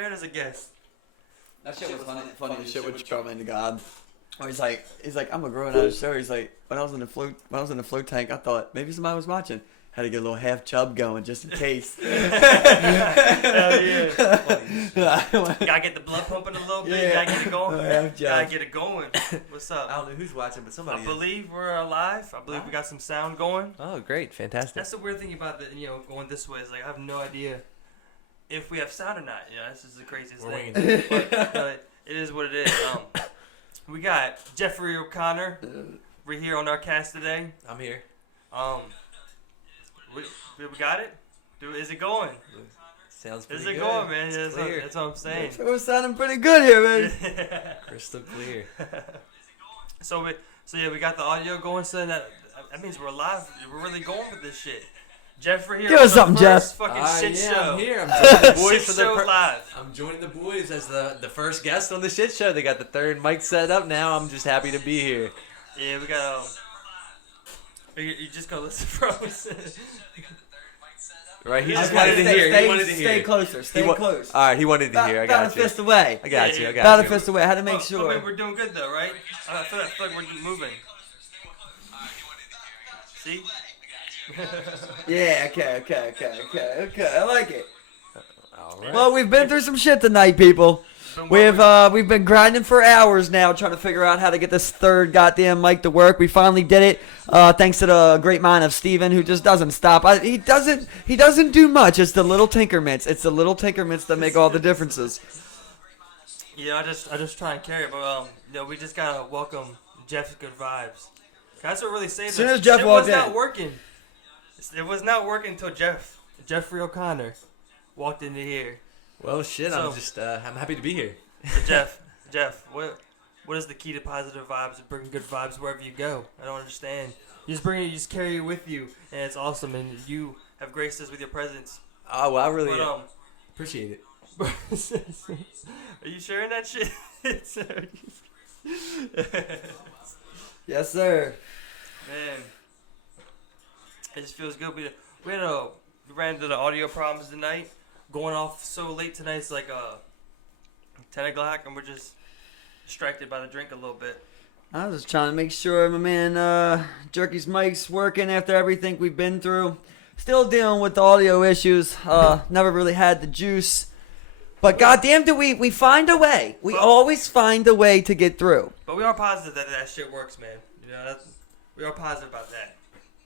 prepared as a guest. That shit was funny as shit with Charlamagne the God. Or he's like, I'm gonna grow another show. He's like, when I was in the float tank, I thought maybe somebody was watching. Had to get a little half chub going just in case. Hell yeah. Gotta get the blood pumping a little bit. Yeah. Gotta get it going. Half chub. Gotta get it going. What's up? I don't know who's watching, but somebody I believe we're alive. I believe we got some sound going. Oh, great. Fantastic. That's the weird thing about going this way is like I have no idea if we have sound or not. This is the craziest thing. But it is what it is. We got Jeffrey O'Connor. We're here on our cast today. I'm here. We got it? Is it going? Sounds pretty Is it good. going, man? It's clear. That's what I'm saying. We're sounding pretty good here, man. Crystal clear. So we got the audio going, so that means we're live. We're really going with this shit. Jeffrey here. Give us something, Jeff. Fucking shit show. I'm here. I'm joining the boys Shit for show the live. I'm joining the boys as the first guest on the shit show. They got the third mic set up now. I'm just happy to be here. Yeah, we got. You just go listen from us. Right, he just Okay, wanted to hear. He wanted to stay hear. closer. Stay close. All right, he wanted to hear. I got About a you. fist away. I got you. I got About you. a fist away. I had to make I sure. mean, we're doing good though, right? I feel like we're moving. See? Yeah. Okay. I like it. All right. Well, we've been through some shit tonight, people. We've been grinding for hours now trying to figure out how to get this third goddamn mic to work. We finally did it, thanks to the great mind of Steven, who just doesn't stop. He doesn't do much. It's the little tinkerments. It's the little tinkerments that make all the differences. Yeah, I just try and carry it, but we just gotta welcome Jeff's good vibes. That's what really saved us. As soon as Jeff walked in, it was not working. It was not working until Jeffrey O'Connor walked into here. Well, shit. So- I'm just I'm happy to be here. So Jeff, what is the key to positive vibes and bringing good vibes wherever you go? I don't understand. You just carry it with you, and it's awesome. And you have graced us with your presence. Oh, well, I really But, appreciate it. are you sharing that shit? Yes, sir. Man, it just feels good. We ran into the audio problems tonight. Going off so late tonight, it's like 10 o'clock, and we're just distracted by the drink a little bit. I was just trying to make sure my man Jerky's mic's working after everything we've been through. Still dealing with the audio issues. Never really had the juice. But goddamn, do we find a way. We always find a way to get through. But we are positive that shit works, man. We are positive about that.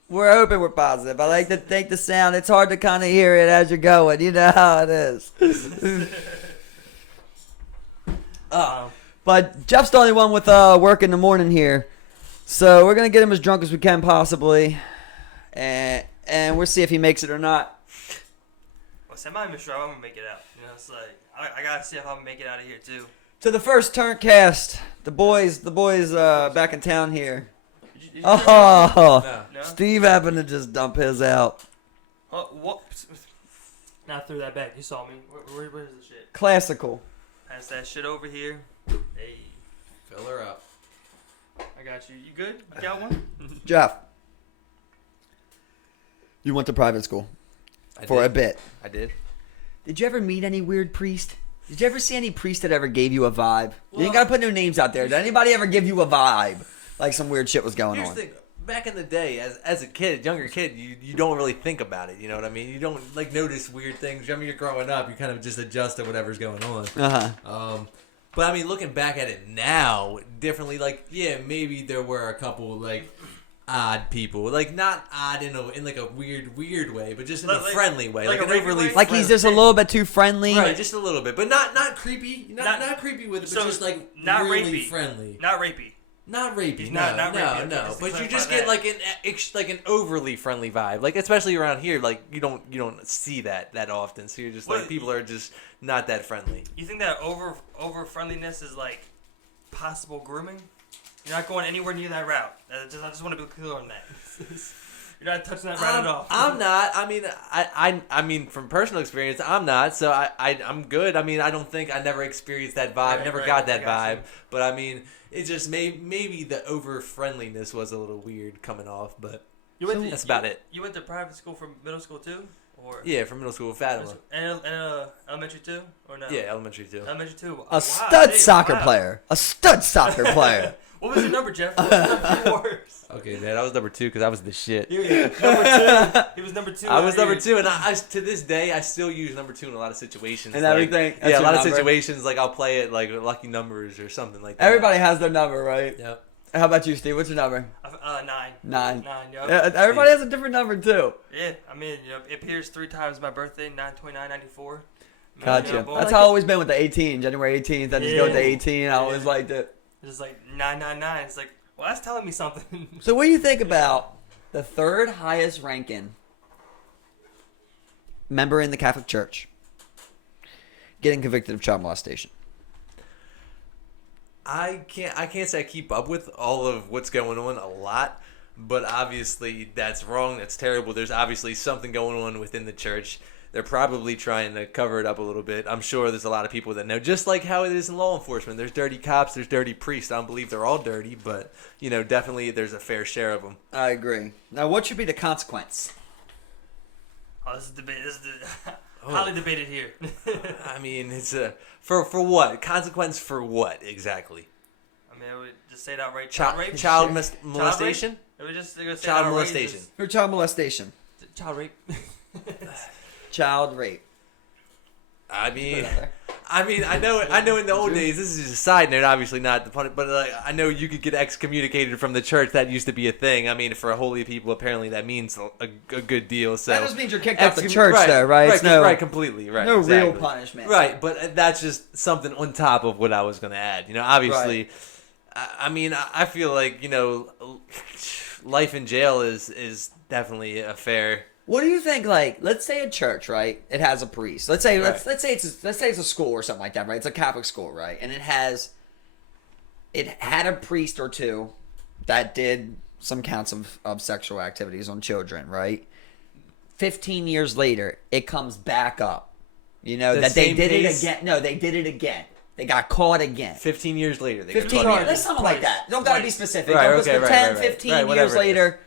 We're hoping we're positive. I like to think the sound. It's hard to kind of hear it as you're going. You know how it is. But Jeff's the only one with work in the morning here. So we're going to get him as drunk as we can possibly. And we'll see if he makes it or not. Well, I'm not even sure I'm going to make it out. It's like, I got to see if I'm going to make it out of here, too. To the first turn cast. The boys back in town here. Did you Oh, No? Steve happened to just dump his out. What? Now threw that back. You saw me. Where's the shit? Classical. Pass that shit over here. Hey, Fill her up. I got you. You good? You got one? Jeff, you went to private school for a bit. I did. Did you ever meet any weird priest? Did you ever see any priest that ever gave you a vibe? You ain't gotta put no names out there. Did anybody ever give you a vibe? Like some weird shit was going Here's on. the thing. Back in the day, as a kid, younger kid, you don't really think about it. You know what I mean? You don't like notice weird things. I mean, you're growing up, you kind of just adjust to whatever's going on. But I mean, looking back at it now, differently, like, yeah, maybe there were a couple like odd people, like not odd in like a weird way, but just in a friendly way, like an overly like he's just a little bit too friendly. right, just a little bit, but not creepy, not creepy with it, but just like not really rapey. friendly, Not rapey. not rapey. He's no, not no, rapey. no. Just But you clarify just that. get like an overly friendly vibe, like especially around here, like you don't see that often, so you're just like people are just not that friendly. You think that over friendliness is like possible grooming? You're not going anywhere near that route. I just want to be clear on that. You're not touching that route at all. I'm not. I mean, I mean, from personal experience, I'm not. So I'm good. I mean, I don't think I never experienced that vibe. Never got that vibe. But I mean, it just maybe the over friendliness was a little weird coming off. But that's about it. You went to private school for middle school too? Or from middle school, Fatima. And elementary too, or no? Yeah, elementary too. Elementary too. A stud soccer player. A stud soccer player. What was your number, Jeff? What was number 4? Okay, man, I was number 2 because I was the shit. He was number 2. He was number 2. I was number 2, and I to this day I still use number 2 in a lot of situations. And like, everything. Yeah, a lot of situations like I'll play it like lucky numbers or something like that. Everybody has their number, right? Yep. How about you, Steve? What's your number? 9. 9. 9. Yep. Yeah, everybody has a different number too. Yeah, I mean, it appears 3 times my birthday, 9/29/94. Gotcha. That's how I've always been with the 18, January 18th. I just go with the 18. I always liked it. It's like 999. It's like, well, that's telling me something. So what do you think about the third highest ranking member in the Catholic Church getting convicted of child molestation? I can't say I keep up with all of what's going on a lot, but obviously that's wrong. That's terrible. There's obviously something going on within the church. They're probably trying to cover it up a little bit. I'm sure there's a lot of people that know, just like how it is in law enforcement. There's dirty cops, there's dirty priests. I don't believe they're all dirty, but definitely there's a fair share of them. I agree. Now, what should be the consequence? Oh, this is debate. This is highly debated here. I mean, it's for what? Consequence for what exactly? I mean, I would just say it outright. Child rape? molestation? It would just say it Child outright, molestation. For child molestation. Child rape. Child rape. I mean, I know. In the old days, this is just a side note. Obviously, not the pun, but I know you could get excommunicated from the church. That used to be a thing. I mean, for holy people, apparently that means a good deal. So That just means you're kicked out the church, though, right? It's Right, completely, right. No exactly. real punishment. Right, but that's just something on top of what I was going to add. Obviously, right. I mean, I feel like life in jail is definitely a fair. What do you think? Like, let's say a church, right? It has a priest. Let's say Right. let's say it's a school or something like that, right? It's a Catholic school, right? And it had a priest or two that did some counts of sexual activities on children, right? 15 years later, it comes back up. That they did it again. No, they did it again. They got caught again. 15 years later, they 15 got caught years. again. That's something like that. Don't gotta be specific. Right, Don't okay, go right, 10, right. 15 Right, years whatever it later.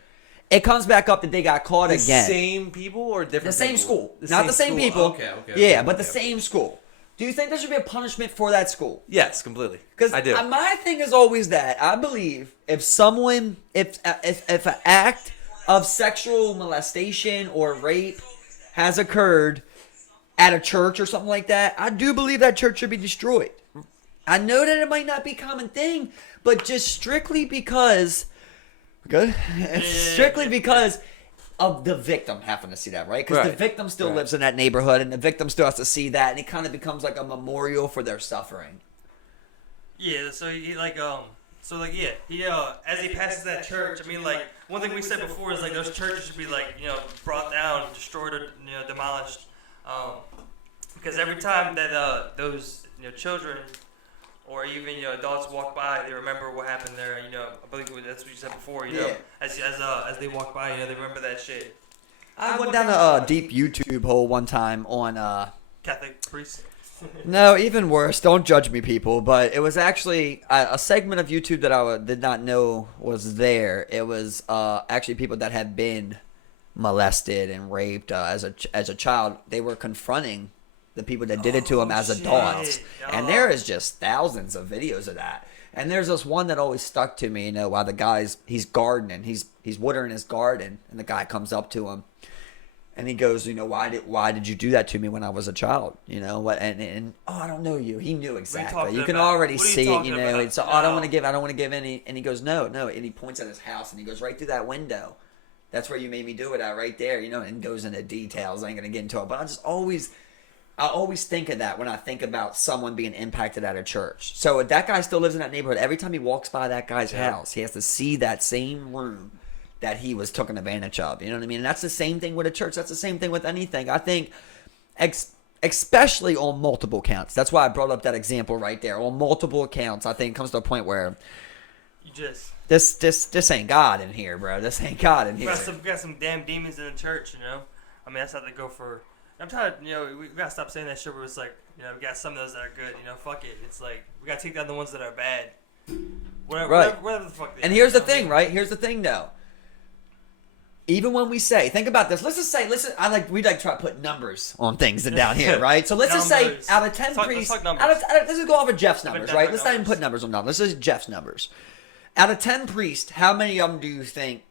It comes back up that they got caught The again. same people or different? The same people? school. Not the same school. people. Okay. Yeah, but the same school. Do you think there should be a punishment for that school? Yes, completely. Because I do. My thing is always that I believe if an act of sexual molestation or rape has occurred at a church or something like that, I do believe that church should be destroyed. I know that it might not be a common thing, but just strictly because of the victim having to see that, right? Because the victim still lives in that neighborhood, and the victim still has to see that, and it kind of becomes like a memorial for their suffering. Yeah, so he as he passes that church, I mean, like, one thing we said before is like those churches should be brought down, destroyed, or demolished, because every time that those children or even adults walk by, they remember what happened there. I believe that's what you said before. As they walk by, they remember that shit. I went down a deep YouTube hole one time on Catholic priests. No, even worse. Don't judge me, people. But it was actually a segment of YouTube that I did not know was there. It was actually people that had been molested and raped as a child. They were confronting the people that did it to them as adults. And there is just thousands of videos of that. And there's this one that always stuck to me, while the he's gardening, he's watering his garden, and the guy comes up to him and he goes, why did you do that to me when I was a child? And I don't know you. He knew exactly. You can already see it, And so I don't want to give any. And he goes, no. And he points at his house and he goes, right through that window. That's where you made me do it at, right there, and goes into details. I ain't gonna get into it, but I always think of that when I think about someone being impacted at a church. So that guy still lives in that neighborhood. Every time he walks by that guy's house, he has to see that same room that he was taken advantage of. You know what I mean? And that's the same thing with a church. That's the same thing with anything. I think, especially on multiple counts. That's why I brought up that example right there. On multiple accounts, I think it comes to a point where this ain't God in here, bro. This ain't God in here. We got some damn demons in the church, I mean, that's how they go for. I'm trying to, we gotta stop saying that shit where it's like, we got some of those that are good, fuck it. It's like, we gotta take down the ones that are bad. Whatever the fuck they And are, here's the thing, right? Here's the thing, though. even when we say, think about this. Let's just say, we like try to put numbers on things down here, right? So let's just say, out of 10 priests, let's just go off of Jeff's numbers, right? Let's not even put numbers on numbers. Let's just Jeff's numbers. Out of 10 priests, how many of them do you think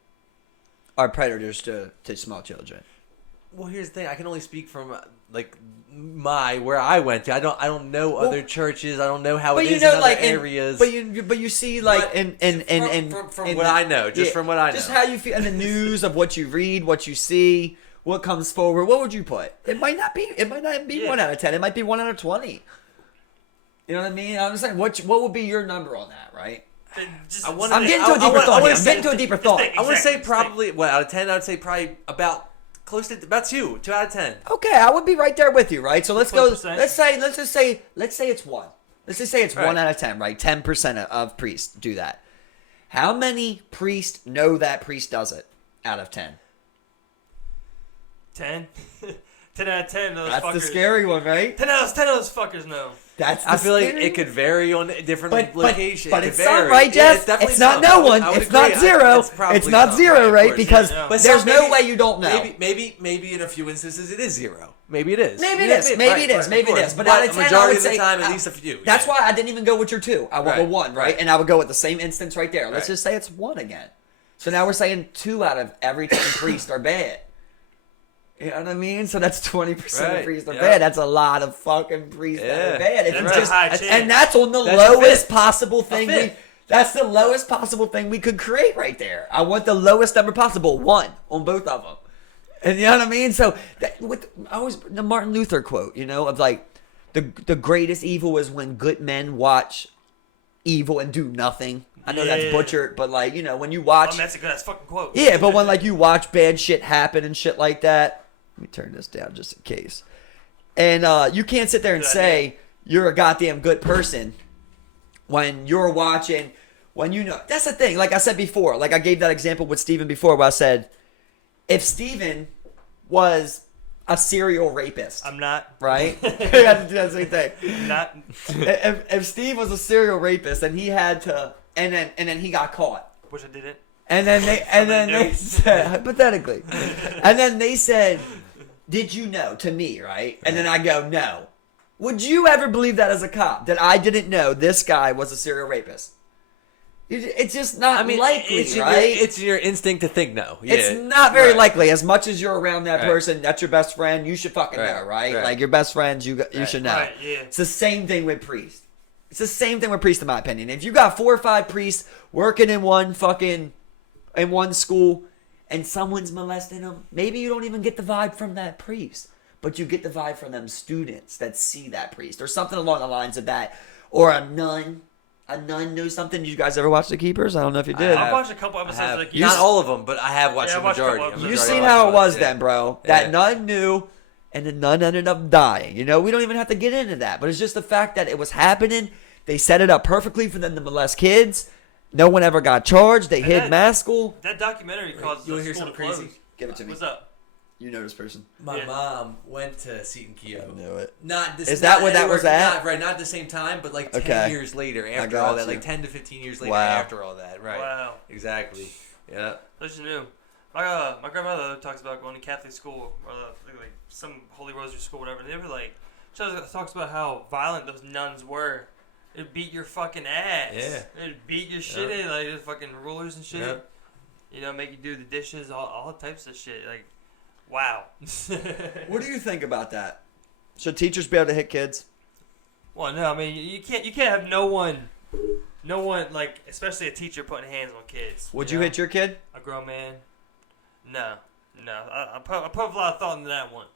are predators to small children? Well, here's the thing. I can only speak from where I went to. I don't know other churches. I don't know how it is in other areas. But you see from what I know, from what I know, just how you feel in the news of what you read, what you see, what comes forward. What would you put? It might not be 1 out of 10. It might be 1 out of 20. You know what I mean? I'm just saying, what would be your number on that, right? I'm getting to a deeper thought. I want to say probably out of 10. I would say probably about. Close to about 2 out of 10. Okay, I would be right there with you, right? So let's go. Let's say it's 1. Let's just say it's 1 out of 10, right? 10% of priests do that. How many priests know that priest does it out of 10? 10. 10 out of 10. That's fuckers. The scary one, right? 10 out of 10 of those fuckers know. I feel like it could vary on different locations. But it's some, right, Jeff? Yeah, it's not no one. It's not zero. It's not zero, right? Because there's no way you don't know. Maybe in a few instances it is 0. Maybe it is. Maybe it is. But out of 10, majority of the time, at least a few. That's why I didn't even go with your 2. I went with 1, right? And I would go with the same instance right there. Let's just say it's 1 again. So now we're saying 2 out of every 10 priests are bad. You know what I mean? So that's 20% of priests are bad. That's a lot of fucking priests that are bad. And that's on the lowest possible thing. That's the lowest possible thing we could create right there. I want the lowest number possible, 1 on both of them. And you know what I mean? So the Martin Luther quote, of like the greatest evil is when good men watch evil and do nothing. I know that's butchered, but when you watch, that's a good ass fucking quote. Yeah, but when you watch bad shit happen and shit like that. Let me turn this down just in case. And you can't sit there and say you're a goddamn good person when you're watching, that's the thing. Like I said before, like I gave that example with Steven before where I said, if Steven was a serial rapist. I'm not. Right? That's the same thing. I'm not. If Steve was a serial rapist and he had to, and then he got caught. Which I didn't. And then they said, hypothetically, and then they said, did you know, to me, right? And then I go, no. Would you ever believe that as a cop, that I didn't know this guy was a serial rapist? It's just not likely, right? It's your instinct to think no. Yeah. It's not very likely. As much as you're around that person, that's your best friend, you should fucking know, right? Like your best friends, you should know. Right, yeah. It's the same thing with priests. It's the same thing with priests, in my opinion. If you got 4 or 5 priests working in one school, and someone's molesting them, maybe you don't even get the vibe from that priest, but you get the vibe from them students that see that priest, or something along the lines of that, or a nun. A nun knew something. Did you guys ever watch The Keepers? I don't know if you did. I've watched a couple episodes. Not all of them, but I have watched the majority. You've seen how it was then, bro. That nun knew, and the nun ended up dying. We don't even have to get into that, but it's just the fact that it was happening. They set it up perfectly for them to molest kids. No one ever got charged. They hid mass school. That documentary caused the school to close. Give it to me. What's up? You know this person. My mom went to Seton Keogh. I knew it. Is that where that was at? Not at the same time, but 10 years later after all that. 10 to 15 years later after all that. Right. Wow. Exactly. Yeah. That's new. My grandmother talks about going to Catholic school, or some Holy Rosary school, whatever. They were she talks about how violent those nuns were. It'd beat your fucking ass. Yeah. It'd beat your shit in, the fucking rulers and shit. Yep. Make you do the dishes, all types of shit. Wow. What do you think about that? Should teachers be able to hit kids? Well, no, I mean you can't have no one, especially a teacher putting hands on kids. Would you hit your kid? A grown man? No. I put a lot of thought into that one.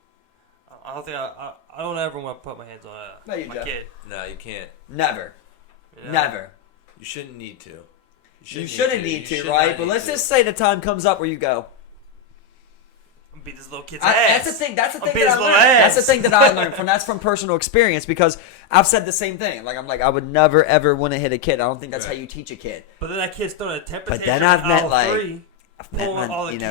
I don't think I don't ever want to put my hands on my kid. No, you can't. Never. Never. You shouldn't need to. You shouldn't need to, right? But let's just say the time comes up where you go, beat this little kid's ass. That's the thing that I learned. That's the thing that I learned that's from personal experience, because I've said the same thing. I would never ever want to hit a kid. I don't think that's how you teach a kid. But then that kid's throwing a temper tantrum. But then I've met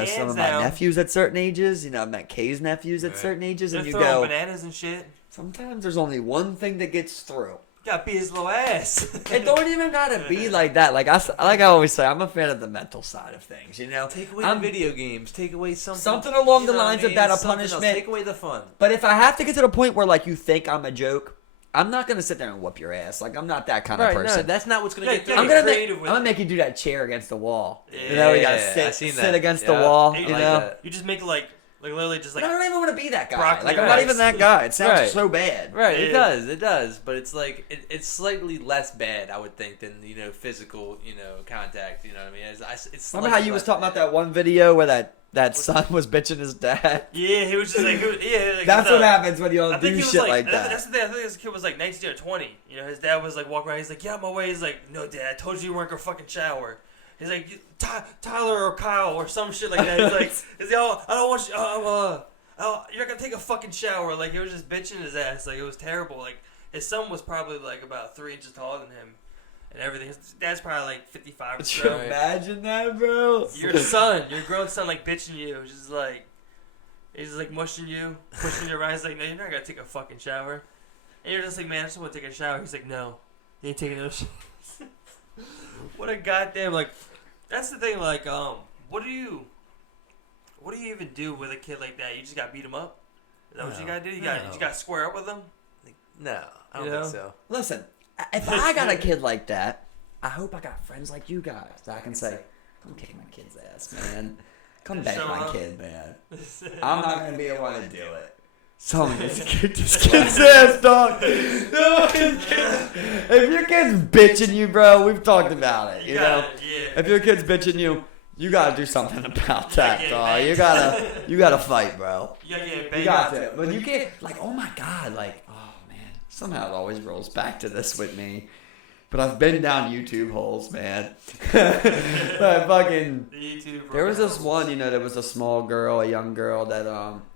some of my down. nephews at certain ages. I've met Kay's nephews at certain ages, and they're you throwing go bananas and shit. Sometimes there's only one thing that gets through. gotta beat his little ass. It don't even gotta be like that. Like I always say, I'm a fan of the mental side of things. You know, take away the video games. Take away something along the lines of that, a Something punishment. else. Take away the fun. But if I have to get to the point where like you think I'm a joke, I'm not gonna sit there and whoop your ass. Like I'm not that kind of person. No, that's not what's gonna get through. I'm gonna make you do that chair against the wall. Yeah, you know, you gotta I've sit seen that. against the wall. You You know. that. You just make like literally just like. I don't even want to be that guy. broccoli Like I'm not rice. even that guy. It sounds Right. so bad. Right, it Yeah. does, but it's like it's slightly less bad, I would think, than physical, contact. You know what I mean? It's Remember how you was talking about that one video where that son was bitching his dad? Yeah, he was just like, like That's what happens when you I don't think do he was shit like that. That's the thing. I think this kid was like 19 or 20. His dad was like walking around. He's like, "Get out my way." He's like, "No, Dad, I told you weren't gonna fucking shower." He's like, "Tyler or Kyle or some shit like that." He's like, "Oh, I don't want you. You're not gonna take a fucking shower." Like he was just bitching his ass. Like it was terrible. Like his son was probably like about 3 inches taller than him, and everything. His dad's probably like 55 or Could so. you imagine that, bro? Your son, your grown son, like bitching you, just like he's just like mushing you, pushing your around. He's like, "No, you're not gonna take a fucking shower." And you're just like, "Man, I just want to take a shower." He's like, "No, you ain't taking no shower." What a goddamn like. That's the thing. Like, what do you even do with a kid like that? You just gotta beat him up. Is that what you gotta do? You just gotta square up with him. No, I don't think so. Listen, if I got a kid like that, I hope I got friends like you guys that I can say, "Come kick my kid's ass, man. Come bang my kid, man." I'm not gonna be the one to do it. Someone needs to kick this kid's ass, dog. No, if your kid's bitching you, bro, we've talked about it. You know, if your kid's bitching you, you gotta do something about that, dog. You gotta fight, bro. You got to. But you can't, like, oh my god, like, oh man. Somehow it always rolls back to this with me. But I've been down YouTube holes, man. But fucking, there was this one, there was a small girl, a young girl that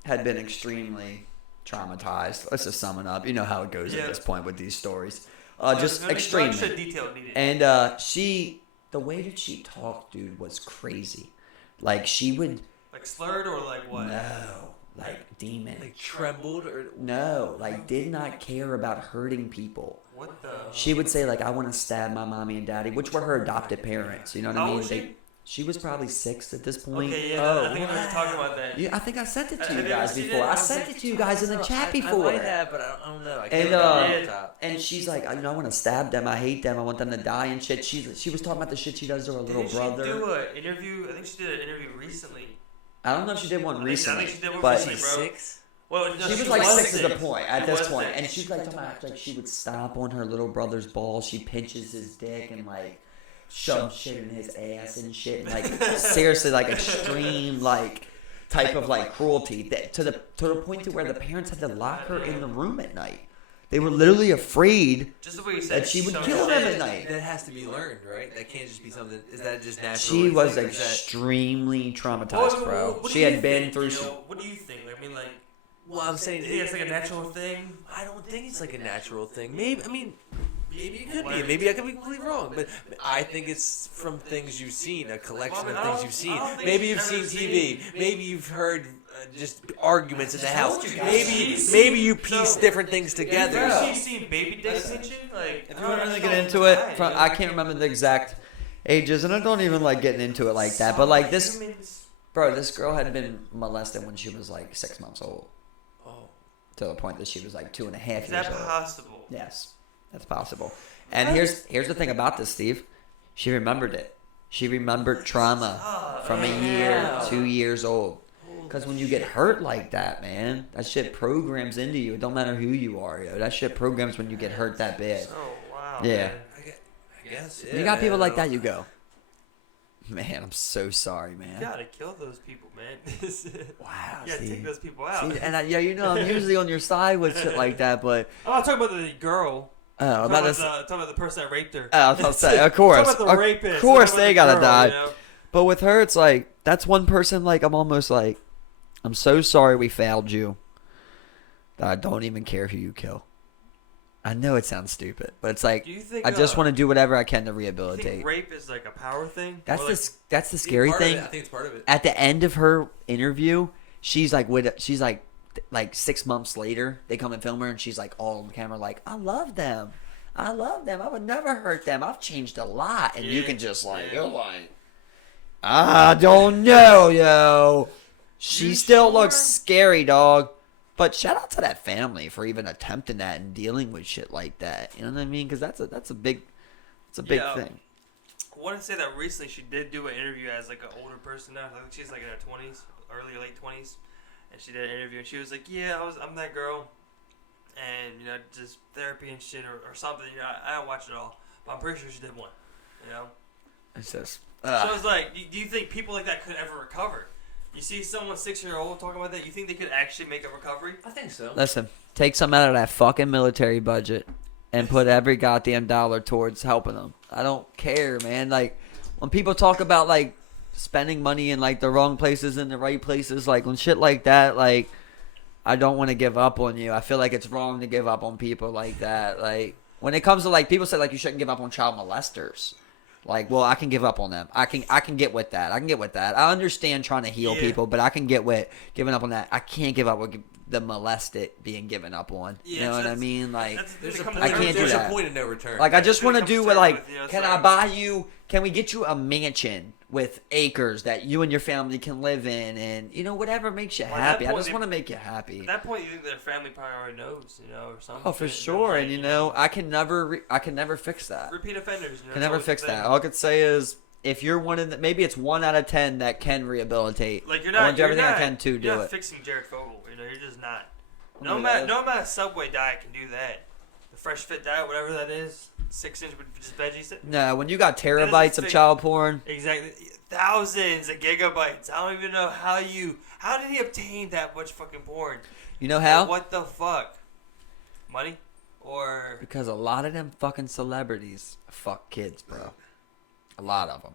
had been extremely traumatized. Let's just sum it up. You know how it goes at this point with these stories. Just extremely. And the way that she talked, dude, was crazy. Like she would. Like slurred or like what? No, like demon. Like trembled or no, like did not care about hurting people. What the? She would say like, "I want to stab my mommy and daddy," which were her adopted parents. You know what I mean? Was she? She was probably 6 at this point. Okay, yeah, I think I was talking about that. I think I sent it to you Have you guys ever seen before. it? I sent it to you guys in the chat before. I might have, but I don't know. I And can't remember off the top. and she's like, I want to stab them. I hate them. I want them to die and shit. She was talking about the shit she does to her little brother. Did she do an interview? I think she did an interview recently. I don't know if she did one recently. I think she did one but recently, bro. 6? Well, no, she was like 6 at the point. At She this was point, 6. and she's like talking about like she would stomp on her little brother's balls. She pinches his dick and like shoves shit in his ass and shit. And, like seriously, like extreme like type of like cruelty that to the point to where the parents had to lock her in the room at night. They were literally afraid just the way you said that she would kill them at night. That has to be learned, right? That can't just be something. Is that just natural? She was Is that- extremely traumatized, bro. What She do you had been think, through. What do you think? I mean, like, Well, I'm saying do you think it's like a natural thing? I don't think it's like a natural thing. Maybe it could be. Maybe I could be completely wrong. But I think it's from things you've seen, a collection of things you've seen. Maybe you've seen TV. Maybe you've heard just arguments in the house. Maybe you piece different things together. Have you seen baby dick pinching? Like, If you want to really get into it, I can't remember the exact ages, and I don't even like getting into it like that. But like this, bro, this girl had been molested when she was like 6 months old. Oh. To the point that she was like 2.5 years Is that old. possible? Yes, that's possible. And here's the thing about this, Steve. She remembered it. She remembered trauma from a year, 2 years old. Because when you get hurt like that, man, that shit programs into you. It don't matter who you are, yo. That shit programs when you get hurt that bad. Oh wow. Yeah. I guess. Yeah, You got people like that, man. you go, man, I'm so sorry, man. You gotta kill those people, man. Wow, You gotta see? take those people out. See, and I'm usually on your side with shit like that, but I'm not talking about the girl. I'm Talking about about, to. talking about the person that raped her. I was about to say, of course, Talking about the rapist. of course, Talking about they the gotta girl, die. you know? But with her, it's like that's one person. Like I'm almost like, I'm so sorry we failed you. That I don't even care who you kill. I know it sounds stupid, but it's like Do you think, I just want to do whatever I can to Do you rehabilitate. think rape is like a power thing? That's Or, like, that's the scary Part of thing. it, I think it's part of it. At the end of her interview, she's like 6 months later, they come and film her, and she's like all on camera, like, I love them. I love them. I would never hurt them. I've changed a lot. And you can just you're like, I don't know, yo. She still looks scary, dog. But shout out to that family for even attempting that and dealing with shit like that. You know what I mean? Because that's a big thing. I want to say that recently she did do an interview as like an older person now. I think she's like in her 20s, early or late 20s, and she did an interview and she was like, "Yeah, I'm that girl, and you know, just therapy and shit or something." You know, I don't watch it all, but I'm pretty sure she did one. You know, it's just. So it's like, do you think people like that could ever recover? You see someone 6-year-old talking about that, you think they could actually make a recovery? I think so. Listen, take some out of that fucking military budget and put every goddamn dollar towards helping them. I don't care, man. Like, when people talk about, like, spending money in, like, the wrong places and the right places, like, when shit like that, like, I don't want to give up on you. I feel like it's wrong to give up on people like that. Like, when it comes to, like, people say, like, you shouldn't give up on child molesters. Like, well, I can give up on them. I can get with that. I understand trying to heal people, but I can get with giving up on that. I can't give up with the molested being given up on. You know what I mean? Like, I can't do that. There's a point of no return. Like, I just want to do what, like, can we get you a mansion with acres that you and your family can live in and, you know, whatever makes you happy. I just want to make you happy. At that point, you think their family probably already knows, you know, or something. Oh, for sure. And, you know, I can never fix that. Repeat offenders. You know, can never fix that. All I could say is, if you're one of the, maybe it's 1 out of 10 that can rehabilitate. Like, I want to do everything I can to do it. You're not fixing Jared Fogle. You know, you're just not. No amount of Subway diet can do that. The Fresh Fit diet, whatever that is, 6 inch with just veggies. No, when you got terabytes of child porn. Exactly. Thousands of gigabytes. I don't even know how did he obtain that much fucking porn? You know how? Like, what the fuck? Money? Or... Because a lot of them fucking celebrities fuck kids, bro. A lot of them.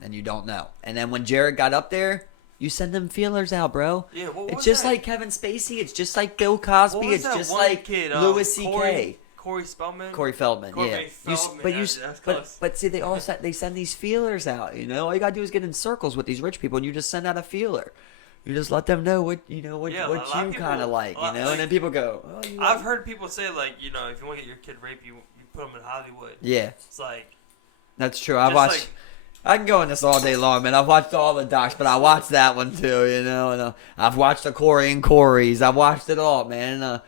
And you don't know. And then when Jared got up there, you send them feelers out, bro. Yeah, what it's was just that? like Kevin Spacey. It's just like Bill Cosby. What was It's that just one like kid, Louis C.K. Corey Feldman. Corey Feldman, yeah. But see, they send these feelers out. You know, all you gotta do is get in circles with these rich people, and you just send out a feeler. You just let them know what you kind of like, you know, and then people go. Oh, I've heard people say, like, you know, if you want to get your kid raped, you put them in Hollywood. Yeah, it's like that's true. I can go on this all day long, man. I've watched all the docs, but I watched that one too, you know. And I've watched the Corey and Corey's. I've watched it all, man.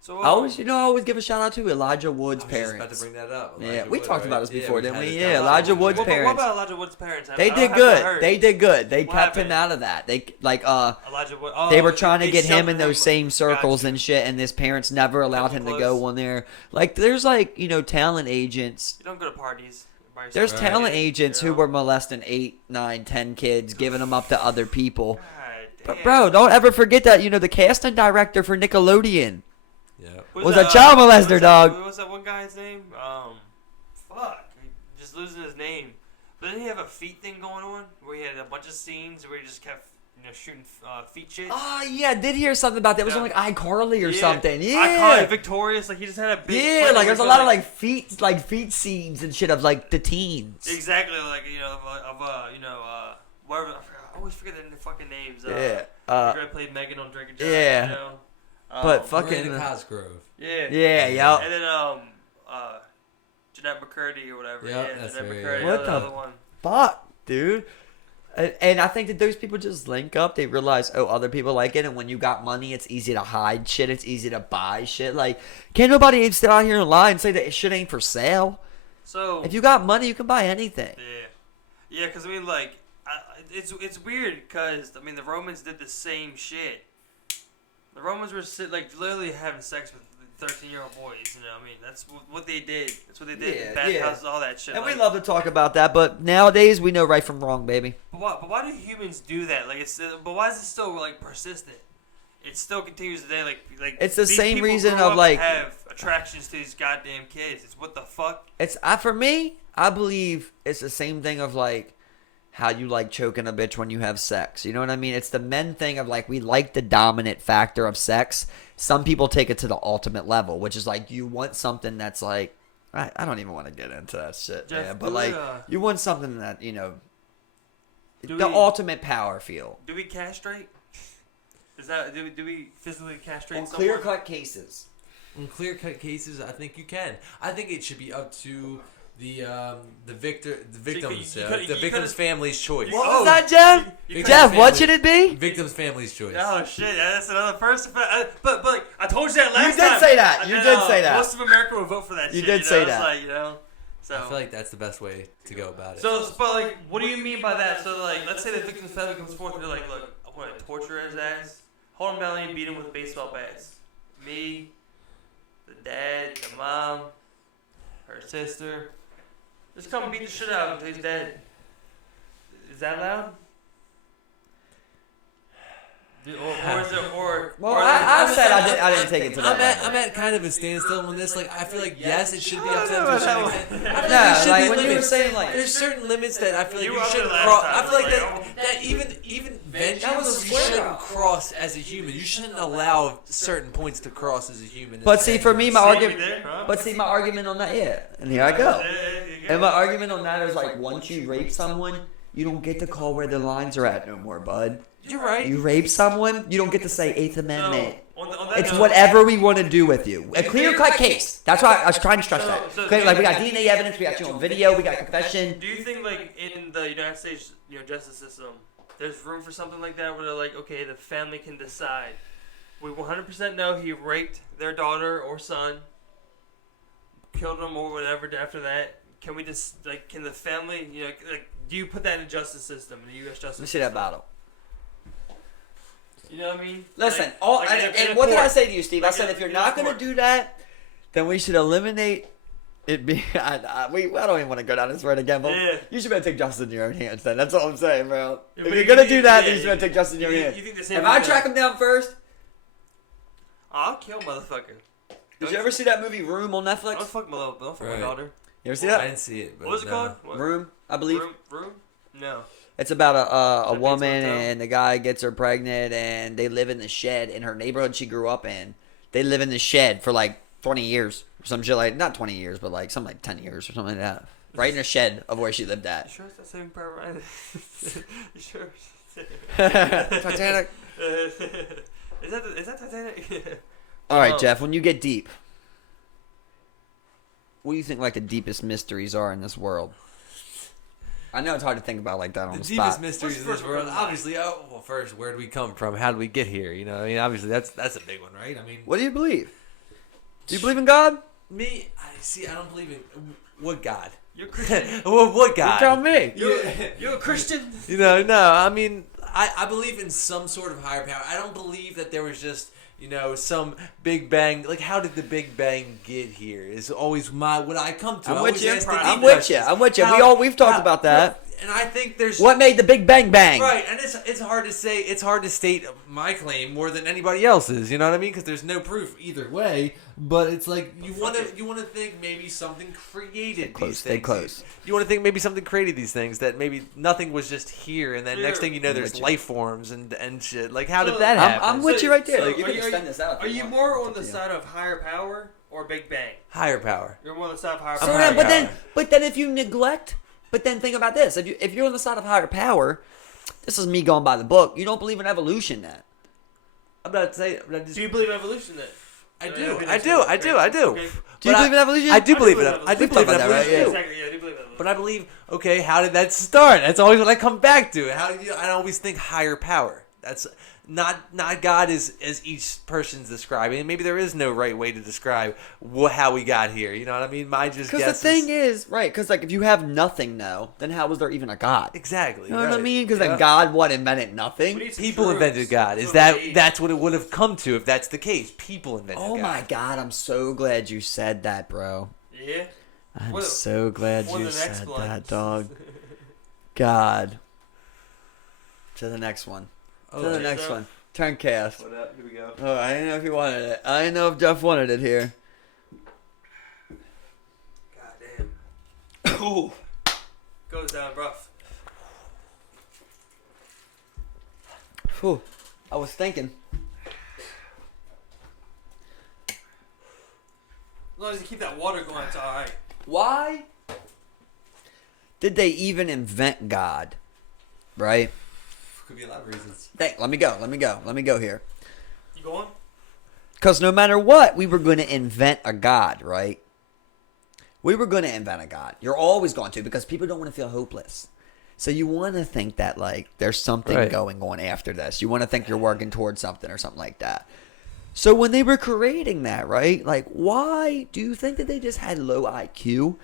So I always give a shout out to Elijah Wood's parents. I was just about to bring that up. Yeah, we talked about this before, didn't we? Yeah, Elijah Wood's parents. What about Elijah Wood's parents? They did good. They kept him out of that. They Elijah Wood. They were trying to get him in those same circles and shit, and his parents never allowed him to go on there. Like, there's talent agents. You don't go to parties. There's talent agents who were molesting 8, 9, 10 kids, giving them up to other people. But bro, don't ever forget that the casting director for Nickelodeon. Yeah. Was a child molester, dog. What was that one guy's name? Fuck. Just losing his name. But didn't he have a feet thing going on? Where he had a bunch of scenes where he just kept shooting feet shit? Oh, yeah. I did hear something about that. It was on, iCarly or something. Yeah. iCarly, Victorious. Like, he just had a big... Yeah, like, there's a lot of, feet scenes and shit of, the teens. Exactly. Like, whatever. I always forget the fucking names. Yeah. The guy played Megan on Drake and Josh. Yeah. You know? But fucking Cosgrove. Yeah. Yeah, yeah. And then Jeanette McCurdy or whatever. Yep, yeah, that's Jeanette right. McCurdy. What the one. fuck, dude? And I think that those people just link up. They realize, other people like it. And when you got money, it's easy to hide shit. It's easy to buy shit. Like, can't nobody sit out here and lie and say that shit ain't for sale. So if you got money, you can buy anything. Yeah. Yeah, because, it's weird because, the Romans did the same shit. The Romans were literally having sex with 13-year-old boys. You know, that's what they did. That's what they did. Yeah, Bathhouses, all that shit. And we love to talk about that, but nowadays we know right from wrong, baby. But why do humans do that? But why is it still persistent? It still continues today. Like it's the same reason of have attractions to these goddamn kids. It's what the fuck. It's for me. I believe it's the same thing of how you like choking a bitch when you have sex. You know what I mean? It's the men thing of we like the dominant factor of sex. Some people take it to the ultimate level, which is you want something that's I don't even want to get into that shit, Jeff, man. But you want something that, the ultimate power feel. Do we castrate? Is that, do we physically castrate On someone? clear-cut cases. In clear-cut cases, I think you can. I think it should be up to the victim's family's choice. What was that, Jeff? Jeff, what should it be? Victim's family's choice. Oh shit, that's another person. But like, I told you that last time. You did say that. You did say that. Most of America would vote for that. You did say that. It's like, so. I feel like that's the best way to go about it. So, but like, what do you mean by that? So like, let's say the victim's family comes forth and they're like, look, I want to torture his ass, hold him down and beat him with baseball bats. Me, the dad, the mom, her sister. Just come beat the shit out of him until he's dead. Is that allowed? Well, I said I didn't take it to that. I'm at kind of a standstill on this. Like, I feel like yes, it should be up to them to a certain extent. Yeah, like when you were saying like there's certain limits that I feel like you shouldn't cross. I feel like that even vengeance you shouldn't cross as a human. You shouldn't allow certain points to cross as a human. But see, for me, my argument on that, yeah, and here I go. And my argument on that is like once you rape someone, you don't get to call where the lines are at no more, bud. You're right. You rape someone, you don't get to say 8th Amendment. On it's whatever we want to do with you. A clear-cut case. That's why I was trying to stress that. Like we got DNA evidence, we got you on video, we got confession. Do you think like in the United States, justice system, there's room for something like that where they're like, okay, the family can decide. We 100% know he raped their daughter or son, killed them or whatever after that. Can we just can the family, do you put that in the justice system, in the U.S. justice system? Let's see that battle. You know what I mean? Listen, and what did I say to you, Steve? I said if you're not going to do that, then we should eliminate it being. I don't even want to go down this road again, but you should better take justice in your own hands. Then that's all I'm saying, bro. If you're going to do that, then you should better take justice in your hands. If I track him down first, I'll kill motherfucker. Did you ever see that movie Room on Netflix? Don't fuck my daughter. You ever see that? I didn't see it. But what was it called? Room, I believe. Room? No. It's about a woman and the guy gets her pregnant and they live in the shed in her neighborhood she grew up in. They live in the shed for like 20 years or some shit like, not 20 years, but like something like 10 years or something like that. Right in the shed of where she lived at. You sure it's that same part, right? You sure? Titanic. Is that Titanic? All right, Jeff, when you get deep, what do you think like the deepest mysteries are in this world? I know it's hard to think about like that on the spot. The deepest mysteries in this world, obviously. First, where did we come from? How did we get here? You know, I mean, obviously, that's a big one, right? I mean, what do you believe? Do you believe in God? Me, I don't believe in what God. You're a Christian. What God? You tell me. You're a Christian. No. I mean, I believe in some sort of higher power. I don't believe that there was just some Big Bang. Like, how did the Big Bang get here? Is always what I come to. I'm with you. I'm with you. We've talked about that. And I think there's what made the Big Bang bang. Right, and it's hard to say. It's hard to state my claim more than anybody else's. You know what I mean? Because there's no proof either way. But it's like you want to think maybe something created these things. Stay close. You want to think maybe something created these things, that maybe nothing was just here, and then next thing you know, there's life forms and shit. Like, how did that happen? I'm with you right there. You can extend this out. Are you more on the side of higher power or Big Bang? Higher power. You're more on the side of higher power. But then if you neglect. But then think about this: if you're on the side of higher power, this is me going by the book. You don't believe in evolution, then? I'm not saying. Do you believe in evolution, then? I do. Okay. Do you believe in evolution? I do believe in it. I do believe in evolution. Exactly. Yeah, I do believe in evolution. But I believe. Okay, how did that start? That's always what I come back to. I always think higher power. That's not God as each person's describing. And maybe there is no right way to describe how we got here. You know what I mean? My just guess. Because the thing is, right? Because like if you have nothing, then how was there even a God? Exactly. You know what I mean? Because then God invented nothing. People invented God. That's what it would have come to if that's the case? People invented God. Oh my God! I'm so glad you said that, bro. Yeah. I'm so glad you said that, dog. God. To the next one. To the next one. Turn cast. What up? Here we go. Oh, I didn't know if he wanted it. I didn't know if Jeff wanted it here. God damn. Ooh. Goes down rough. Whew. I was thinking. As long as you keep that water going, it's alright. Why did they even invent God? Right? Could be a lot of reasons. Let me go here. You going? Because no matter what, we were going to invent a God, right? We were going to invent a God. You're always going to, because people don't want to feel hopeless. So you want to think that, like, there's something going on after this. You want to think you're working towards something or something like that. So when they were creating that, right, like, why do you think that they just had low IQ?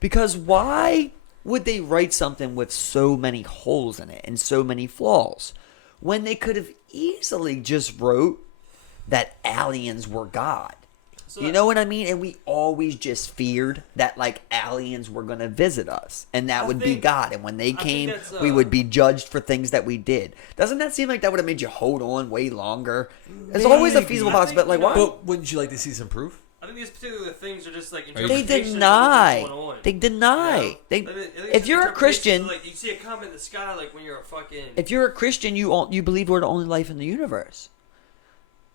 Because why would they write something with so many holes in it and so many flaws when they could have easily just wrote that aliens were God? So you know what I mean? And we always just feared that, like, aliens were going to visit us, and that would be God. And when they came, we would be judged for things that we did. Doesn't that seem like that would have made you hold on way longer? There's always a feasible possibility. Like, why? But wouldn't you like to see some proof? I think these particular things are just like they deny. They deny. You know? If you're a Christian, like, you see a comment in the sky, like when you're a fucking. If you're a Christian, you believe we're the only life in the universe.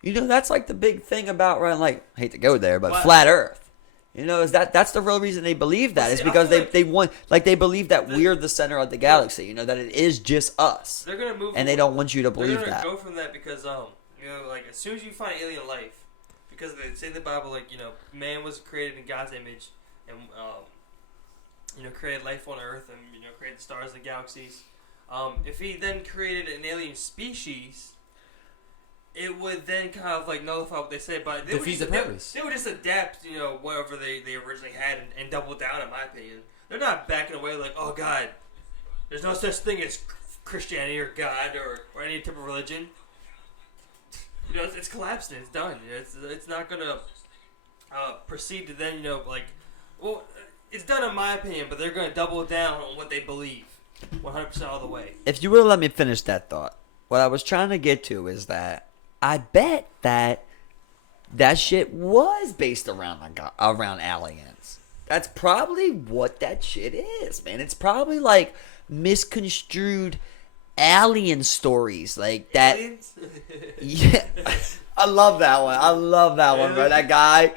You know, that's like the big thing about, like, I hate to go there, but flat Earth. You know, that's the real reason they believe that. Is because they want, like, they believe that we're the center of the galaxy. You know, that it is just us. They're gonna move, and they don't want you to believe that. They're gonna go from that because you know, like, as soon as you find alien life, because they say in the Bible, like, you know, man was created in God's image, and you know, created life on Earth, and, you know, created the stars and galaxies. If he then created an alien species, it would then kind of like nullify what they say, but defeat the purpose. They would just adapt, you know, whatever they originally had and double down. In my opinion, they're not backing away like, oh God, there's no such thing as Christianity or God or any type of religion. You know, it's collapsed and it's done. It's not gonna proceed to then, you know, like, well, it's done in my opinion, but they're gonna double down on what they believe, 100% all the way. If you would have let me finish that thought, what I was trying to get to is that I bet that shit was based around aliens. That's probably what that shit is, man. It's probably like misconstrued alien stories like that. Aliens? Yeah. I love that one. Bro. That guy.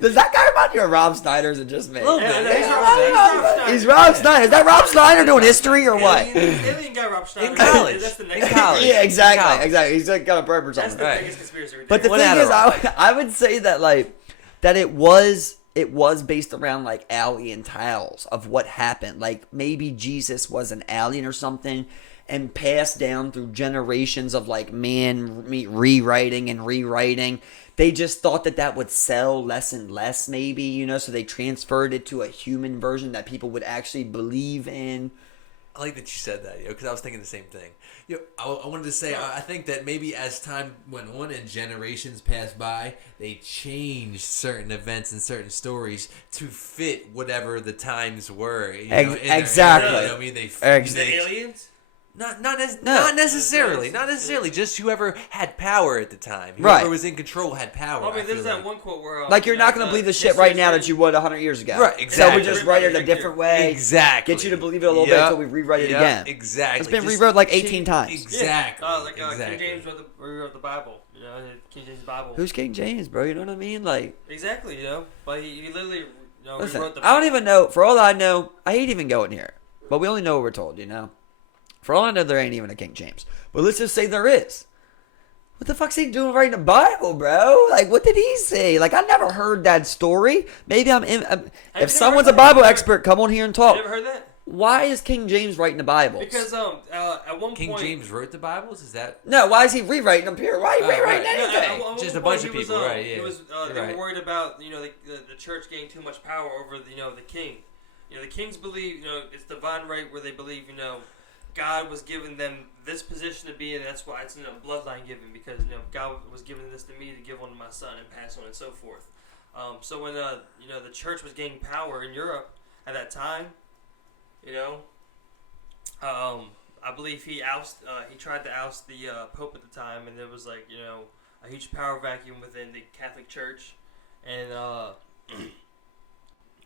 Does that guy remind you of Rob Snyder? Is it just me? He's Rob Snyder. Is that Rob Snyder doing history or what? Alien guy Rob Snyder. In college. That's the next Yeah, exactly. He's like got a burp or something. That's the biggest conspiracy. But the thing is, I would say that, like, that it was based around, like, alien tales of what happened. Like, maybe Jesus was an alien or something, and passed down through generations of, like, man rewriting. They just thought that would sell less and less, maybe, you know, so they transferred it to a human version that people would actually believe in. I like that you said that, because I was thinking the same thing. I wanted to say, I think that maybe as time went on and generations passed by, they changed certain events and certain stories to fit whatever the times were. You know, exactly. You know what I mean? The aliens? Not necessarily. Not necessarily. Just whoever had power at the time. Whoever was in control had power. I mean, there's that one quote where... like, you're not going to believe the shit right now that you would 100 years ago. Right, exactly. So we just write it a different way. Exactly. Get you to believe it a little bit until we rewrite it again. Exactly. It's been rewrote like 18 times. Exactly. King James rewrote the Bible. You know, King James Bible. Who's King James, bro? You know what I mean? Like... Exactly, you know? But he literally, you know, listen, rewrote the I don't even know. For all I know, I hate even going here. But we only know what we're told, you know? For all I know, there ain't even a King James. But let's just say there is. What the fuck's he doing writing the Bible, bro? Like, what did he say? Like, I never heard that story. Maybe if someone's a Bible expert, come on here and talk. You never heard that? Why is King James writing the Bibles? Because at one King point... King James wrote the Bibles? Is that... No, why is he rewriting them here? Why are you rewriting anything? No, just a bunch of people, right, yeah. He was, they were worried about, you know, the church getting too much power over, you know, the king. You know, the kings believe, you know, it's divine right where they believe, you know, God was giving them this position to be in, and that's why it's, you know, bloodline giving, because, you know, God was giving this to me to give on to my son and pass on and so forth. So when, you know, the church was gaining power in Europe at that time, you know, I believe he tried to oust the Pope at the time, and there was, like, you know, a huge power vacuum within the Catholic Church, and,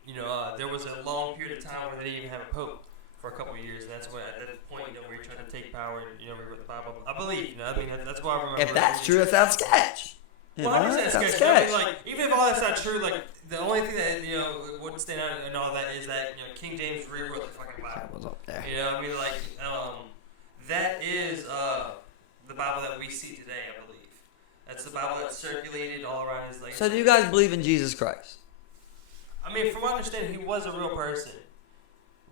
you know, there was a long period of time where they didn't even have a Pope for a couple of years, and that's when at that point, you know, where he tried to take power and, you know, rewrote the Bible. I believe, you know, I mean, that's why I remember. If that's true, it sounds sketch. Well, I understand sketch. I mean, like, even if all that's not true, like, the only thing that, you know, wouldn't stand out and all that is that, you know, King James rewrote the fucking Bible. Was up there. You know, I mean, like, that is the Bible that we see today, I believe. That's the Bible that circulated all around his life. So do you guys believe in Jesus Christ? I mean, from what I understand, he was a real person.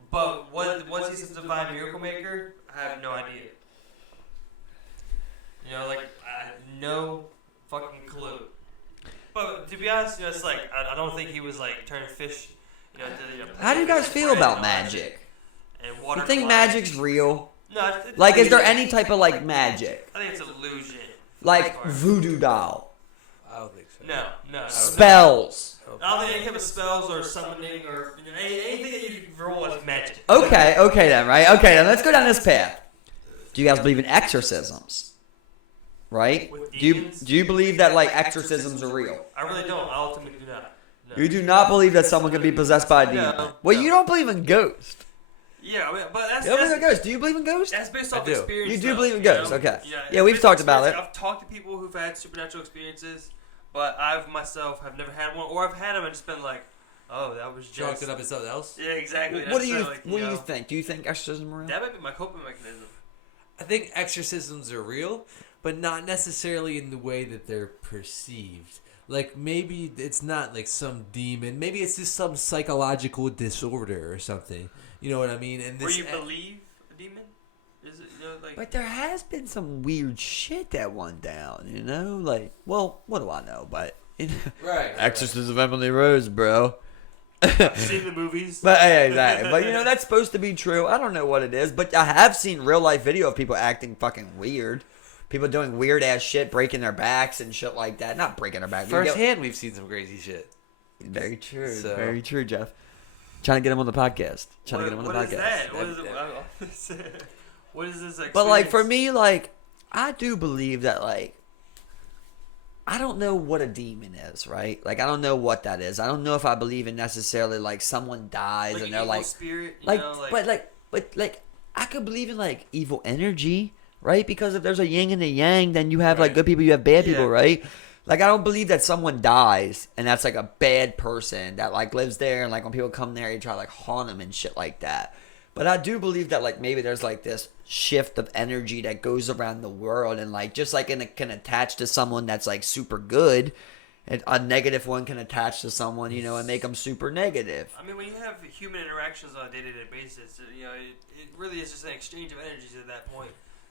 But was he some divine miracle maker? I have no idea. You know, like, I have no fucking clue. But to be honest, you know, it's like, I don't think he was like turning fish, you know, How do you guys feel about magic? And water You think flies. magic's real? No, Like, is there any type of like magic? I think it's illusion. Like voodoo doll? I don't think so. No. Spells? I don't think any type of spells or summoning or you know, anything that you can roll as magic. Okay then, right? Okay then, let's go down this path. Do you guys believe in exorcisms? Right? Do you believe that like exorcisms are real? I really don't. I ultimately do not. No. You do not believe that someone can be possessed by a demon? No. Well, you don't believe in ghosts. Yeah, I mean, but You don't believe in ghosts? Do you believe in ghosts? that's based I off do. experience. You do though, believe in you ghosts, know? okay. Yeah, Yeah, we've it's talked based about on it. experience. I've talked to people who've had supernatural experiences, but I've myself have never had one, or I've had them and just been like, oh, that was just. Chalked it up as something else. Yeah, exactly. What do That's you like, What do you know, think? Do you think exorcism are real? That might be my coping mechanism. I think exorcisms are real, but not necessarily in the way that they're perceived. Like, maybe it's not like some demon. Maybe it's just some psychological disorder or something. You know what I mean? And Where this you believe a demon? Is it, you know, like... But there has been some weird shit that went down, you know? Like, well, what do I know? But Right. Exorcism of Emily Rose, bro. I've seen the movies. But yeah, exactly. But you know that's supposed to be true. I don't know what it is, but I have seen real life video of people acting fucking weird. People doing weird ass shit, breaking their backs and shit like that. Not breaking their back. Firsthand, we've seen some crazy shit. Very true. So- Very true, Jeff. Trying to get him on the podcast. What is that? What is this experience? But like for me, like I do believe that like I don't know what a demon is, right? Like I don't know what that is. I don't know if I believe in necessarily like someone dies like and they're evil like spirit, you like, know, but I could believe in like evil energy, right? Because if there's a yin and a yang, then you have like Right. good people, you have bad people, Yeah. right? Like I don't believe that someone dies and that's like a bad person that like lives there and like when people come there, you try to like haunt them and shit like that. But I do believe that like maybe there's like this shift of energy that goes around the world and like just like it can attach to someone that's like super good, and a negative one can attach to someone, you know, and make them super negative. I mean, when you have human interactions on a day-to-day basis, you know, it really is just an exchange of energies at that point.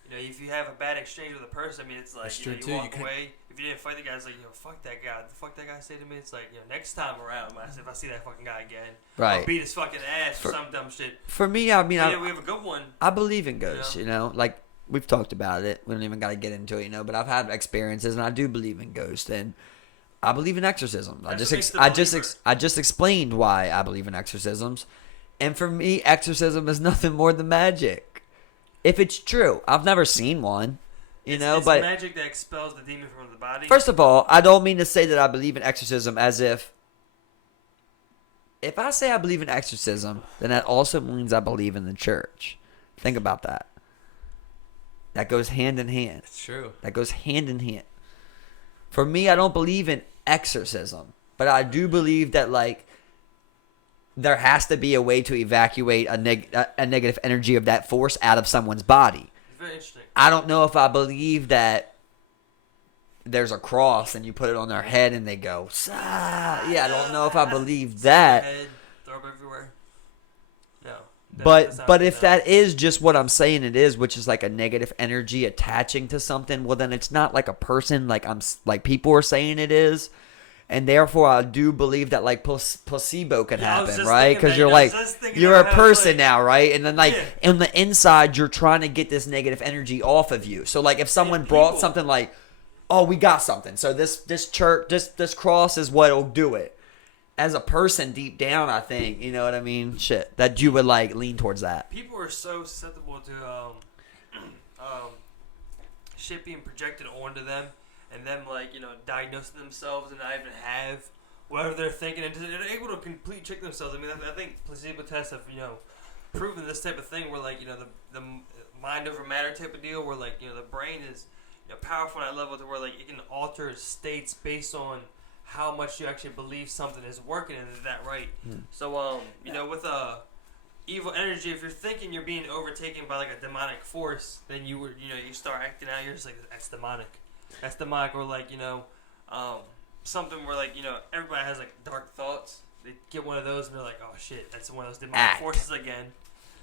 You know, if you have a bad exchange with a person, I mean, it's like, That's you know, true, you too. walk away. If you didn't fight the guy, it's like, you know, fuck that guy. The fuck that guy say to me? It's like, you know, next time around, if I see that fucking guy again, Right. I'll beat his fucking ass for some dumb shit. For me, I mean, Yeah, we have a good one. I believe in ghosts, you know, like we've talked about it. We don't even got to get into it, you know, but I've had experiences and I do believe in ghosts and I believe in exorcism. That's what makes the believer. I just explained why I believe in exorcisms. And for me, exorcism is nothing more than magic. If it's true, I've never seen one, you know, it's but magic that expels the demon from the body. first of all, I don't mean to say that I believe in exorcism as if I say I believe in exorcism, then that also means I believe in the church. Think about that. That goes hand in hand. It's true. That goes hand in hand. For me, I don't believe in exorcism, but I do believe that like there has to be a way to evacuate a negative energy of that force out of someone's body. It's very interesting. I don't know if I believe that there's a cross and you put it on their head and they go, "Sah." Yeah, I don't know if I believe that. Head, throw up everywhere. No. That's not But what if it that is just what I'm saying it is, which is like a negative energy attaching to something, well then it's not like a person like people are saying it is. And therefore, I do believe that like placebo could Yeah, I was happen, just right? thinking Because that. you're I was like just thinking you're a about, person like- now, right? And then like Yeah. on the inside, you're trying to get this negative energy off of you. So like if someone brought people- something like, oh, we got something. So this church, this cross is what'll do it. As a person deep down, I think, you know what I mean? Shit, that you would like lean towards that. People are so susceptible to shit being projected onto them, and them like, you know, diagnosing themselves and not even have whatever they're thinking, and they're able to completely trick themselves. I mean, I think placebo tests have, you know, proven this type of thing where like, you know, the mind over matter type of deal where like, you know, the brain is, you know, powerful on that level to where like it can alter states based on how much you actually believe something is working and is that right. So you know, with evil energy, if you're thinking you're being overtaken by like a demonic force, then you start acting out, you're just like, that's demonic. that's demonic, or like something where like everybody has like dark thoughts. They get one of those and they're like, oh shit, that's one of those demonic forces again.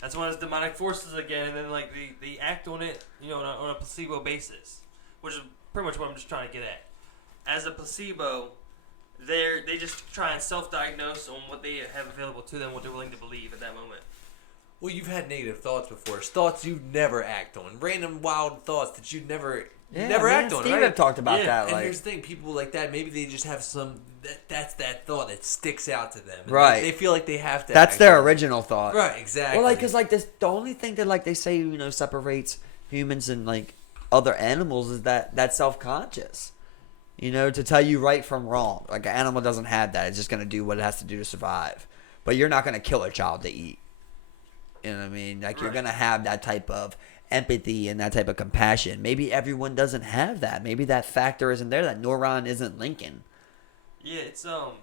That's one of those demonic forces again, and then like they act on it, on a placebo basis, which is pretty much what I'm just trying to get at. As a placebo, they just try and self-diagnose on what they have available to them, what they're willing to believe at that moment. Well, you've had negative thoughts before. Thoughts you never act on. Random wild thoughts that you never act on. Steve right? talked about that. And like, here's the thing: people like that, maybe they just have some. That's that thought that sticks out to them. And right. They feel like they have to. That's act their on it. original thought. Right. Exactly. Well, like, cause like this, the only thing that like they say separates humans and like other animals is that self-conscious. To tell you right from wrong. Like an animal doesn't have that. It's just gonna do what it has to do to survive. But you're not gonna kill a child to eat. You know what I mean? Like, you're going to have that type of empathy and that type of compassion. Maybe everyone doesn't have that. Maybe that factor isn't there. That neuron isn't linking. Yeah, it's so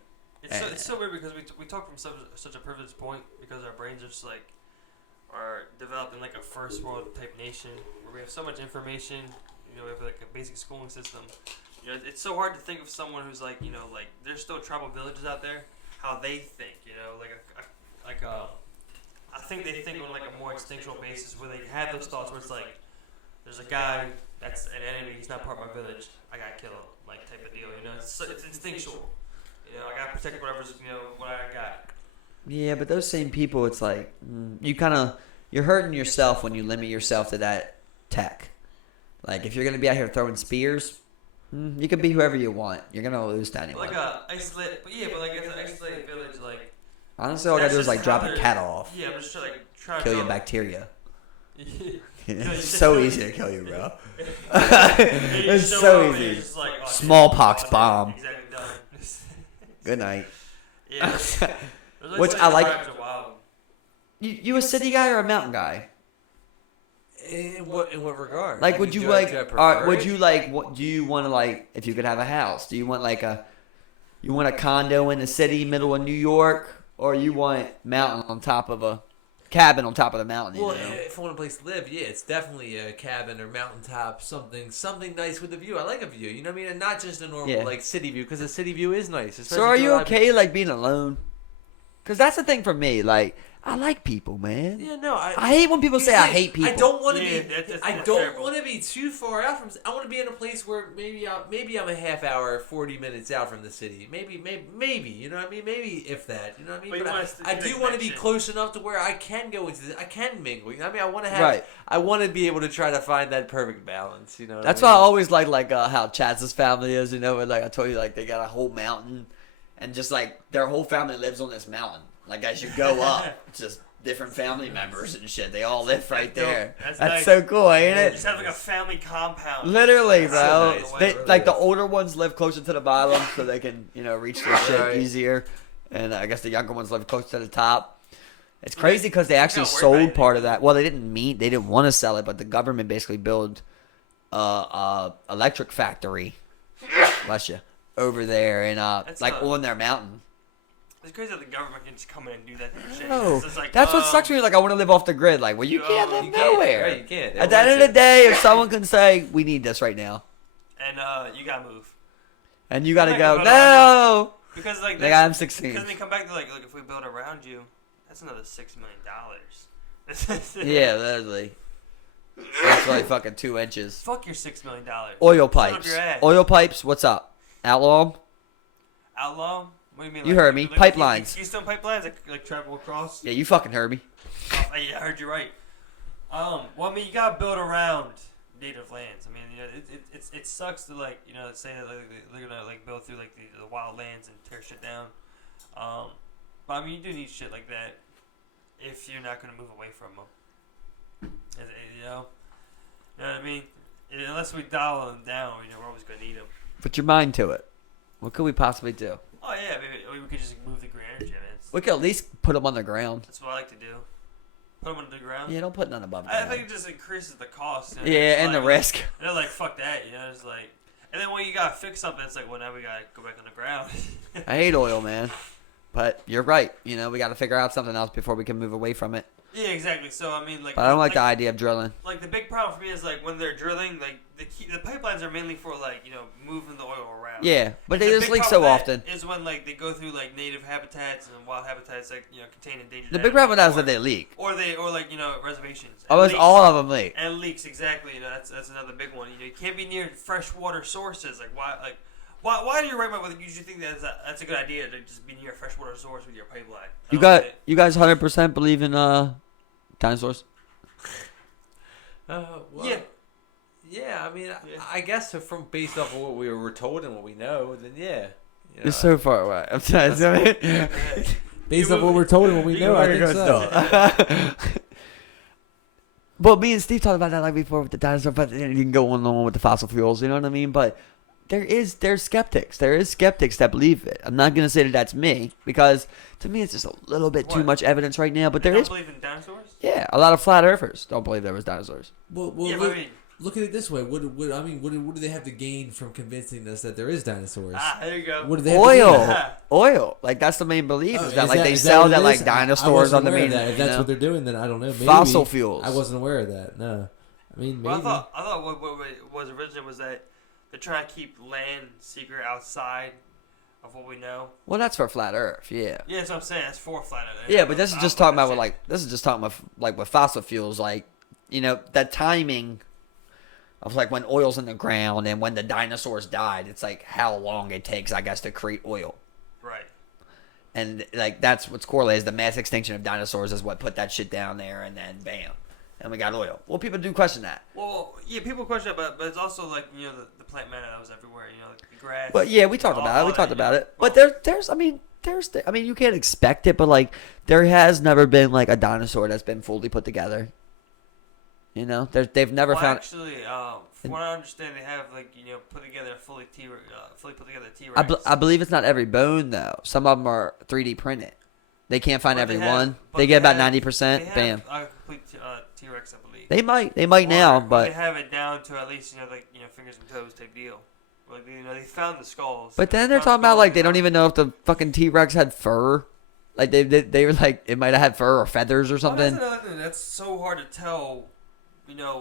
weird because we talk from such a privileged point because our brains are just like are developed in like a first world type nation where we have so much information. We have like a basic schooling system. It's so hard to think of someone who's like like there's still tribal villages out there. How they think, I think they think on like a more instinctual basis where they have those thoughts where it's like, there's a guy that's an enemy, he's not part of my village, I gotta kill him, like type of deal, it's instinctual. I gotta protect whatever's, what I got. Yeah, but those same people, it's like, you're hurting yourself when you limit yourself to that tech. Like, if you're gonna be out here throwing spears, you can be whoever you want. You're gonna lose to anyone. Like a isolated, but like as an isolated village, like. Honestly, all I gotta do is like drop a cat off. Yeah, I'm just trying to kill your bacteria. Yeah. It's so easy to kill you, bro. It's so easy. Like, smallpox bomb. Exactly done. Good night. Yeah. Which I like. You a city guy or a mountain guy? In what regard? Like, would you like? Would you like? What do you want to like? If you could have a house, do you want like you want a condo in the city, middle of New York? Or you want mountain on top of a cabin on top of the mountain? Well, if I want a place to live, yeah, it's definitely a cabin or mountaintop, something nice with a view. I like a view, you know what I mean? And not just a normal like city view, because a city view is nice. So are you okay like being alone? Because that's the thing for me. Like, I like people, man. Yeah, no, I hate when people say I hate people. I don't want to be. I don't want to be too far out from. I want to be in a place where maybe I'm a half hour, 40 minutes out from the city. Maybe. You know what I mean? Maybe if that. You know what I mean? But I do want to be close enough to where I can go into. I can mingle. You know what I mean? I want to have. Right. I want to be able to try to find that perfect balance. You know. That's why I always like how Chaz's family is. And like I told you, like they got a whole mountain, and just like their whole family lives on this mountain. Like as you go up, it's just different family members and shit. They all live right there. That's nice. So cool, ain't it? Just have like a family compound. Literally, bro. So They, like the older ones live closer to the bottom, so they can reach their shit easier. And I guess the younger ones live close to the top. It's crazy because they actually sold part of that. Well, they didn't want to sell it, but the government basically built electric factory. Bless you. Over there and on their mountain. It's crazy that the government can just come in and do that type of shit. No, like, that's what sucks when you're like, I want to live off the grid. Like, well, you can't live nowhere. Right, you can't. At the end of the day, if someone can say, we need this right now. And you gotta move. And you gotta go, no! Because like I'm 16. Because they come back to like, look, if we build around you, that's another $6 million. Yeah, literally. That's like fucking 2 inches. Fuck your $6 million. Oil pipes. Oil pipes, what's up? Outlaw 'em? Outlaw 'em? What do you mean? You heard me. Pipelines. Keystone pipelines like travel across? Yeah, you fucking heard me. Oh, yeah, I heard you right. Well, I mean, you gotta build around native lands. I mean, it sucks to like, say that like, they're gonna like build through like the wild lands and tear shit down. But I mean, you do need shit like that if you're not gonna move away from them. You know what I mean? Unless we dial them down, we're always gonna need them. Put your mind to it. What could we possibly do? Oh yeah, maybe we could just move the green energy. We could at least put them on the ground. That's what I like to do. Put them on the ground. Yeah, don't put none above. I think it just increases the cost. Yeah, and the risk. And they're like, fuck that, it's like. And then when you gotta fix something, it's like, well, now we gotta go back on the ground. I hate oil, man. But you're right. We gotta figure out something else before we can move away from it. Yeah, exactly. So I mean, like, But I don't like the idea of drilling. Like the big problem for me is like when they're drilling, like the pipelines are mainly for like moving the oil around. Yeah, but they The just big leak problem so with often. that is when like they go through like native habitats and wild habitats like contain endangered. The big problem with that is animals, that they leak. or like reservations. And Almost leaks. all of them leak. And leaks, exactly. That's another big one. You can't be near freshwater sources. Like why do you recommend? Whether you think that's a good idea to just be near a freshwater source with your pipeline? You guys 100% believe in dinosaurs? Well, yeah. Yeah, I mean, I guess from based off of what we were told and what we know, then yeah. You're so far away. I'm sorry. Based off what we're told and what we know, I think so. Well, me and Steve talked about that like before with the dinosaur, but you can go on with the fossil fuels. You know what I mean? But there's skeptics. There is skeptics that believe it. I'm not gonna say that that's me because to me it's just a little bit too much evidence right now. But They there don't is. believe in dinosaurs? Yeah, a lot of flat earthers don't believe there was dinosaurs. Well, look at it this way. What do they have to gain from convincing us that there is dinosaurs? There you go. What do they have to gain? Oil. Like that's the main belief is that is sell what that it like is? dinosaurs on the aware of main. that. If that's what they're doing, then I don't know. Maybe. Fossil fuels. I wasn't aware of that. No, I mean maybe. Well, I thought what was originally was that they're trying to keep land secret outside of what we know. Well, that's for flat Earth. Yeah. Yeah, that's what I'm saying. That's for flat Earth. Yeah, but this is just talking about with fossil fuels, like that timing of like when oil's in the ground and when the dinosaurs died. It's like how long it takes, I guess, to create oil. Right. And like that's what's correlated. Is the mass extinction of dinosaurs is what put that shit down there, and then bam, and we got oil. Well, people do question that. Well, yeah, people question it, but it's also like the plant matter that was everywhere. Like the grass. But yeah, we talked about it. We talked about it. But there's you can't expect it, but like there has never been like a dinosaur that's been fully put together. They've never found. Actually, from what I understand, they have put together fully put together T-Rex. I believe it's not every bone though. Some of them are 3D printed. They can't find every one. They get about 90%. Bam. A complete T-Rex, I believe. They might now, but they have it down to at least fingers and toes type deal. Like they found the skulls. But then they're talking about like they don't even know if the fucking T-Rex had fur. Like they were like it might have had fur or feathers or something. That's another thing. That's so hard to tell.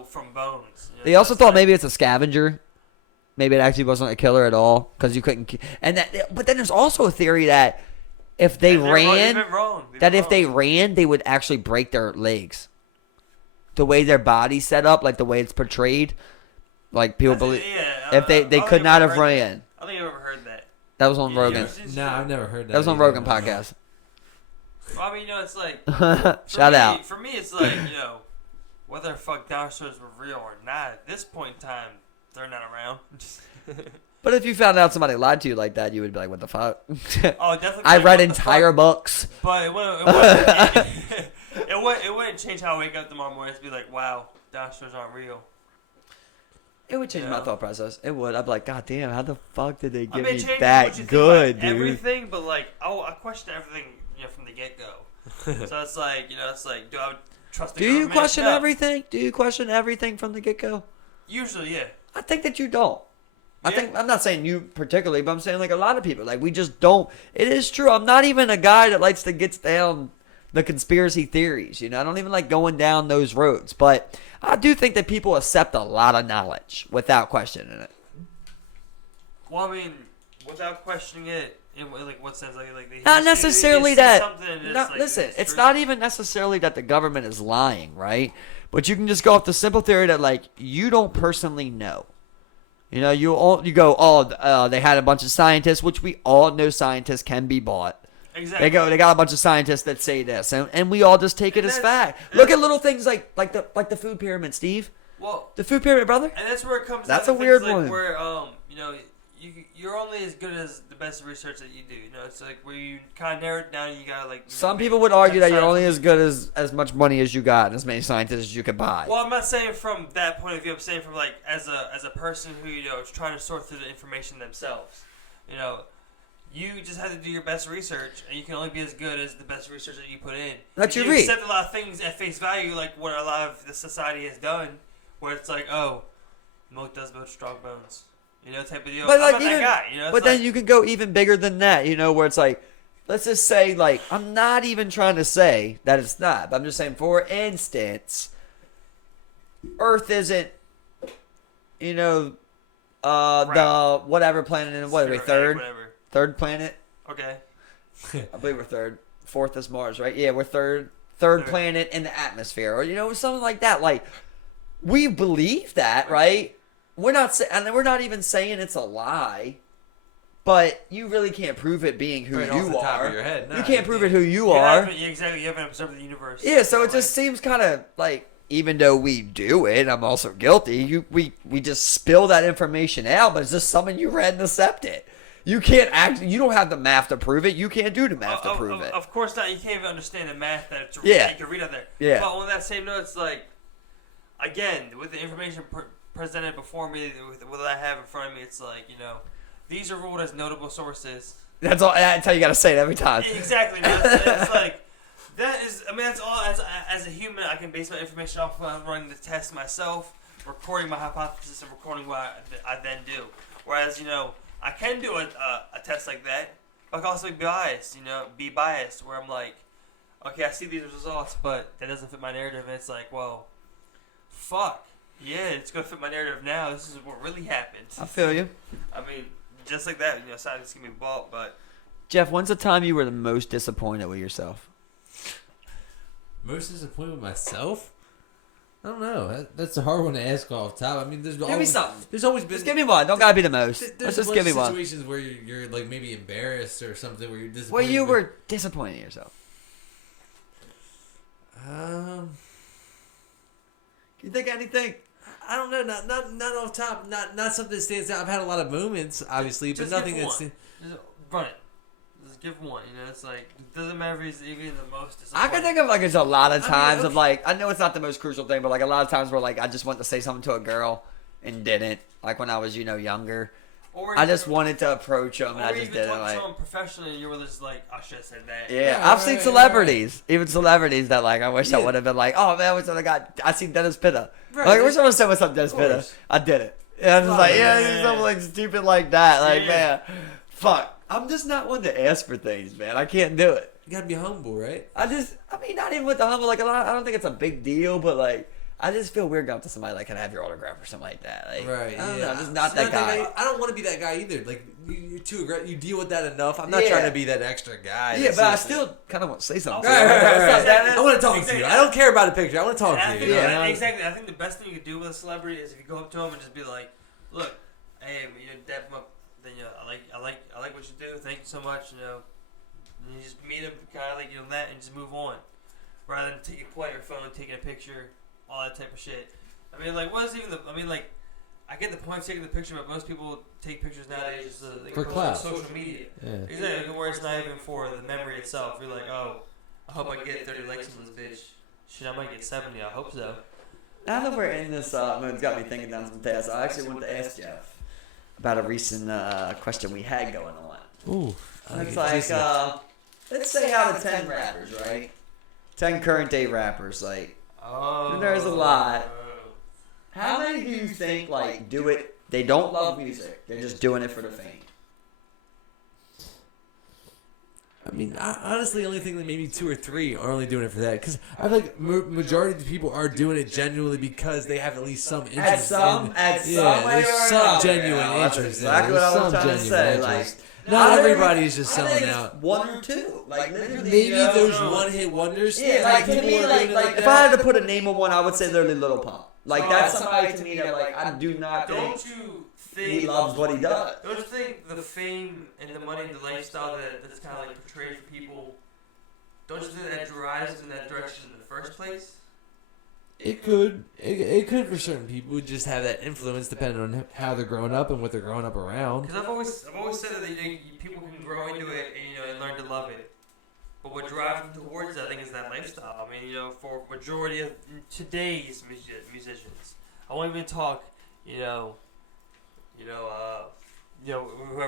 From bones. They also thought maybe it's a scavenger. Maybe it actually wasn't a killer at all because you couldn't. But then there's also a theory that if they ran, they would actually break their legs. The way their body's set up, like the way it's portrayed, like people believe. Yeah, if they could not have ran. I think I've ever heard that. That was on Rogan. No, I've never heard that. That was on Rogan podcast. Well, I mean, it's like shout out. For me, it's like whether the fuck dinosaurs were real or not, at this point in time, they're not around. But if you found out somebody lied to you like that, you would be like, what the fuck? Oh, definitely. I read entire books. But it wouldn't change how I wake up tomorrow morning. It'd be like, wow, dinosaurs aren't real. It would change my thought process. It would. I'd be like, God damn, how the fuck did they give me change that good, dude? Everything, but like, I question everything, from the get go. So it's like, do I trust the government? Do you question everything? Do you question everything from the get go? Usually, yeah. I think that you don't. Yeah. I'm not saying you particularly, but I'm saying like a lot of people. Like we just don't. It is true. I'm not even a guy that likes to get down the conspiracy theories. I don't even like going down those roads. But I do think that people accept a lot of knowledge without questioning it. Well, I mean, without questioning it, in like what sense? Like they not necessarily that. Listen, it's true. not even necessarily that the government is lying, right? But you can just go off the simple theory that like you don't personally know. You go, they had a bunch of scientists, which we all know scientists can be bought. Exactly. They got a bunch of scientists that say this, and we all just take it as fact. Look at little things like the food pyramid, Steve. Well, the food pyramid, brother. And that's where it comes. That's down a to weird things like one. Where you're only as good as the best research that you do. It's like where you kind of narrow it down and you gotta like. Some people would argue that you're only as good as much money as you got and as many scientists as you could buy. Well, I'm not saying from that point of view. I'm saying from like as a person who is trying to sort through the information themselves. You just have to do your best research, and you can only be as good as the best research that you put in. That you read. read. Accept a lot of things at face value, like what a lot of the society has done, where it's like, oh, milk does build strong bones. Type of deal. But I'm like not that guy. but then you can go even bigger than that. Where it's like let's just say, like, I'm not even trying to say that it's not, but I'm just saying, for instance, Earth isn't, the whatever planet in what are we, third? Third planet? Okay. I believe we're third. Fourth is Mars, right? Yeah, we're third planet in the atmosphere, or something like that. Like, we believe that, right? We're not even saying it's a lie. But you really can't prove it being who you are. You can't prove it who you are. Exactly. You haven't observed the universe. Yeah, so it just seems kind of like, even though we do it, I'm also guilty. We just spill that information out, but it's just something you read and accepted. You can't you don't have the math to prove it. You can't do the math to prove it. Of course not. You can't even understand the math that you can read out there. Yeah. But on that same note, it's like, again, with the information presented before me, with what I have in front of me, it's like, these are ruled as notable sources. That's how you got to say it every time. Exactly. It's like, that's all. As a human, I can base my information off of running the test myself, recording my hypothesis, and recording what I then do. Whereas, I can do a test like that, but I can also be biased, where I'm like, okay, I see these results, but that doesn't fit my narrative, and it's like, well, fuck. Yeah, it's going to fit my narrative now. This is what really happened. I feel you. I mean, just like that, science can be bought, but... Jeff, when's the time you were the most disappointed with yourself? Most disappointed with myself? I don't know. That's a hard one to ask off top. I mean, give me something. There's always been... Just give me one. Don't gotta be the most. Let's just give me one. Situations where you're like maybe embarrassed or something, where you're disappointed. Where you were disappointed in yourself. Can you think of anything? I don't know. Not off top. Not something that stands out. I've had a lot of moments, obviously, but nothing that's... Just run it. Just give one. It's like, it doesn't matter if it's even the most disappointing. I can think of, like, it's a lot of times of, like, I know it's not the most crucial thing, but, like, a lot of times where, like, I just wanted to say something to a girl and didn't. Like, when I was, younger. Or I just wanted to approach them and I just didn't. Like, someone professionally and you were just like, I should have said that. Yeah, I've seen celebrities. Even celebrities that, like, I wish I would have been like, oh, man, I wish I got... I seen Dennis Pitta. Right. Like, I wish I would have said what's up, Dennis Pitta. I did it. Yeah, I was just like, something like stupid like that. Like, man, fuck. I'm just not one to ask for things, man. I can't do it. You gotta be humble, right? Not even with the humble. Like, I don't think it's a big deal, but, like, I just feel weird going up to somebody like, can I have your autograph or something like that? Like, right. I don't know. I'm just not that guy. I don't want to be that guy either. Like, you're too aggressive. You deal with that enough. I'm not trying to be that extra guy. Yeah, but I still kind of want to say something. Right. I want to talk to you. I don't care about a picture. I want to talk to you. Exactly. I think the best thing you can do with a celebrity is if you go up to them and just be like, look, hey, dap them up. Then I like what you do. Thank you so much. And you just meet them, kind of like that, and just move on, rather than pull out your phone, taking a picture, all that type of shit. I mean, like, what is even the? I mean, like, I get the point of taking the picture, but most people take pictures nowadays just for clout, social media. Yeah. Exactly. Where it's not even for the memory itself. You're like, oh, I hope I get 30 likes on this bitch. Shit, I might get 70. I hope so. Now that we're in this, it's got me thinking down some tasks. I actually wanted to ask Jeff about a recent question we had going on. Ooh. It's like, let's say out of 10 rappers, right? 10 current day rappers, like, there's a lot. How many do you think, like, do it? They don't love music. They're just doing it for the fame. I mean, honestly, the only thing that maybe 2 or 3 are only doing it for that. Because I feel like majority of the people are doing it genuinely because they have at least some interest. There's some genuine interest. That's exactly what I was trying to say. Like, not everybody is just selling out. 1 or 2. Like, maybe those one-hit wonders. Yeah, like, to me, like, if I had to put a name on one, I would say literally Lil Pump. Like, that's somebody to me that, like, I do not think he loves what he does. Don't you think the fame and the money and the lifestyle that's kind of, like, portrayed for people, don't you think that drives in that direction in the first place? It could. It could for certain people just have that influence depending on how they're growing up and what they're growing up around. Because I've always said that people can grow into it and learn to love it. But what drives them towards that, I think, is that lifestyle. I mean, for majority of today's musicians, I won't even talk, whoever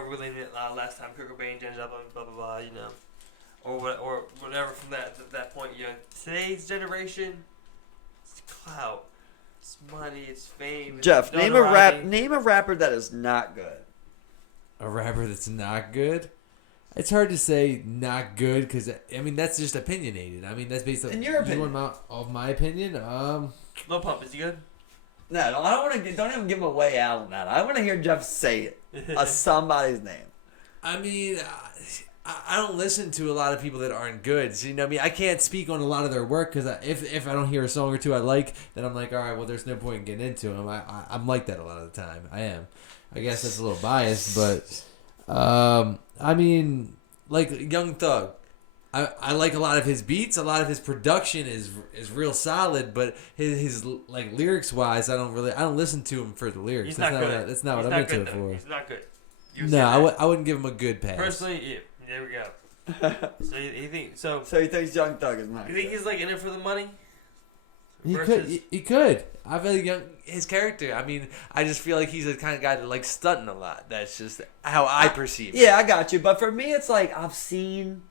really did last time, Kurt Cobain, Janis Joplin, blah blah blah, or whatever from that point. Today's generation, it's clout, it's money, it's fame. Jeff, name a rapper that is not good. A rapper that's not good. It's hard to say not good because I mean that's just opinionated. I mean that's based on your opinion. Of my opinion. Lil Pump, is he good? No, I don't want to. Don't even give him a way out on that. I want to hear Jeff say it. Somebody's name. I mean, I don't listen to a lot of people that aren't good. So, you know, what I mean, I can't speak on a lot of their work because if I don't hear a song or two I like, then I'm like, all right, well, there's no point in getting into them. I'm like that a lot of the time. I am. I guess that's a little biased, but I mean, like Young Thug. I like a lot of his beats. A lot of his production is real solid, but his like lyrics wise, I don't listen to him for the lyrics. He's not good. That's not He's what not I'm into good, it though. for. He's not good. No, I wouldn't give him a good pass. Personally, yeah. There we go. So you think so? So he thinks Young Thug is not. You think he's like in it for the money? He could. I feel like his character. I mean, I just feel like he's the kind of guy that likes stunting a lot. That's just how I perceive it. Yeah, I got you. But for me, it's like I've seen.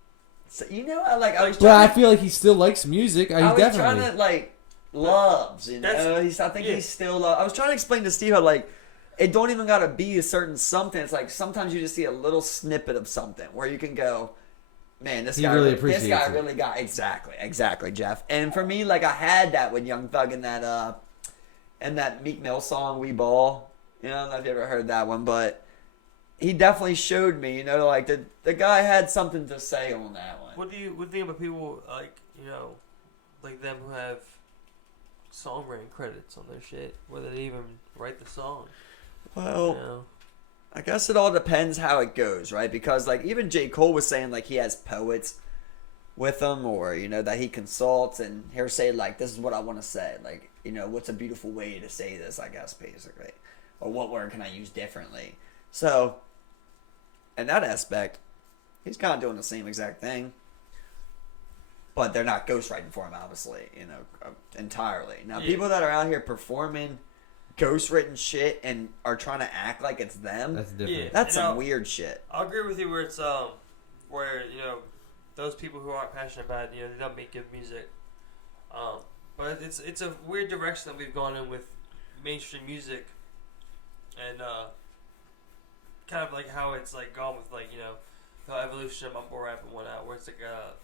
So, you know, I was. Well, I trying feel like he still likes music. I was definitely. trying to like loves. You know, I think he's still. I was trying to explain to Steve how like it don't even gotta be a certain something. It's like sometimes you just see a little snippet of something where you can go, man, this guy really got exactly, Jeff. And for me, like I had that with Young Thug in that Meek Mill song "We Ball." You know, I don't know if you ever heard that one, but he definitely showed me. You know, like the guy had something to say on that one. What do you think about people like like them who have songwriting credits on their shit, whether they even write the song? Well, I guess it all depends how it goes, right? Because like even J. Cole was saying like he has poets with him, or you know that he consults and he'll say like this is what I want to say, like you know what's a beautiful way to say this, I guess basically, or what word can I use differently. So in that aspect, he's kind of doing the same exact thing, but they're not ghostwriting for him, obviously, you know, entirely. Now people that are out here performing ghostwritten shit and are trying to act like it's them. That's different. Yeah, that's some weird shit. I'll agree with you where it's where those people who aren't passionate about it, they don't make good music. But it's a weird direction that we've gone in with mainstream music, and kind of like how it's like gone with like the evolution of mumble rap and whatnot, where it's like a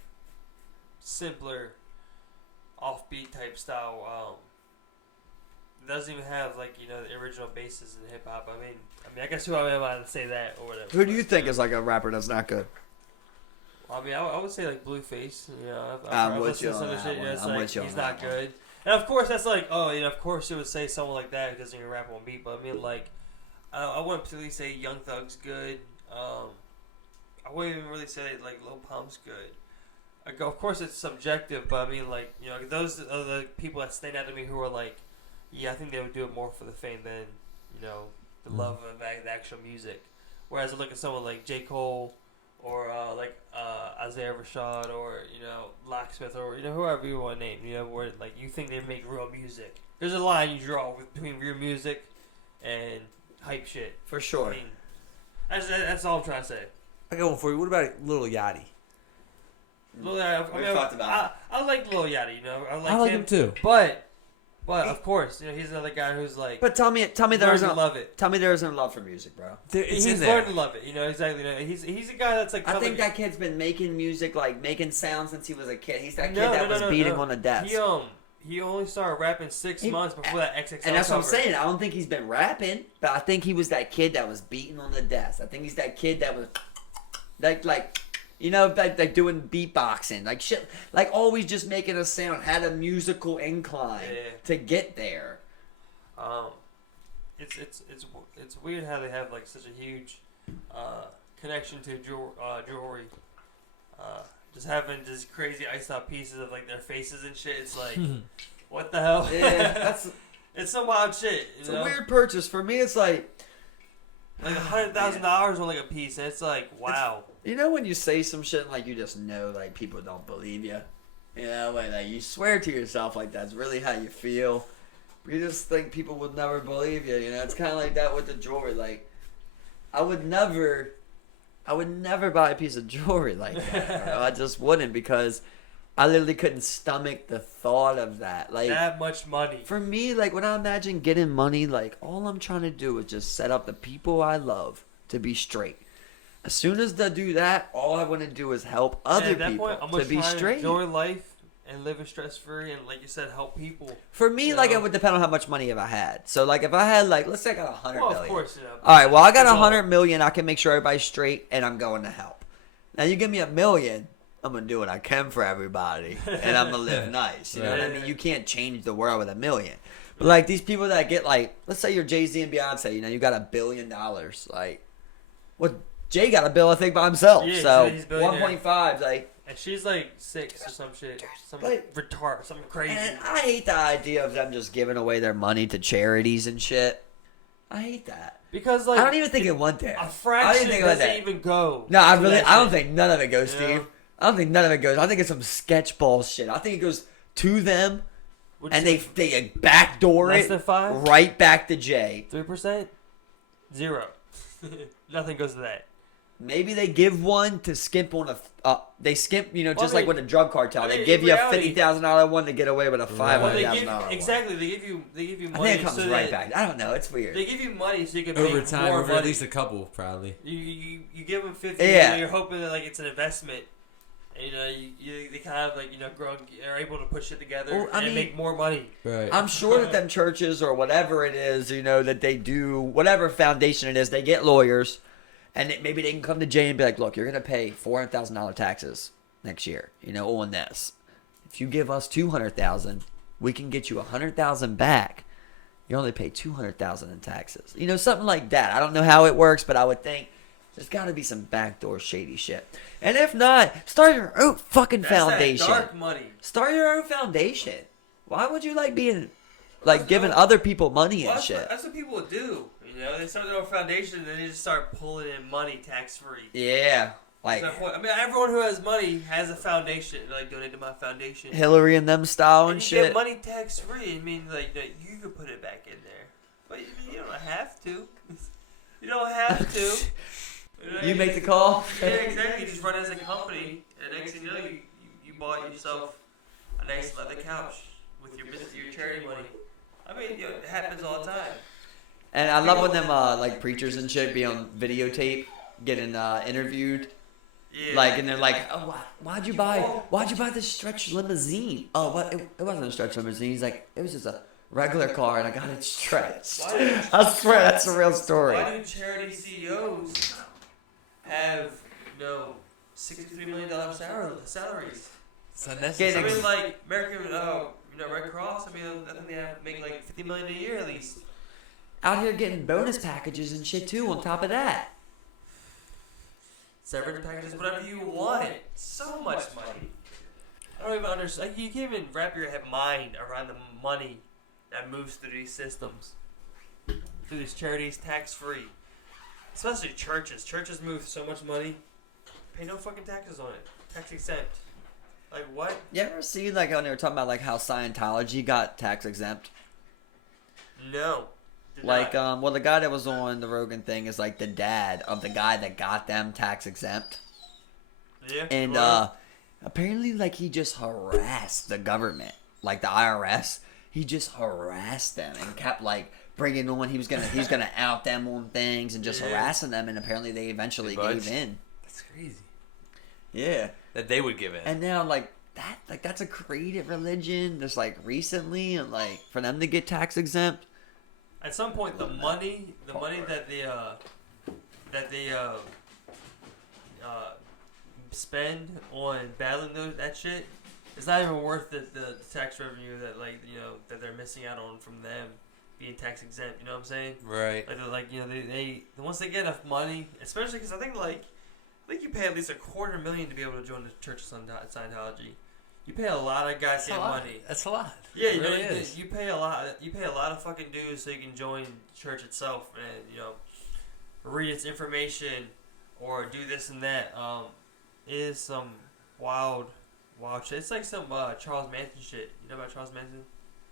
simpler, offbeat type style. It doesn't even have like the original basis in hip hop. I mean, I guess who am I to say that or whatever. Who do you think is like a rapper that's not good? I mean, I would say like Blueface. I'm with you on that one. I'm with you on he's that not good. And of course, that's like, of course you would say someone like that who doesn't even rap on beat. But I mean, like, I wouldn't particularly say Young Thug's good. I wouldn't even really say like Lil Pump's good. Like, of course, it's subjective, but I mean, like, those are the people that stand out to me who are like, yeah, I think they would do it more for the fame than, the love of the actual music. Whereas I look at someone like J. Cole or like Isaiah Rashad or, Locksmith or, whoever you want to name, where like you think they make real music. There's a line you draw between real music and hype shit. For sure. I mean, that's all I'm trying to say. I got one for you. What about Lil Yachty? Lil Yachty, I like Lil Yachty, I like him too. But of course, he's another guy who's like. But tell me there isn't love it. Tell me there isn't love for music, bro. He's learned to love it. Exactly. He's a guy that's like. I think that kid's been making music, like making sounds since he was a kid. He's that kid that was beating on the desk. He only started rapping 6 months before that XXL. And that's cover. what I'm saying. I don't think he's been rapping, but I think he was that kid that was beating on the desk. I think he's that kid that was like doing beatboxing, like shit, like always just making a sound, had a musical incline to get there. It's weird how they have like such a huge connection to jewelry. Just having just crazy iced out pieces of like their faces and shit. It's like, what the hell? Yeah, it's some wild shit. It's a weird purchase for me. It's like $100,000 on like a piece, and it's like, wow. When you say some shit and like you just know like people don't believe you. Like you swear to yourself like that's really how you feel. You just think people would never believe you. It's kind of like that with the jewelry. Like I would never buy a piece of jewelry like that. I just wouldn't, because I literally couldn't stomach the thought of that. Like that much money. For me, like when I imagine getting money, like all I'm trying to do is just set up the people I love to be straight. As soon as they do that, all I want to do is help other people to be straight. Enjoy life and live stress free, and like you said, help people. For me, like it would depend on how much money if I had. So like if I had like, let's say I got 100 million. Of course, All right, well I got 100 million. I can make sure everybody's straight, and I'm going to help. Now you give me $1 million, I'm gonna do what I can for everybody, and I'm gonna live nice. You know what I mean? You can't change the world with $1 million. But like these people that get like, let's say you're Jay-Z and Beyonce. You know, you got $1 billion. Like, what? Jay got a bill, I think, by himself. Yeah, so he's 1.5, like. And she's like 6 or some shit, some But- retard, something crazy. And I hate the idea of them just giving away their money to charities and shit. I hate that. Because like I don't even think it went there. a fraction doesn't even go. No, I don't think none of it goes, Steve. I don't think none of it goes. I think it's some sketch ball shit. I think it goes to them, and they backdoor less it than 5? right back to Jay. 3%? 0. Nothing goes to that. Maybe they give one to skimp on they skimp, you know, just like with a drug cartel. They in give you a reality- $50,000 one to get away with a $500,000 one. exactly. They give you I money. think it comes right back. I don't know. It's weird. They give you money so you can Over make time, more over money. at least a couple, probably. You give them 50. Yeah. And you're hoping that like it's an investment. And, you know, they kind of like are able to put shit together Well, I mean, make more money. Right. I'm sure that them churches or whatever it is, you know, that they do, whatever foundation it is, they get lawyers, and maybe they can come to Jay and be like, look, you're going to pay $400,000 taxes next year, you know, on this. If you give us $200,000, we can get you $100,000 back. You only pay $200,000 in taxes. You know, something like that. I don't know how it works, but I would think there's got to be some backdoor shady shit. And if not, start your own fucking foundation. That dark money. Start your own foundation. Why would you like being, like, giving other people money and shit? That's what people do. You know, they start their own foundation and then they just start pulling in money tax free. Yeah. Like, I mean, everyone who has money has a foundation. Like, donate to my foundation. Hillary and them style and you shit. get money tax free. I mean, like, you could put it back in there. But you don't have to. You don't have to. You make the call? Yeah, exactly. You just run as a company, and next thing you know, you bought yourself a nice leather couch with your business, your charity money. I mean, it happens all the time. And I love when them, like, preachers and shit be on videotape getting interviewed. Yeah. Like, and they're like, oh, why'd you buy this stretch limousine? Oh, what? It wasn't a stretch limousine. He's like, it was just a regular car, and I got it stretched. I swear, that's a real story. Why do charity CEOs have, $63 million salaries? It's unnecessary. I mean, like, American, Red Cross, I mean, I think they make like $50 million a year at least. Out here getting bonus packages and shit, too, on top of that. Severance packages, whatever you want. So much money. I don't even understand. Like, you can't even wrap your mind around the money that moves through these systems. Through these charities, tax-free. Especially churches. Churches move so much money. Pay no fucking taxes on it. Tax exempt. Like, what? You ever see, like, when they were talking about, like, how Scientology got tax exempt? No. Like, well, the guy that was on the Rogan thing is, like, the dad of the guy that got them tax exempt. Yeah. And, apparently, like, he just harassed the government. Like, the IRS. He just harassed them and kept, like, bringing on, he's gonna out them on things and just harassing them, and apparently they eventually gave in. That's crazy. Yeah. That they would give in. And now, that's a creative religion. Just, like, recently, and, like, for them to get tax exempt. At some point, the money that they spend on battling that shit, it's not even worth the tax revenue that that they're missing out on from them being tax exempt. You know what I'm saying? Right. They once they get enough money, especially because I think you pay at least $250,000 to be able to join the Church of Scientology. You pay a lot of goddamn money. That's a lot. Yeah, it really is. You pay a lot. You pay a lot of fucking dues so you can join the church itself and read its information or do this and that. It is some wild shit. It's like some Charles Manson shit. You know about Charles Manson?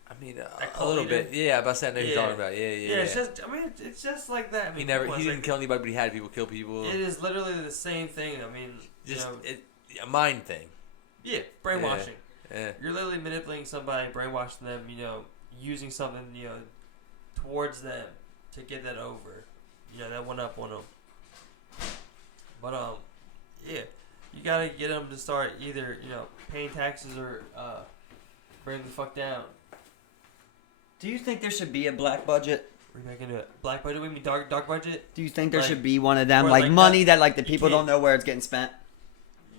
I mean, a little bit. Yeah, but I know who you're talking about. Yeah. It's just. I mean, it's just like that. I mean, he didn't kill anybody, but he had people kill people. It is literally the same thing. I mean, just a mind thing. Yeah, brainwashing. Yeah. You're literally manipulating somebody, brainwashing them, using something, towards them to get that over. That one up on them. But yeah, you gotta get them to start either paying taxes or bring the fuck down. Do you think there should be a black budget? We're making a black budget. We mean dark budget. Do you think there should be one of them, like money that like the people don't know where it's getting spent?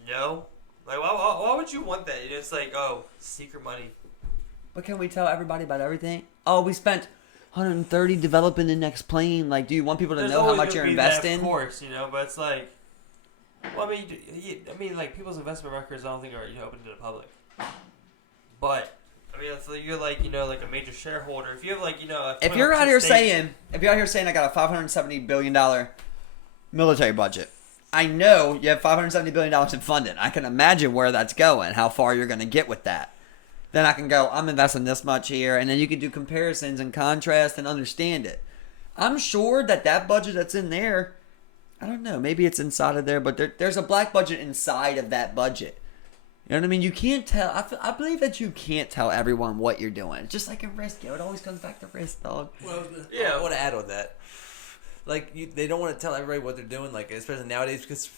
No, like why would you want that? It's like secret money. But can we tell everybody about everything? Oh, we spent 130 developing the next plane. Like, do you want people to know how much you're investing? Of course, but it's like, well, I mean, like people's investment records, I don't think are open to the public. But I mean, if you're like like a major shareholder, if you have like if you're out here saying I got a $570 billion military budget, I know you have $570 billion in funding. I can imagine where that's going, how far you're going to get with that. Then I can go, I'm investing this much here, and then you can do comparisons and contrast and understand it. I'm sure that budget that's in there, I don't know, maybe it's inside of there, but there's a black budget inside of that budget. You know what I mean? You can't tell. I believe that you can't tell everyone what you're doing. Just like a risk, it always comes back to risk, dog. Well, yeah, I want to add on that. Like, they don't want to tell everybody what they're doing, like, especially nowadays, because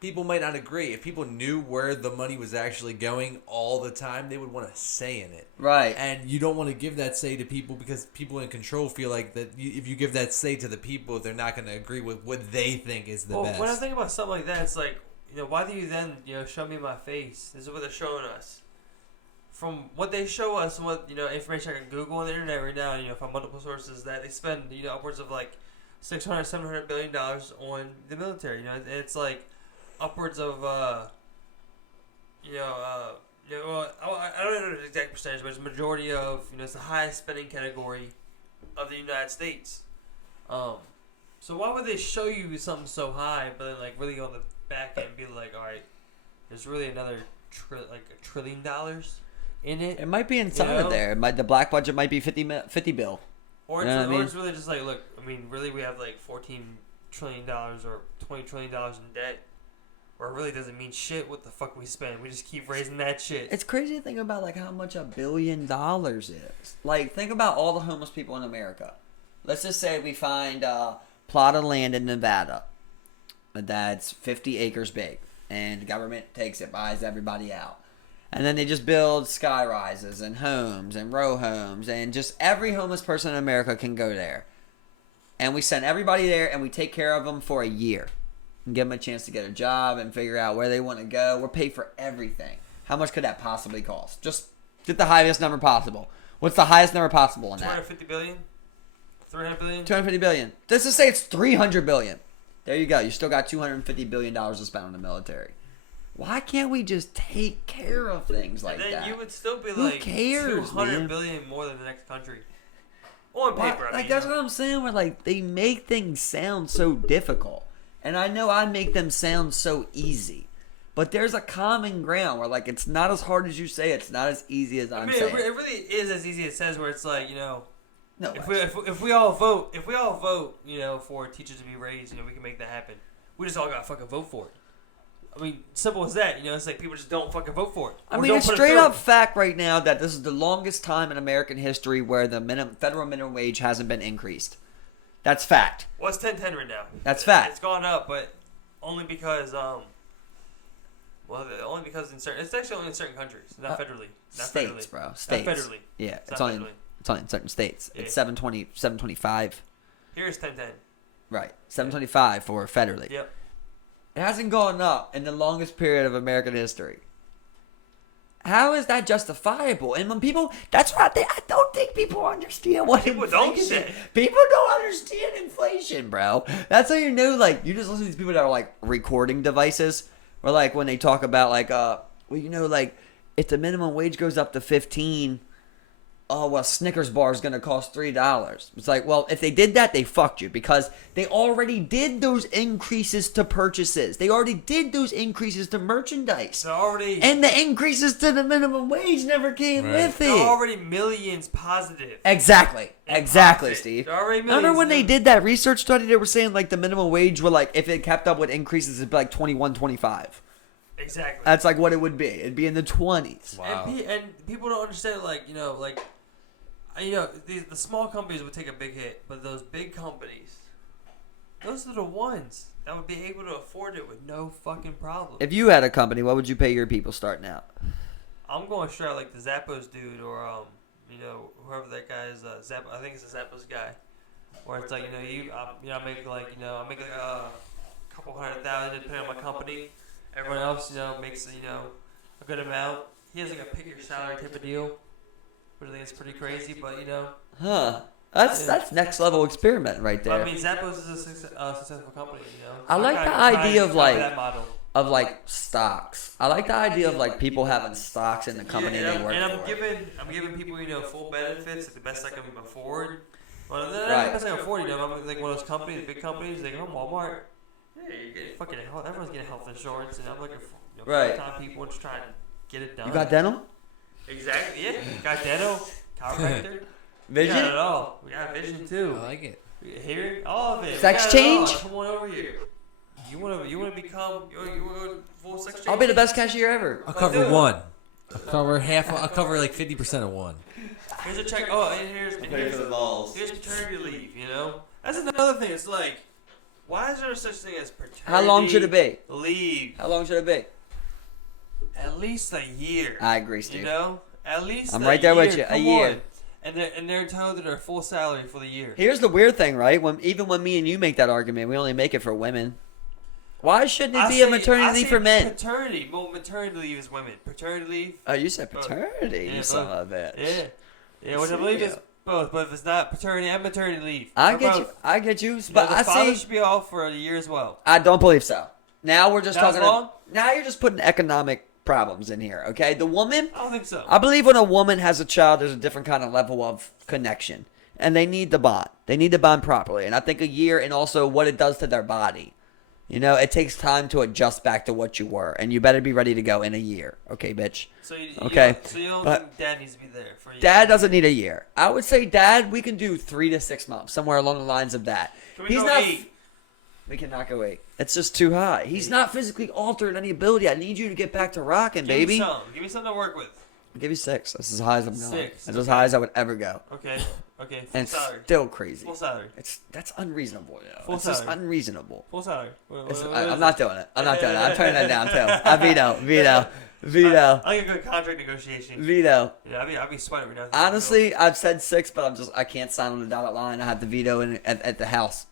people might not agree. If people knew where the money was actually going all the time, they would want to say in it. Right. And you don't want to give that say to people because people in control feel like that if you give that say to the people, they're not going to agree with what they think is the best. When I think about something like that, it's like, why do you then, show me my face? This is what they're showing us. From what they show us and what, information I can Google on the internet right now, from multiple sources, that they spend, upwards of like $600-700 billion on the military. And it's like upwards of, I don't know the exact percentage, but it's a majority of, it's the highest spending category of the United States. So why would they show you something so high, but then like really on the back end be like, all right, there's really another $1 trillion in it. It might be inside of there. The black budget might be 50 bill. Or it's really just like, look, I mean, really we have like $14 trillion or $20 trillion in debt. Or it really doesn't mean shit what the fuck we spend. We just keep raising that shit. It's crazy to think about like how much $1 billion is. Like, think about all the homeless people in America. Let's just say we find a plot of land in Nevada that's 50 acres big, and the government takes it, buys everybody out. And then they just build sky rises and homes and row homes, and just every homeless person in America can go there. And we send everybody there, and we take care of them for a year. And give them a chance to get a job and figure out where they want to go. We're paid for everything. How much could that possibly cost? Just get the highest number possible. What's the highest number possible in that? $250 billion? $300 billion? $250 billion. Let's just say it's $300 billion. There you go. You still got $250 billion to spend on the military. Why can't we just take care of things like that? And then you would still be Who like cares, $200 billion more than the next country. On paper, I mean. That's what I'm saying. Where like they make things sound so difficult. And I know I make them sound so easy. But there's a common ground where, like, it's not as hard as you say. It's not as easy as I'm saying. It really is as easy as it says, where it's like, No, if we all vote, for teachers to be raised, we can make that happen. We just all gotta fucking vote for it. I mean, simple as that. It's like people just don't fucking vote for it. I mean, it's straight up fact right now that this is the longest time in American history where the federal minimum wage hasn't been increased. That's fact. Well, it's 10.10 right now. That's fact. It's gone up, but only because it's actually only in certain countries, not federally. Not states, federally. bro. States. Not federally. Yeah, it's only in certain states. Yeah. It's 725. Here's 10.10. Right. 725 for federally. Yep. It hasn't gone up in the longest period of American history. How is that justifiable? And when people, that's what I don't think people understand what people inflation. Don't say. People don't understand inflation, bro. That's how you know. Like, you just listen to these people that are like recording devices, or like when they talk about like, like if the minimum wage goes up to 15. Oh, well, Snickers bar is going to cost $3. It's like, well, if they did that, they fucked you because they already did those increases to purchases. They already did those increases to merchandise. And the increases to the minimum wage never came with it. They're already millions positive. Exactly, profit. Steve. They're already millions. Remember when they did that research study, they were saying like the minimum wage would like, if it kept up with increases, it'd be like 21, 25. Exactly. That's like what it would be. It'd be in the 20s. Wow. And people don't understand, the small companies would take a big hit, but those big companies, those are the ones that would be able to afford it with no fucking problem. If you had a company, what would you pay your people starting out? I'm going straight like the Zappos dude, or whoever that guy is. I think it's the Zappos guy. Where it's like I make like a couple $100,000 depending on my company. Everyone else makes a good amount. He has like a pick your salary type of deal, which I think is pretty crazy. But Huh. That's next level experiment right there. I mean, Zappos is a successful company. I like the idea of like stocks. I like the idea of like people having stocks in the company they work for. And I'm giving people full benefits at the best I can afford. Well, not the best I can afford. I'm like one of those companies, big companies. They go Walmart. Hey, you're getting fucking everyone's getting health insurance, and I'm looking for full-time people just trying to get it done. You got dental? Exactly. Yeah. Got dental, chiropractor. Vision? We got it all. We got vision too. I like it. Hearing, all of it. Sex change? Come on over here. You wanna become full sex change? I'll be the best cashier ever. I'll cover one. I'll cover half. I'll cover like 50% of one. Here's a check. Oh, and here's paternity leave. That's another thing. It's like, why is there such thing as paternity? How long should it be? Leave. How long should it be? At least a year. I agree, Steve. At least. I'm right there with you. A year. And they're entitled to their full salary for the year. Here's the weird thing, right? Even when me and you make that argument, we only make it for women. Why shouldn't it be a maternity leave for men? Paternity. Well, maternity leave is women. Paternity leave. Oh, you said paternity. Yeah, you son of a bitch. Yeah, which I believe is both. But if it's not paternity and maternity leave, I get you. But the father should be off for a year as well. I don't believe so. Now we're just talking. Long? Now you're just putting economic problems in here. Okay, the woman. I don't think so. I believe when a woman has a child, there's a different kind of level of connection, and they need the bond. They need to bond properly, and I think a year, and also what it does to their body. It takes time to adjust back to what you were, and you better be ready to go in a year. Okay, bitch. So you don't think Dad needs to be there for a year? Dad doesn't need a year. I would say, Dad, we can do 3 to 6 months, somewhere along the lines of that. Can we go 8? We cannot go 8. It's just too high. He's not physically altered any ability. I need you to get back to rocking, baby. Give me something to work with. I'll give you 6. That's as high as I'm going. 6. That's as high as I would ever go. Okay. Full And salary. Still crazy. Full salary. That's unreasonable. Full it's salary. just unreasonable. Full salary. I'm not doing it. I'm turning that down too. I veto. I like a good contract negotiation. Veto. Yeah, I'll be sweating right now. Honestly, I've said 6, but I can't sign on the dotted line. I have to veto at the House.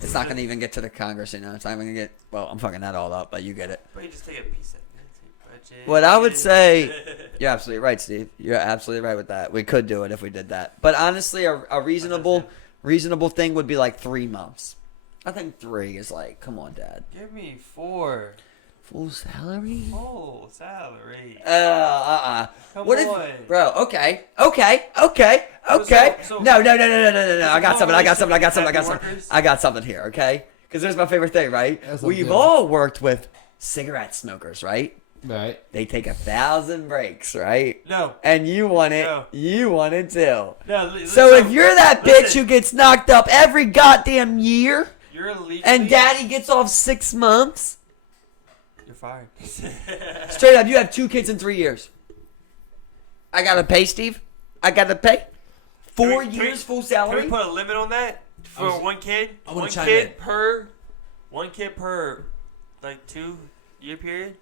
It's not gonna even get to the Congress, It's not even gonna get. Well, I'm fucking that all up, but you get it. But you just take a piece of it. Budget. What I would say, you're absolutely right, Steve. You're absolutely right with that. We could do it if we did that. But honestly, a reasonable thing would be like 3 months. I think 3 is like, come on, Dad. Give me 4. Full salary? Full salary. Come what on. If, bro, okay. No. I got something here, okay? Because there's my favorite thing, right? We've all worked with cigarette smokers, right? Right. They take 1,000 breaks, right? No. And you want it. No. You want it too. No, so if you're that bitch who gets knocked up every goddamn year, and Daddy gets off 6 months, you're fired. Straight up, you have 2 kids in 3 years. I gotta pay, Steve. I gotta pay. 4 years full salary. Can we put a limit on that for one kid? I want to chime in. One kid per, like 2-year period.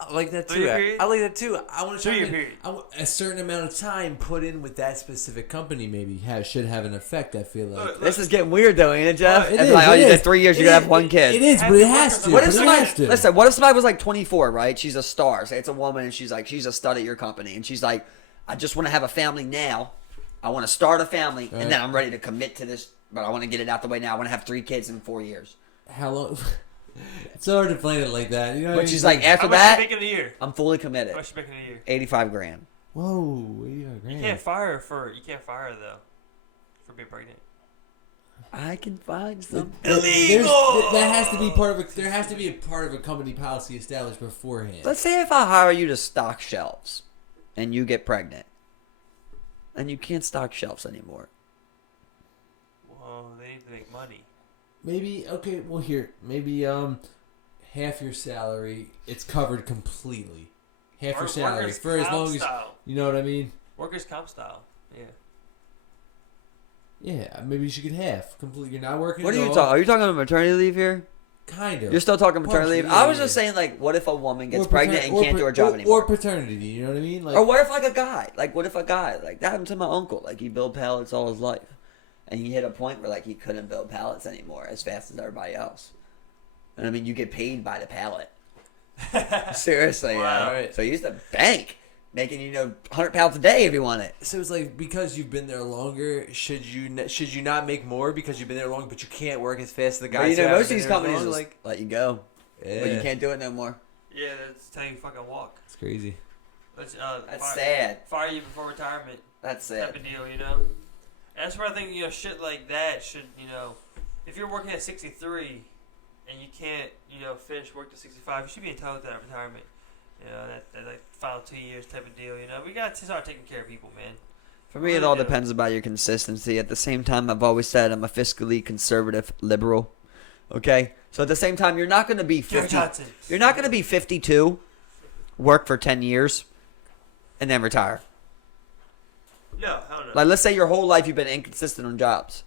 I like that too. 3-year period? I like that too. I want to 2-year period. A certain amount of time put in with that specific company maybe should have an effect. I feel like this is getting weird, though, ain't it, Jeff? It it's is, like, it you is. get 3 years, you're gonna have 1 kid. It is, but it has to. What if somebody was like 24, right? She's a star. Say it's a woman, and she's a stud at your company, and she's like, I just want to have a family now. I want to start a family, and then I'm ready to commit to this, but I want to get it out the way now. I want to have 3 kids in 4 years. How long? It's hard to plan it like that, But she's like, after that, making a year? I'm fully committed. How much you making a year? $85,000. Whoa, $85,000. You can't fire her though for being pregnant. I can find some. Illegal. That has to be part of a. There has to be a part of a company policy established beforehand. Let's say if I hire you to stock shelves, and you get pregnant, and you can't stock shelves anymore. Well, they need to make money. Maybe maybe half your salary, it's covered completely. Half your salary for as long as you know what I mean. Workers' comp style, yeah. Yeah, maybe you should get half completely. You're not working. What are you talking? Are you talking about maternity leave here? Kind of. You're still talking maternity leave? Partially, I was just saying, like, what if a woman gets pregnant and can't do her job anymore? Or paternity, you know what I mean? Like, or what if, like, a guy? Like, what if a guy? Like, that happened to my uncle. Like, he built pallets all his life. And he hit a point where, like, he couldn't build pallets anymore as fast as everybody else. And, I mean, you get paid by the pallet. Seriously, wow. yeah. So he used to bank. Making 100 pounds a day if you want it. so it's like because you've been there longer, should you not make more because you've been there long, but you can't work as fast as the guys? But who most of haven't these been there companies long? just Like, let you go, yeah, but you can't do it no more. Yeah, that's how you fucking walk. It's crazy. That's Sad. Fire you before retirement. That's Type sad. of deal, And that's where I think shit like that should if you're working at 63 and you can't finish work to 65, you should be entitled to that retirement. That like final 2 years type of deal. We got to start taking care of people, man. For me, it all depends about your consistency. At the same time, I've always said I'm a fiscally conservative liberal. Okay, so at the same time, you're not going to be 50. You're not going to be 52, work for 10 years, and then retire. No, hell no. Like, let's say your whole life you've been inconsistent on jobs.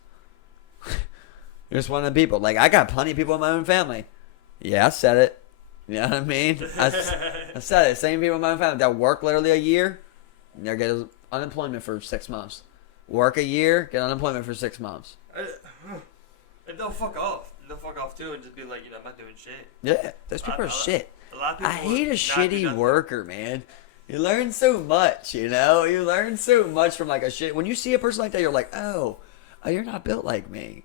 You're just one of the people. Like, I got plenty of people in my own family. Yeah, I said it. You know what I mean? I said it. Same people in my own family that work literally a year, and they get unemployment for 6 months. Work a year, get unemployment for 6 months. And they'll fuck off. They'll fuck off too and just be like, I'm not doing shit. Yeah, those people are shit. A lot of people I hate a not do shitty nothing. worker, man. You learn so much, You learn so much from like a shit. When you see a person like that, you're like, oh, you're not built like me.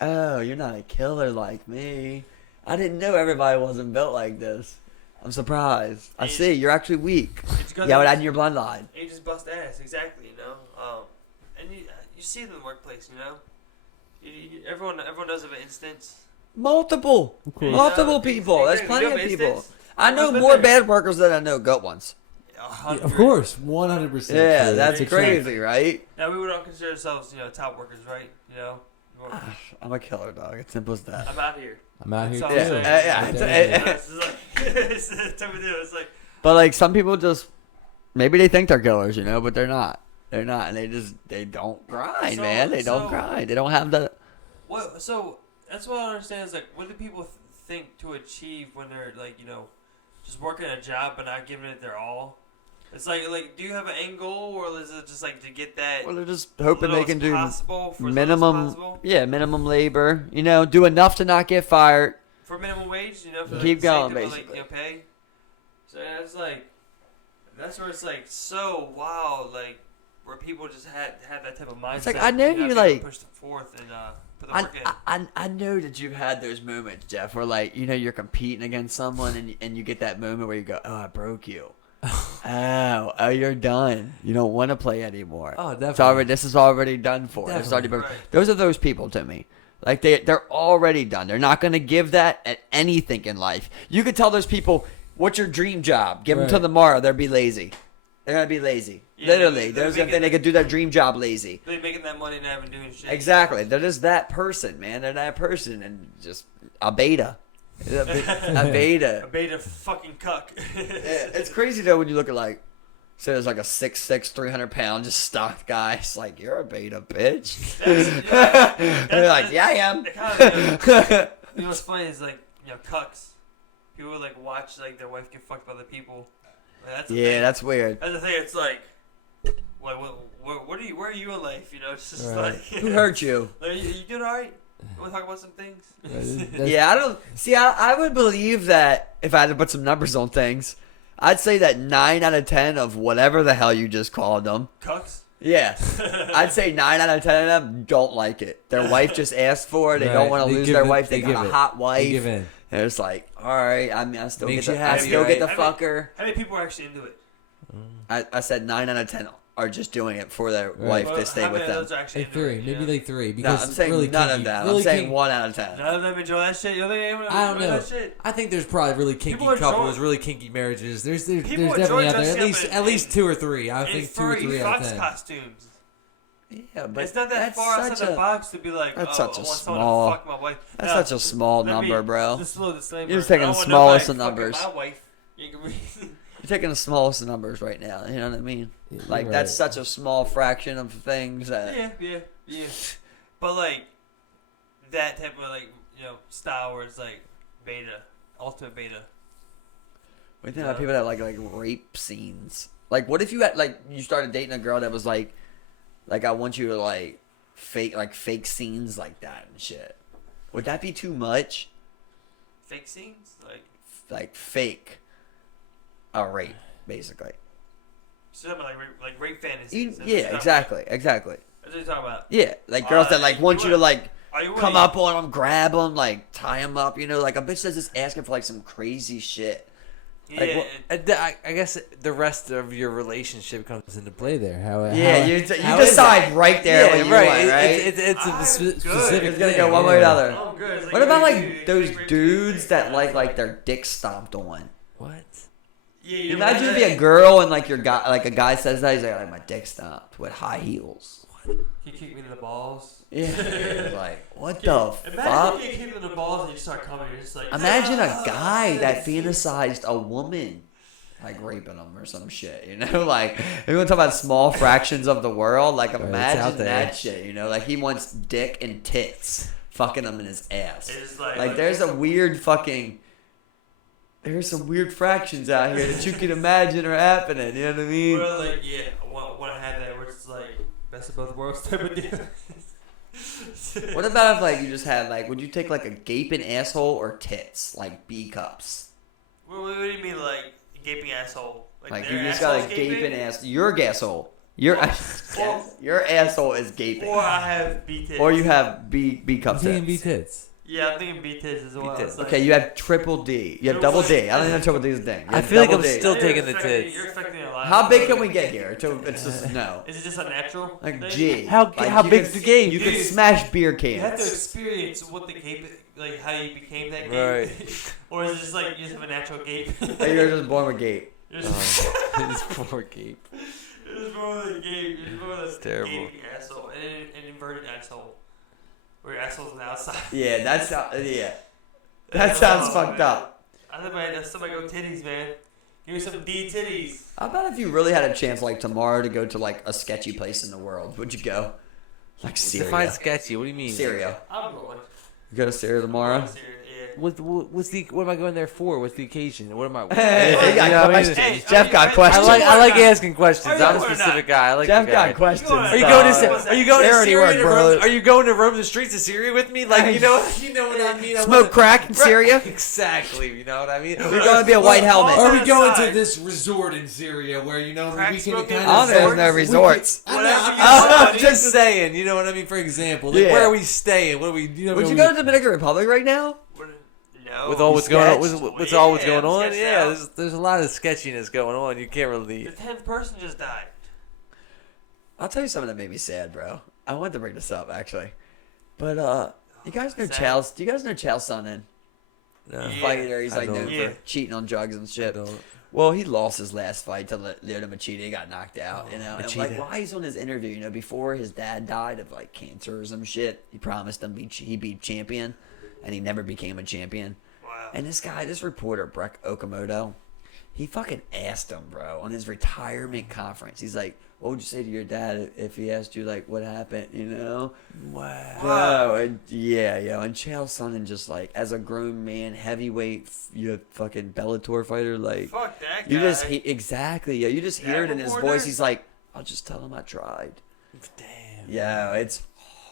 Oh, you're not a killer like me. I didn't know everybody wasn't built like this. I'm surprised. I see. You're actually weak. Yeah, but add in your bloodline. You just bust ass, exactly, And you see it in the workplace, Everyone knows of an instance. Multiple people. There's Exactly. plenty You of know, people. instance. I know Been more there. bad workers than I know good ones. 100. Of course, 100%. Yeah, that's Exactly. crazy, right? Now we would all consider ourselves, top workers, right? I'm a killer, dog. It's simple as that. I'm out here. I'm out here That's too. all I'm saying. Yeah. It's like, it's the type of deal. It's like, But like some people just maybe they think they're killers, but they're not. They're not, and they don't grind, man. They don't grind. They don't have the. what? So that's what I don't understand is like, what do people think to achieve when they're like, just working a job but not giving it their all? It's like, do you have an end goal, or is it just like to get that? Well, they're just hoping they can do minimum minimum labor. Do enough to not get fired. for minimum wage. For Keep going, sake of, basically. pay. So yeah, it's like that's where it's like so wild, like where people just have that type of mindset. It's like I know you to like push forth and put the work in. I know that you've had those moments, Jeff, where like you're competing against someone and you get that moment where you go, oh, I broke you. Oh, you're done. You don't want to play anymore. Oh, definitely. It's already, this is already done for. It's already broken. Right. Those are those people to me. Like they're already done. They're not going to give that at anything in life. You could tell those people, what's your dream job? Give them till tomorrow. They'll be lazy. They're going to be lazy. Yeah, Literally. they're There's they could do their dream job lazy. They're making that money and not even doing shit. Exactly. They're just that person, man. They're that person and just a beta. A beta. A beta fucking cuck. Yeah, it's crazy though when you look at like, say there's like a 6'6", 300-pound just stocked guy. It's like, you're a beta, bitch. And they're like, yeah, I am. What's funny is like, cucks. People would like watch like their wife get fucked by other people. Like, that's the thing. That's weird. That's the thing. It's like, what are you? Where are you in life? It's just like. Who hurt you? Like, you doing all right? Want to talk about some things? Yeah, I don't see. I would believe that if I had to put some numbers on things, I'd say that 9 out of 10 of whatever the hell you just called them. Cucks. Yeah, I'd say 9 out of 10 of them don't like it. Their wife just asked for it. They don't want to lose their wife. They got a hot wife. They give in. And it's like, all right. I mean, I still Makes get you the, I happy, still get the right? fucker. How many people are actually into it? I said 9 out of 10 are just doing it for their wife to stay how with many of them. those are actually Like into 3, it, maybe like 3. No, Because I'm saying really none kinky, of that. really I'm saying kinky. 1 out of 10. None of them enjoy that shit. You don't think anyone I don't enjoy know. that shit? I think there's probably really kinky People enjoy couples, it. really kinky marriages. There's People definitely enjoy out there dressing up at least 2 or 3. I In think 2 or 3 furry out of fox 10. costumes. Yeah, but It's not that that's far such outside the box to be like, that's oh, such a I want someone small- to fuck my wife. That's Now, such a small let me number, bro. Just a little disclaimer. You're just taking I the don't want smallest nobody of numbers. fucking My wife. You can You're taking the smallest of numbers right now. You know what I mean? Yeah, Like you're that's right. such a small fraction of things that. yeah. But like that type of like style where it's like beta, ultimate beta. What do you think about people that like rape scenes? Like, what if you had like you started dating a girl that was like I want you to like fake scenes like that and shit? Would that be too much? Fake scenes, Like fake a rape, basically. So like rape fantasies. Yeah, exactly. That's what you're talking about. Yeah, like girls that like want you to like come up on them, grab them, like tie them up. You know, like a bitch that's just asking for like some crazy shit. Yeah, Like, I guess the rest of your relationship comes into play there. You decide right there what you want, right? It's a specific. It's gonna go one way or the other. Oh, good. Like, What about like those dudes that like their dick stomped on? What? Yeah, Imagine be a girl and like your guy, like a guy says that he's like my dick stomped with high heels. He kicked me in the balls. Yeah, it's like what the Imagine fuck? you kick him in the balls and you start coming. You're just like. Imagine a guy that fantasized a woman like raping him or some shit. You know, like if you want to talk about small fractions of the world, like imagine that shit. You know, like he wants dick and tits fucking him in his ass. It's Like there's a weird fucking. There's some weird fractions out here that you can imagine are happening. You know what I mean? Well, like I want to have that where it's like best of both worlds type of deal. What about if like you just had like, would you take like a gaping asshole or tits, like B cups? What do you mean like gaping asshole? Like their you just got a asshole's gaping ass. Your asshole. Your asshole is gaping. Or I have B tits. Or you have B cup B tits. tits. Yeah, I'm thinking B tits as well. B-tits. Like, Okay, you have triple D. You have double D. I don't know if triple D is a thing. You I have feel like double I'm D. still you're taking the expecting- tits. You're expecting a lot. How big can we get here? It's just no. Is it just a natural? Like thing? G. How Like, you big's could- the game? You could Dude, smash beer You have to cans. experience what the gape, like how you became that gape, Right. or is it just like you just have a natural gape? Like, you're just born with gape. You're just, It's poor Gabe. you're just born with a gape. You're just born with a terrible. gaping asshole and an inverted asshole, where your asshole's on the outside. Yeah, that's yeah. That sounds fucked up. I think man, that's somebody go titties, man. Give me some D titties. How about if you really had a chance, like tomorrow, to go to like a sketchy place in the world? Would you go? Like Syria. Define sketchy. What do you mean? Syria. I'm going. You go to Syria tomorrow? I'm serious, yeah. What am I going there for? What's the occasion? What am I? Hey, he got You know what I mean? questions. Hey, Jeff got I questions. I like asking questions. Are you I'm a going or specific not? guy. I like Jeff the guy. got questions. Are you going dog. to? Are you going to Charity Syria? work, bro. Are you going to roam the streets of Syria with me? Like you know what I mean. Smoke crack in Syria? Exactly. You know what I mean. You're going to be a white helmet. Are Are we we going going to to this resort in Syria where you know Crack we can smoking kind I of? don't know if there's no resorts. I'm just saying. You know what I mean. For example, like, Yeah. where are we staying? What are we? You know, Would you go to the Dominican Republic right now? No. with all what's going on? sketched? What's all what's Yeah, going on? sketched Yeah, out. there's a lot of sketchiness going on. You can't really. The 10th person just died. I'll tell you something that made me sad, bro. I wanted to bring this up actually, but you guys know Sad. Chow's? Do you guys know Chow Sonnen? No. Yeah. Fighter. He's I like known don't. Yeah. for cheating on drugs and I shit. don't. Well, he lost his last fight to Lyoto Machida. He got knocked out, you know. And Machida. like, why he's on his interview, you know, before his dad died of like cancer or some shit, he promised him he'd be champion, and he never became a champion. Wow. And this reporter, Breck Okamoto, he fucking asked him, bro, on his retirement conference. He's like, what would you say to your dad if he asked you, like, what happened, you know? Wow. Bro, and and Chael Sonnen just, like, as a grown man, heavyweight, you fucking Bellator fighter, like, Fuck that guy. you just, exactly, you just hear it in his reporter? voice. He's like, I'll just tell him I tried. Damn. Yeah, it's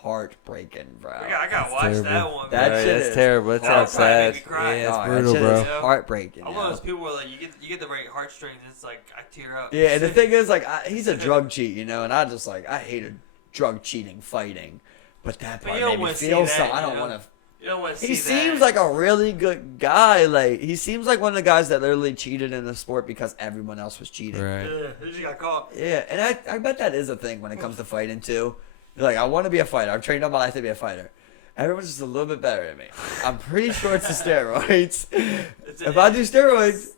heartbreaking, bro. I gotta watch terrible. that one. That man. shit That's is terrible. That horrible. sounds sad. Made me cry. Yeah, it's Oh, that brutal, shit bro. is heartbreaking. I'm you one of know? those people where like you get the right heartstrings. It's like I tear up. Yeah, and the thing is, like, he's a drug cheat, you know, and I just, like, I hated drug cheating fighting. But that But part you don't made me wanna see feel that, so. I you don't know? want to. You don't want to see He that. seems like a really good guy. Like, he seems like one of the guys that literally cheated in the sport because everyone else was cheating. Right. Yeah, he just got caught. Yeah, and I bet that is a thing when it comes to fighting, too. You're like, I want to be a fighter. I've trained all my life to be a fighter. Everyone's just a little bit better than me. I'm pretty sure it's the steroids. If I do steroids,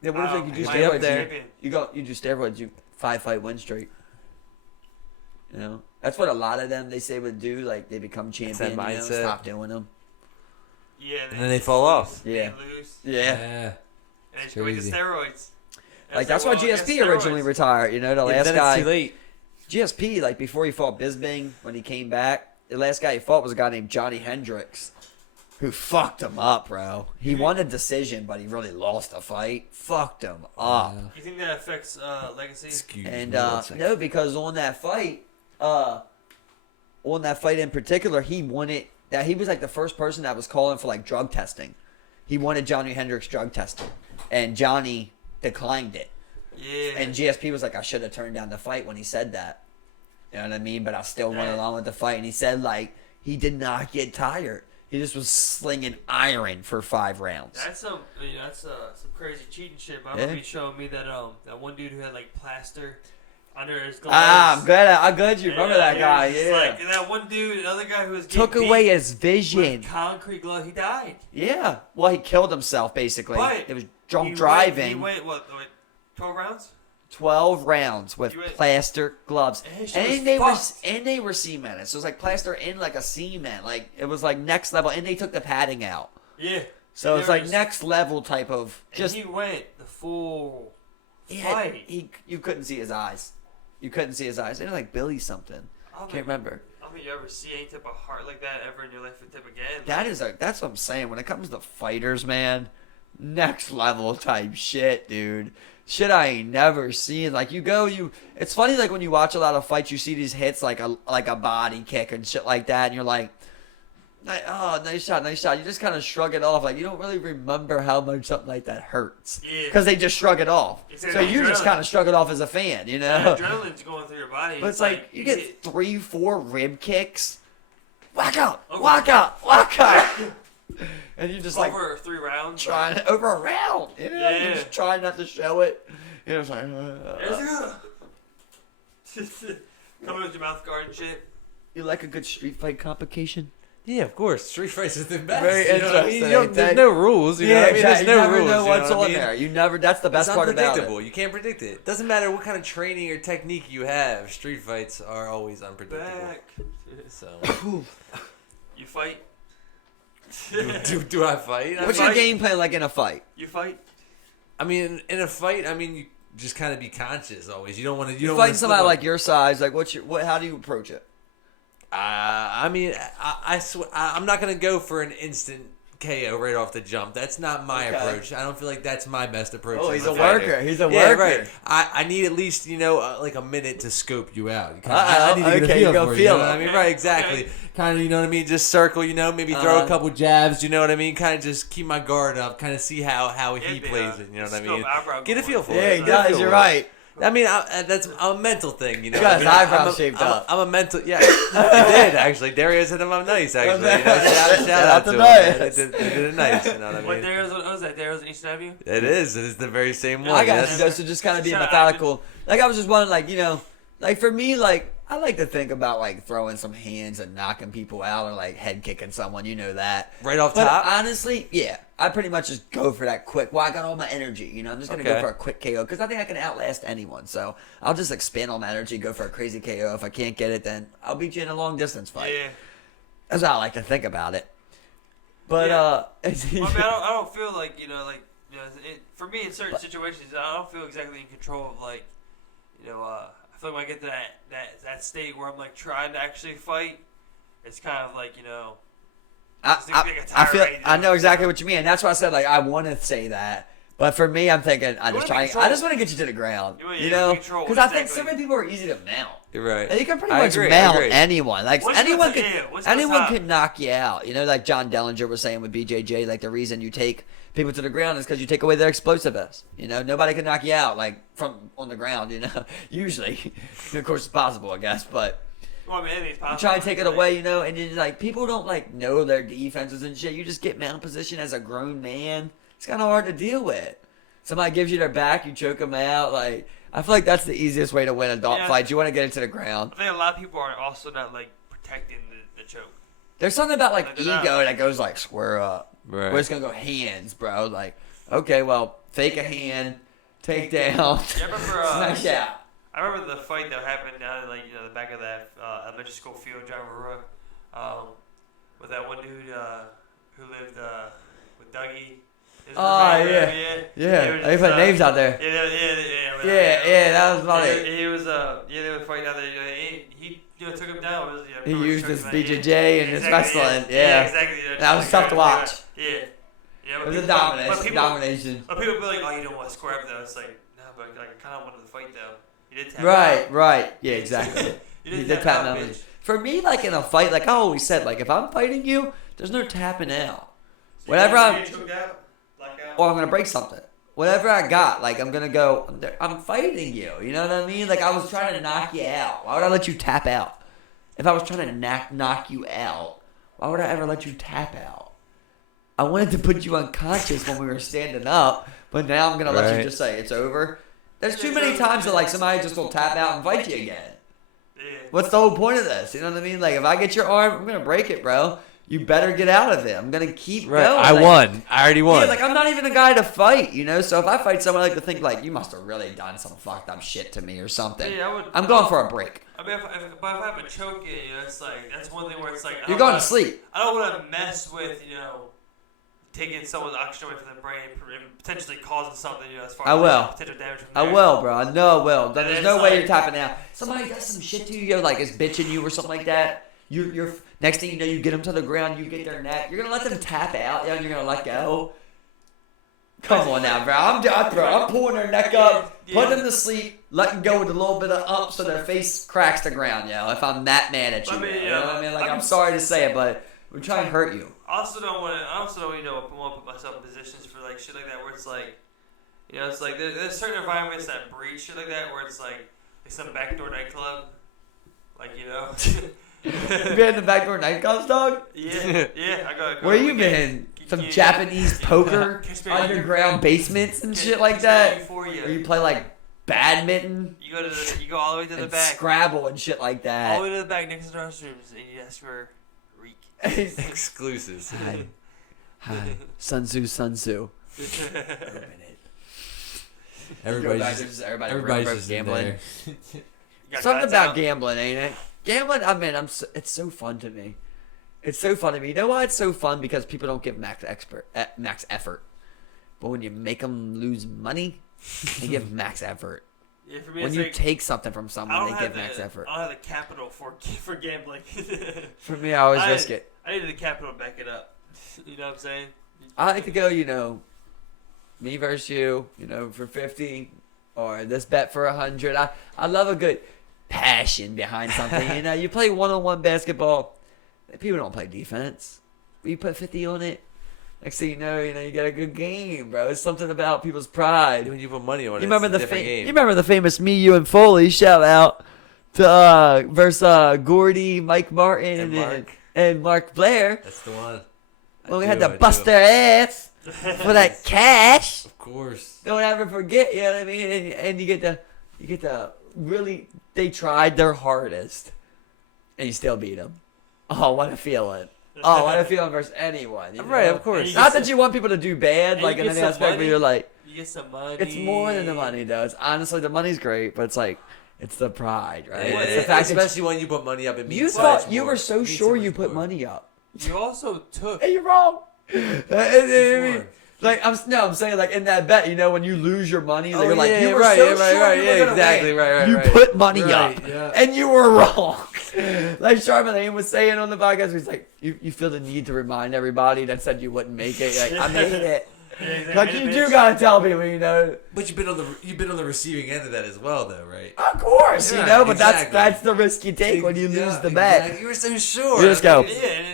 then what if like, you do Wow, stay up steroids? there. You do steroids, you 5-fight win streak. You know, that's what a lot of them they say would do. Like they become champion, that you know, mindset. stop doing them. Yeah. And then they fall off. They Yeah, lose. yeah. Yeah. And they just go into crazy. steroids. Like that's why GSP originally retired. You know, the Yeah, last then guy. it's too late. GSP, like before he fought Bisbing, when he came back, the last guy he fought was a guy named Johnny Hendricks, who fucked him up, bro. He won a decision, but he really lost a fight. Fucked him up. You think that affects legacy? Excuse And me. 1 second. no, because on that fight in particular, he wanted that he was like the first person that was calling for like drug testing. He wanted Johnny Hendricks drug testing, and Johnny declined it. Yeah. And GSP was like, I should have turned down the fight when he said that. You know what I mean? But I still went along with the fight. And he said like he did not get tired. He just was slinging iron for 5 rounds. That's some crazy cheating shit. My movie showed me that that one dude who had like plaster under his gloves. I'm glad you remember that guy. Just Yeah. like, and that one dude, another guy who was Took getting away beat his vision. with concrete glove. He died. Yeah. Well, he killed himself basically. But It was drunk driving. He went what 12 rounds? 12 rounds with You went- plaster gloves, And his shit was and they were cemented. So it was like plaster in like a cement, like it was like next level. And they took the padding out, Yeah. so And it's there like was- next level type of And just. he went the full He fight. you couldn't see his eyes. You couldn't see his eyes. They were like Billy something. Can't remember. I don't think you ever see any type of heart like that ever in your life with him again. That's what I'm saying. When it comes to fighters, man, next level type shit, dude. Shit I ain't never seen. Like it's funny like when you watch a lot of fights, you see these hits like a body kick and shit like that, and you're like, oh, nice shot. You just kind of shrug it off. Like you don't really remember how much something like that hurts. Yeah. Because they just shrug it off. It's So you just adrenaline. kind of shrug it off as a fan, you know. Adrenaline's going through your body. But it's like you get hit 3-4 rib kicks. Whack out, Over. whack out. And you just like over 3 rounds. trying over a round. You know? Yeah. You're just trying not to show it. You know, it's like, Coming with your mouth guard and shit. you like a good street fight complication? Yeah, of course. Street fights is the best. Very you know what I mean? interesting, You don't- ain't there's they? no rules. You know what I mean? There's You no never rules. know you what's know what I on mean? there. You never. That's the best It's part about unpredictable. it. You can't predict it. Doesn't matter what kind of training or technique you have. Street fights are always unpredictable. Back. So, You fight. do I fight? What's I your mean, game plan like in a fight? You fight. I mean, in a fight, you just kind of be conscious always. You don't want to. You're fighting somebody like your size. Like, how do you approach it? I'm not gonna go for an instant KO right off the jump. That's not my approach. I don't feel like that's my best approach. Oh, as he's a fighter. worker. He's a Yeah, worker. right. I need at least like a minute to scope you out. I Uh-oh. need to get a Okay, feel you go for feel you know it. what I mean? Right, exactly. Kind of, you know what I mean? Just circle, maybe throw a couple jabs, you know what I mean? Kind of just keep my guard up, kind of see how he plays it, you know what I mean? Get a feel for Yeah, it. he Get a does. feel You're for it. right. I mean, that's a mental thing, you know. You got his eyebrows I'm a- shaved I'm a- up. I'm a mental, yeah. It did actually. Darius hit him up nice, actually. You know, shout out to him. Darius. They did it nice. You know what I What mean? Darius was that? Darius in East Avenue? It is. It is the very same one. I got Yes. you. So just kind of being Shout out. methodical. Like I was just wondering, like for me, like I like to think about like throwing some hands and knocking people out or like head kicking someone. You know that. Right off But top. honestly, yeah, I pretty much just go for that quick. Well, I got all my energy. You know, I'm just gonna go Okay. for a quick KO because I think I can outlast anyone. So I'll just expend all my energy, go for a crazy KO. If I can't get it, then I'll beat you in a long distance fight. Yeah. That's how I like to think about it. But Yeah. Well, I mean, I don't feel like for me in certain situations, I don't feel exactly in control of like, I feel like when I get to that state where I'm like trying to actually fight, it's kind of like I know exactly what you mean. And that's why I said like I want to say that. But for me, I'm thinking I just want to get you to the ground, You know, control, because I think so exactly. many people are easy to mount. You're right. And you can pretty I much agree, I mount agree. anyone. Like What's anyone the- can, yeah, what's the anyone top? can knock you out. You know, like John Dellinger was saying with BJJ, like the reason you take people to the ground is because you take away their explosiveness. You know, nobody can knock you out like from on the ground. You know, usually, of course, it's possible, I guess, but. Well, I mean, anything's possible. You try to take it away, you know, and then like people don't like know their defenses and shit. You just get mount position as a grown man. It's kind of hard to deal with. Somebody gives you their back, you choke them out. Like I feel like that's the easiest way to win a dog Yeah. fight. You want to get it to the ground. I think a lot of people are also not like protecting the choke. There's something about like Like, ego they're not. that goes like square up. Right. We're just gonna go hands, bro. Like okay, well, fake a hand, take down. Yeah, I remember. Smash out. I remember the fight that happened down in the back of that elementary school field, John Rura, with that one dude who lived with Dougie. His Oh, roommate, yeah. They were They put names out there. Yeah, Yeah, that was funny. He was they were fighting out there. He took him down was he used his BJJ and his wrestling. Yeah, exactly. That was tough to watch. Yeah. It was a domination. But people be like, oh, you don't want to square up though. It's like, no, but like, I kind of wanted to fight though. You did tap out. Right. Yeah, exactly. You did tap out. For me, like in a fight, like I always said, like if I'm fighting you, there's no tapping out. So Whatever I'm or I'm gonna break something. Whatever I got, like I'm gonna go. I'm fighting you. You know what I mean? Like I was trying to knock you out. Why would I let you tap out? If I was trying to knock you out, why would I ever let you tap out? I wanted to put you unconscious when we were standing up, but now I'm gonna let you just say it's over. There's too many times that like somebody just will tap out and fight you again. Yeah. What's the whole point of this? You know what I mean? Like if I get your arm, I'm gonna break it, bro. You better get out of it. I'm gonna keep going. I like, won. I already won. Yeah, like I'm not even a guy to fight, you know. So if I fight someone, I like to think like you must have really done some fucked up shit to me or something. Yeah, I'm going for a break. I mean, if I have a choke in, it's like that's one thing where it's like You're going to sleep. I don't want to mess with taking someone's oxygen away from the brain and potentially causing something as far as potential damage from there. I will, bro. I know I will. There's no way you're tapping out. Somebody does some shit to you, like is bitching you or something like that. You're next thing you know, you get them to the ground, you get their neck. You're gonna let them tap out, and you're gonna let go. Come on now, bro. I'm pulling their neck up, putting them to sleep, letting go with a little bit of up so their face cracks the ground, if I'm that mad at you. You know what I mean? Like I'm sorry to say it, but we're trying to hurt you. I also don't want to put myself in positions for like shit like that where it's like, it's like there's certain environments that breed shit like that where it's like some backdoor nightclub, like You been in the backdoor nightclubs, dog? Yeah. I go. Where you been? Some Japanese poker, underground basements and shit like that. Or you play like badminton. You go all the way to the back. Scrabble and shit like that. All the way to the back next to the restrooms, and you ask for Reek. Exclusives. Hi. Sun Tzu. Everybody's just gambling. Something about gambling, ain't it? Gambling, I mean, it's so fun to me. It's so fun to me. You know why it's so fun? Because people don't give max effort. But when you make them lose money, they give max effort. Yeah, for me, when you take something from someone, they give max effort. I don't have the capital for gambling. For me, I always risk it. I need the capital to back it up. You know what I'm saying? I like to go, me versus you, for 50, or this bet for 100. I love a good passion behind something. You play one-on-one basketball. People don't play defense. You put 50 on it. Next thing you know, you got a good game, bro. It's something about people's pride. When you put money on it, you remember it's a different game. You remember the famous Me, You, and Foley shout out to versus Gordy, Mike Martin, and Mark Blair. That's the one. When we had to bust their ass for that cash. Of course. Don't ever forget, you know what I mean? And you get to really, they tried their hardest, and you still beat them. Oh, what a feeling. Oh, what a feeling versus anyone. Right, of course. Not that you want people to do bad, like in any aspect, but you're like, you get some money. It's more than the money, though. It's honestly, the money's great, but it's like, it's the pride, right? Yeah, it's the fact especially when you put money up, it means you so thought much you more. were so sure you put money up. You also took. Hey, you're wrong. I'm saying like in that bet, when you lose your money, you're like, you were so sure you were gonna win. Right. You put money up, yeah. and you were wrong. Like Charmaine was saying on the podcast, he's like, you feel the need to remind everybody that said you wouldn't make it. Like, I made it. Like you do gotta tell people, But you've been on the receiving end of that as well, though, right? Of course, but exactly. that's the risk you take when you lose the bet. You were so sure. You just go.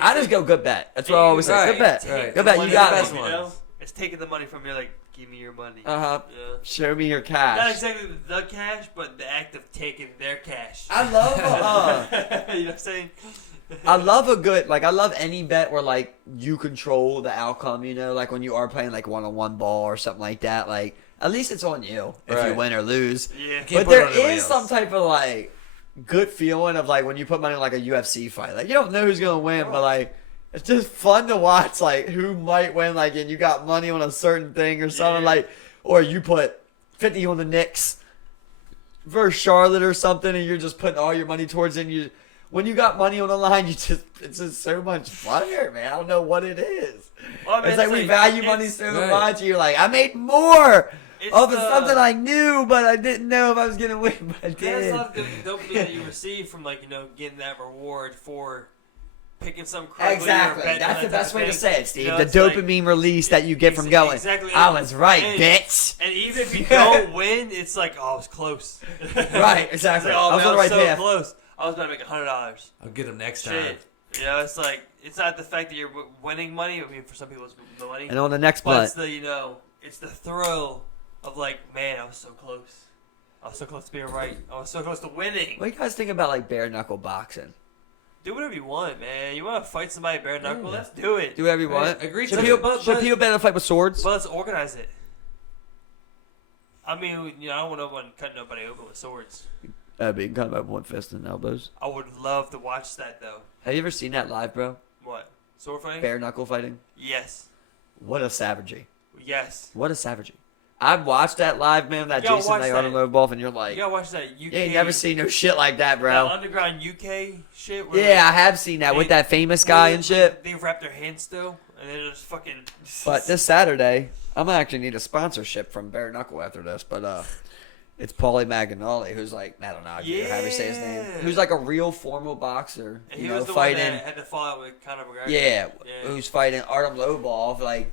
I just go good bet. That's what I always say. Good bet. Right. Good bet. You got best it. one. It's taking the money from you, like, give me your money. Yeah. Show me your Not cash. exactly the cash, but the act of taking their cash. I love. You know what I'm saying? I love any bet where like you control the outcome. Like when you are playing like one-on-one ball or something like that. Like at least it's on you if you win or lose. Yeah. But there is some type of like good feeling of like when you put money on like a UFC fight. Like you don't know who's gonna win, but like it's just fun to watch like who might win. Like and you got money on a certain thing or something like, or you put 50 on the Knicks versus Charlotte or something, and you're just putting all your money towards it. And when you got money on the line, it's just so much funnier, man. I don't know what it is. Well, I mean, it's like we value money so much. And you're like, I made more of something I knew, but I didn't know if I was gonna win. But I did. That's not the dopamine that you receive from getting that reward for picking some correctly. Exactly. Or That's the best way to say it, Steve. The it's like- dopamine release that you get from going. Exactly. I was right, bitch. And even if you don't win, it's like, oh, I was close. Right. Exactly. It's like, oh, I was man, on the right so path. close. I was about to make $100. I'll get him next time. Shit. It's like, it's not the fact that you're winning money. I mean, for some people, it's the money. And on the next But play. it's the, it's the thrill of like, man, I was so close. I was so close to being right. I was so close to winning. What do you guys think about like bare knuckle boxing? Do whatever you want, man. You want to fight somebody bare knuckle? Let's do it. Do whatever you want. Agreed. Should people be able to fight with swords? But let's organize it. I mean, I don't want no one cutting nobody open with swords. But you can cut them open with fists and elbows. I would love to watch that though. Have you ever seen that live, bro? What? Sword fighting? Bare knuckle fighting? Yes. What a savagery. Yes. What a savagery. I've watched that live, man, that You gotta Jason watch Leonard that. Loboff, and you're You like, gotta watch that UK. you ain't never seen no shit like that, that bro. underground UK shit. Where Yeah, I have seen that with they- that famous guy and shit. They wrap their hands still, and they're just fucking. But this Saturday, I'm gonna actually need a sponsorship from Bare Knuckle after this. But it's Paulie Maganoli, who's like, I don't know how you say his name, Yeah. who's like a real formal boxer, And you he know, was the fighting. one that had to fall out with Conor McGregor. Yeah, who's fighting Artem Lobov, like,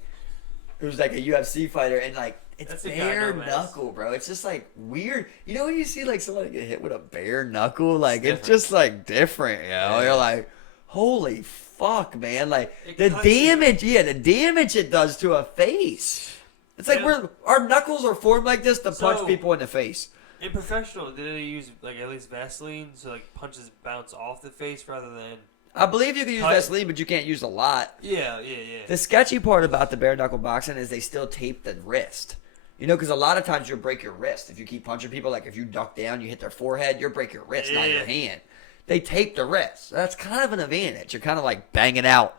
who's like a UFC fighter, and like, it's That's a guy bare known as. knuckle, bro. It's just like weird. You know when you see like somebody get hit with a bare knuckle, like it's different. just like different. You know, you're like, holy fuck, man! Like It the cuts you. damage, the damage it does to a face. It's like Yeah. our knuckles are formed like this to punch So- people in the face. In professional, did they use like at least Vaseline so like punches bounce off the face rather than? I believe you can use Cut. Vaseline, but you can't use a lot. Yeah. The sketchy part about the bare knuckle boxing is they still tape the wrist. You know, because a lot of times you'll break your wrist if you keep punching people. Like if you duck down, you hit their forehead, you'll break your wrist, not Yeah. your hand. They tape the wrist. That's kind of an advantage. You're kind of like banging out.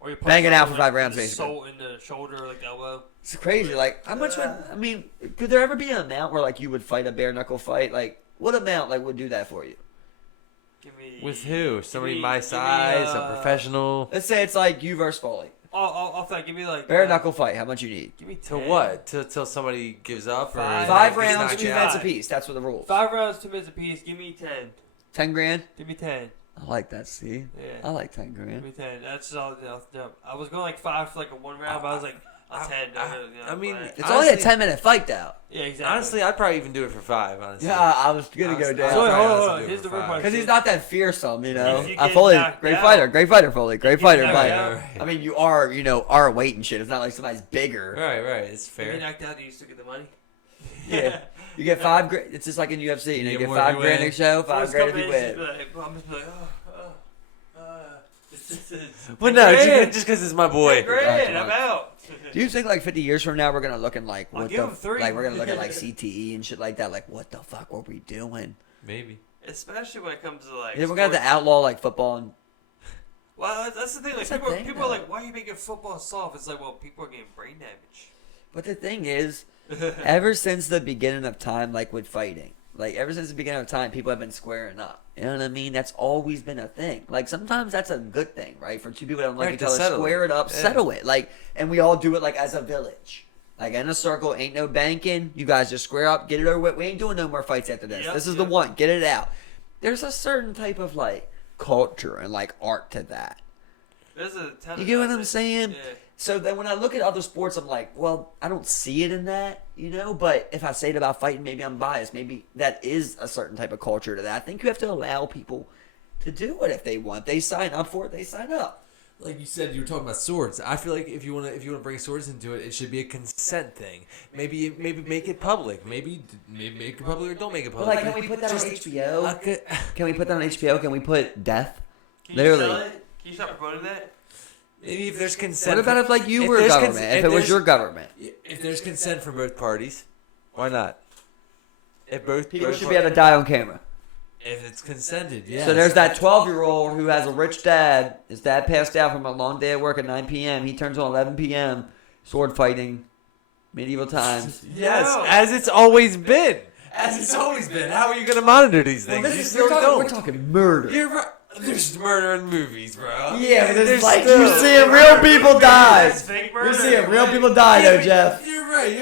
Or you punch Bang it out someone, for 5 rounds, in the basically. In the shoulder, like the elbow. It's crazy. Like how much would could there ever be an amount where like you would fight a bare knuckle fight? Like what amount like would do that for you? Give me. With who? Somebody give me- my give me, size, a professional. Let's say it's like you versus Foley. Off that, give me like Bare knuckle fight. How much you need? Give me To 10. what? Till somebody gives up? Or 5 5 gets rounds, knocked 2 out? minutes apiece. That's what the rules. 5 rounds, 2 minutes apiece. Give me 10. 10 grand. Give me 10. I like that. See, Yeah. I like 10 Give grand. me 10. That's all. I was going like 5 for like a 1 round, but I was like, a 10. I mean, but- It's only a Honestly- 10-minute fight though. yeah, exactly. Honestly, I'd probably even do it for 5. Honestly. Yeah, I was gonna go Honestly, down. So wait, I'd hold probably on. honestly do Here's it the for real 5. part. Because he's not that fearsome, you know. If you get Foley, knocked great out- fighter, Foley, great If you fighter. get But knocked out- I mean, you are, our weight and shit. It's not like somebody's bigger. Right, it's If you get fair. knocked out, do you still get the money? Yeah, you get 5 grand. It's just like in UFC. You know, you get get more 5 if you grand win. a show, 5 First grand if couple you days, win. I'm just like, it's Well, no, grand. just because it's my boy. 10 grand, Right. I'm out. Do you think like 50 years from now we're gonna look in like I'll what give the him 3. like we're gonna look at like CTE and shit like that? Like what the fuck were we doing? Maybe. Especially when it comes to like. Yeah, we're gonna have to sports. outlaw like football and Well, that's the thing. Like That's the thing, people are though. like, why are you making football soft? It's like, well, people are getting brain damage. But the thing is, ever since the beginning of time, like with fighting, like ever since the beginning of time, people have been squaring up. You know what I mean? That's always been a thing. Like sometimes that's a good thing, right? For two people that don't like Right, each to other, settle square it. it up, Yeah. settle it. Like, and we all do it like as a village. Like in a circle, ain't no banking. You guys just square up, get it over with. We ain't doing no more fights after this. Yep, This is the yep. one. Get it out. There's a certain type of like culture and like art to that. There's a ton You of get what guys I'm that- saying? Yeah. So then when I look at other sports, I'm like, well, I don't see it in that, But if I say it about fighting, maybe I'm biased. Maybe that is a certain type of culture to that. I think you have to allow people to do it if they want. They sign up for it. They sign up. Like you said, you were talking about swords. I feel like if you want to bring swords into it, it should be a consent thing. Maybe make it public. Maybe make it public or don't make it But public. like, can we put that on HBO? I could- Can we put that on HBO? Can we put death? Can you Literally. sell it? Can you start promoting that? Maybe if there's consent. What about if like you if were there's government? If it was there's- your government? If there's consent from both parties, why not? If both People both should be able to die on camera. If it's consented, yeah. So there's that 12-year-old who has a rich dad. His dad passed out from a long day at work at 9 p.m. He turns on 11 p.m. Sword fighting, medieval times. Yes, No. as it's always been. As it's always been. How are you going to monitor these things? Well, You this is, still don't. we're talking murder. You're right. There's murder in movies, bro. Yeah, but There's it's like still- you seeing real people die. That's fake You're murder. seeing real people die, though, Jeff. You're Right,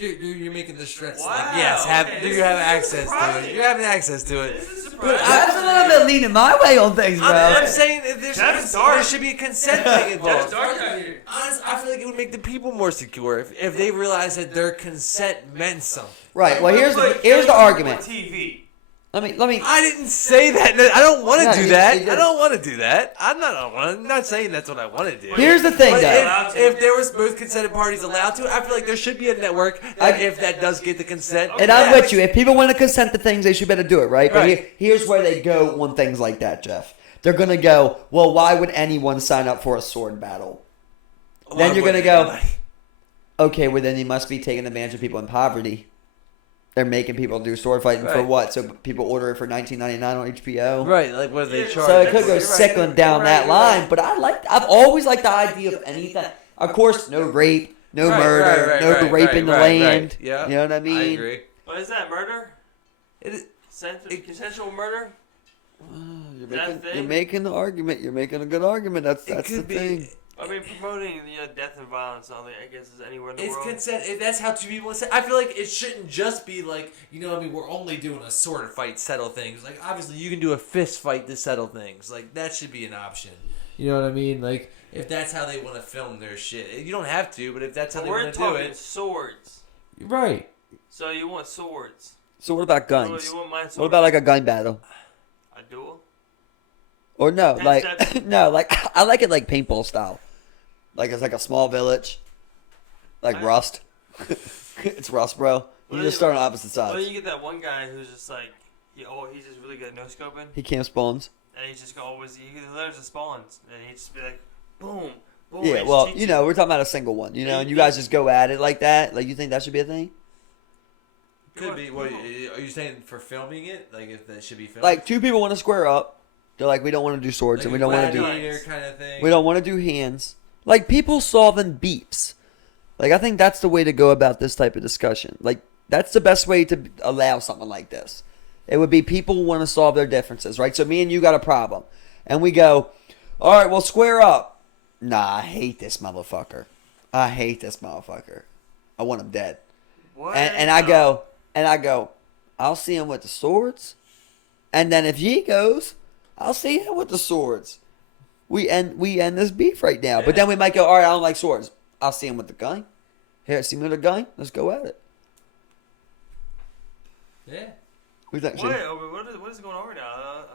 you're making the stretch. Wow, Like, yes, okay, you have this is access to surprising. it. You're having access to it. This is But surprising. That's a little bit leaning my way on things, bro. I'm saying if That's dark. there should be a consent thing involved. That's dark out here. Honestly, I feel like it would make the people more secure if they realized that their consent meant something. Right. Well, here's Like, the argument. TV. Let me. I didn't say that. I don't want to No, do you that. did. I don't want to do that. I'm not saying that's what I want to do. Here's the thing, But though. if there was both consented parties allowed to, I feel like there should be a network that if that does get the consent. And I'm with you. If people want to consent to things, they should better do it, right? But Right. here's where they go on things like that, Jeff. They're gonna go, well, why would anyone sign up for a sword battle? Then you're gonna go, okay, well then you must be taking advantage of people in poverty. They're making people do sword fighting for Right. what? So people order it for $19.99 on HBO. Right, like what do they charge? So it could go You're right, sickling down you're that right, line. you're right. But I've always liked the idea of anything. Of course, no rape, no murder, no raping the land. Yeah, You know what I mean? I agree. What is that, murder? It is, Consensual murder? You're That making, thing? you're making the argument. You're making a good argument. That's it the could be. thing. I mean, promoting death and violence, I guess, is anywhere in the It's world. consent. That's how two people say. I feel like it shouldn't just be like, we're only doing a sword fight, settle things. Like, obviously, you can do a fist fight to settle things. Like, that should be an option. You know what I mean? Like, if that's how they want to film their shit. You don't have to, but if that's how But they we're want to do talking it. swords. Right. So you want swords. So what about guns? You want my sword? What about like a gun battle? A duel? Or no, That's- no, like I like it like paintball style. Like it's like a small village, like Rust. It's Rust, bro. You just start on opposite Well, sides. you get that one guy who's just like, he's just really good at no-scoping. He camp spawns. And he's just always, there's the spawns. And he just be like, boom, boom. Yeah, and well, cheat you know, we're talking about a single one, you know, and you guys just go at it like that. Like, you think that should be a thing? Could be. What, are you saying for filming it? Like, if that should be filmed? Like, two people want to square up. They're like, we don't want to do swords, Like and we a don't want to do, gladiator kind of thing. we don't want to do hands. Like, people solving beefs. Like, I think that's the way to go about this type of discussion. Like, that's the best way to allow something like this. It would be people want to solve their differences, right? So me and you got a problem, and we go, all right, well, square up. Nah, I hate this motherfucker. I hate this motherfucker. I want him dead. What? And I go, I'll see him with the swords, and then if he goes, I'll see him with the swords. We end this beef right now. But then we might go, all right, I don't like swords. I'll see him with the gun. Here, see me with a gun. Let's go at it. Yeah. We think, Wait, what is going on right now?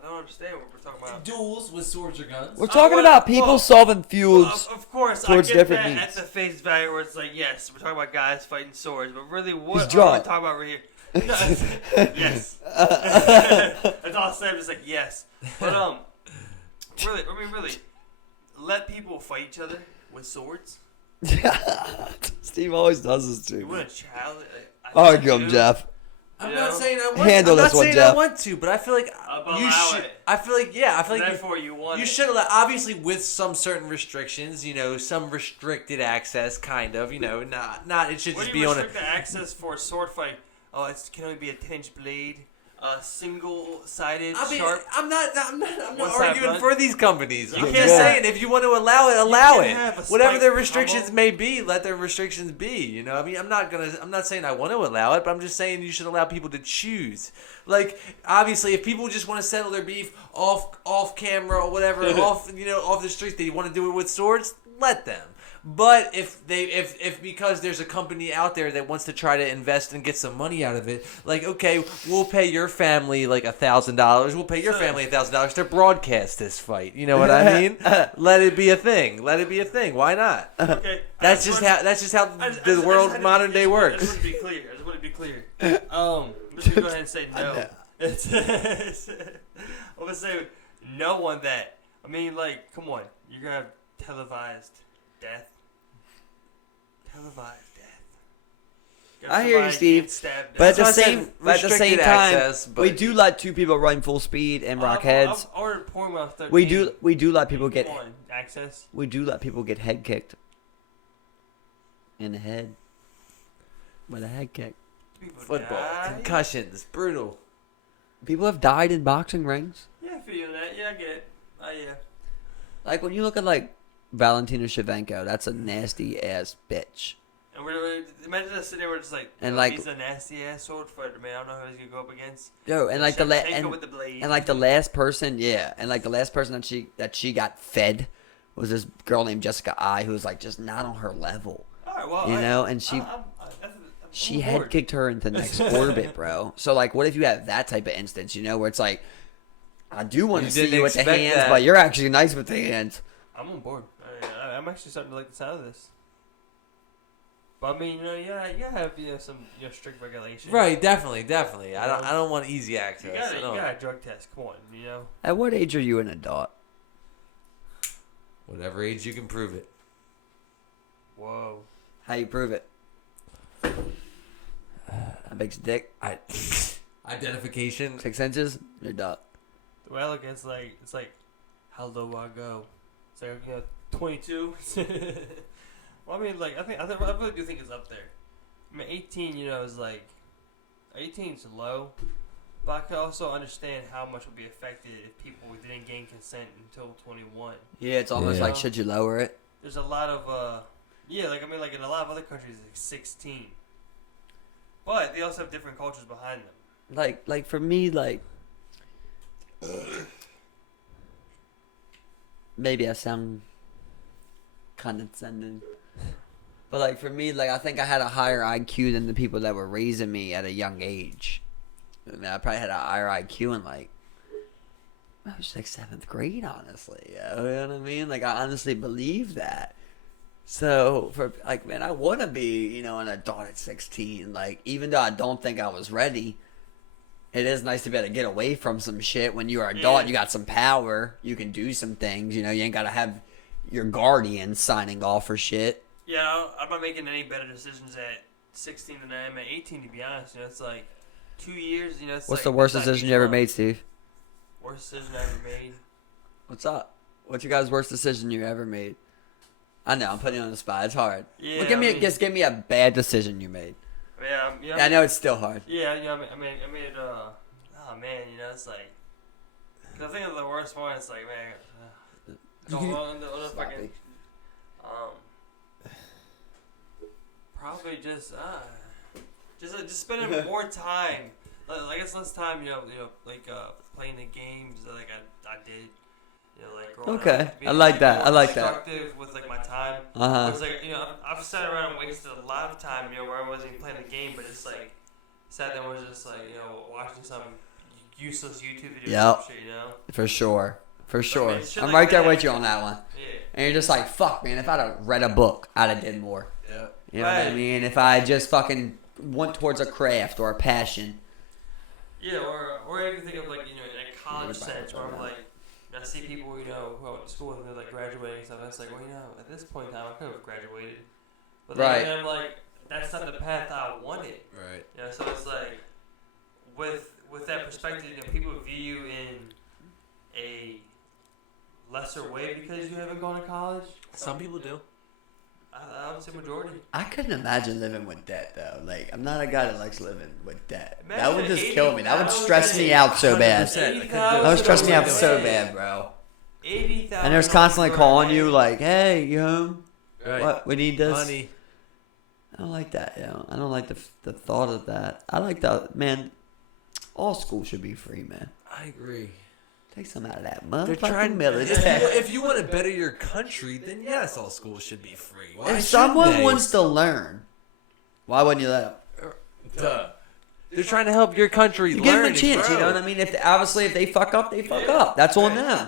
I don't understand what we're talking about. Duels with swords or guns. we're talking well, about people well, solving feuds. Of course, towards I get different that needs. at the face value where it's like, yes, we're talking about guys fighting swords, but really, He's what are drawn. we talking about right here? No, yes. That's all I said. Just like yes, but really, let people fight each other with swords. Steve always does this You too. want to challenge? Argue him, Jeff. I'm You not know? saying I want. Handle I'm not this one, saying Jeff. I want to, but I feel like you Allow should. it. I feel like Therefore, you want you it. should allow. Obviously, with some certain restrictions, some restricted access, kind of. Not it should What just do you be on a. restrict the access for a sword fight? Oh, it can only be a 10-inch blade, single-sided, sharp. I'm not One side arguing blunt. for these companies. I'm You just can- saying if you want to allow it, allow can it. have a Whatever spike their restrictions combo. may be, let their restrictions be. I mean, I'm not saying I want to allow it, but I'm just saying you should allow people to choose. Like, obviously, if people just want to settle their beef off camera or whatever, off the streets, they want to do it with swords, let them. But if because there's a company out there that wants to try to invest and get some money out of it, like, okay, we'll pay your family like $1,000. We'll pay your family $1,000 to broadcast this fight. You know what I mean? Let it be a thing. Let it be a thing. Why not? Okay. That's just how the world modern day I works. just want to be clear. Let's go ahead and say no. I'm gonna say no on that. I mean, like, come on, you're gonna have televised death. I hear you, Steve. But at So the I said same restricted time, access, but- we do let two people run full speed and rock heads. I've ordered porn when I was 13. We do let people get Come on, access. we do let people get head kicked in the head with a head kick. People Football, die. concussions, brutal. People have died in boxing rings. Yeah, I feel that. Yeah, I get it. Yeah. Like when you look at like Valentina Shevchenko, that's a nasty ass bitch. And we're imagine us sitting there, we're just like, And, oh, like- he's a nasty ass sword fighter, man. I don't know who he's gonna go up against. Yo, and like the with the blade. and like the last person, yeah, and like the last person that she got fed was this girl named Jessica I, who was like just not on her level, All right, well, you know, and she head kicked her into the next orbit, bro. So like, what if you have that type of instance, you know, where it's like, I do want to see you with the hands, that. but you're actually nice with the hands. I'm on board. I'm actually starting to like the sound of this. But I mean, you have some strict regulations. Right, definitely. I don't want easy access. You got a drug test. Come on, you know. At what age are you an adult? Whatever age you can prove it. Whoa. How you prove it? A big dick, Identification. 6 inches, you're adult. The way I look at it's like, how low I go? It's like 22. Well, I mean, like I really do think it's up there. I mean, 18, is like 18 is low, but I could also understand how much would be affected if people didn't gain consent until 21. Yeah, it's almost like, should you lower it? There's a lot of in a lot of other countries it's like 16, but they also have different cultures behind them. Like for me, like maybe I sound condescending, but like for me, like I think I had a higher IQ than the people that were raising me at a young age. I mean, I probably had a higher IQ in like I was like 7th grade, honestly. You know what I mean? Like I honestly believe that. So for like, man, I want to be, an adult at 16. Like even though I don't think I was ready, it is nice to be able to get away from some shit when you are an adult. You got some power. You can do some things. You ain't got to have your guardian signing off for shit. Yeah, I'm not making any better decisions at 16 than I am at 18, to be honest. It's like 2 years, it's What's like, the worst decision you ever made, Steve? Worst decision I ever made? What's up? What's your guys' worst decision you ever made? I know, I'm putting you on the spot. It's hard. Yeah, well, give me a bad decision you made. Yeah, I know it's still hard. Yeah, I made oh man, it's like, cause I think of the worst one. It's like, man, probably just spending more time. I guess less time, playing the games like I did. Growing Okay, up, I like that. I like that. Constructive with my time. It's like I've sat around and wasted a lot of time. Where I wasn't even playing the game, but it's like sat there and was just like watching some useless YouTube videos. Yep. And shit, For sure. Man, I'm right there with you on that one. Yeah. And you're just like, fuck, man. If I'd have read a book, I'd have did more. Yeah. You know what I mean? If I just fucking went towards a craft or a passion. Yeah, or even think of in a college sense where I'm like. I see people, who I went to school with, they're graduating and stuff. And it's like, well, at this point in time, I could have graduated. But then I'm like, that's not the path I wanted. Right. So it's like, with that perspective, people view you in a lesser way because you haven't gone to college. Some people do. I would say majority. I couldn't imagine living with debt, though. Like, I'm not a guy that likes living with debt. Imagine That would just kill me. That would stress me out so bad. That would stress me out so bad, bro. $80,000. And there's constantly calling you like, hey, you home? Right. What? We need this? Money. I don't like that, I don't like the thought of that. I like man, all school should be free, man. I agree. Take some out of that They're motherfucking trying. military. If you want to better your country, then yes, all schools should be free. Why If should someone they? wants to learn, why wouldn't you let them? Duh. They're trying to help your country You learn. give them a and chance, you grow. know what I mean? Obviously, if they fuck up, they fuck up. That's on them.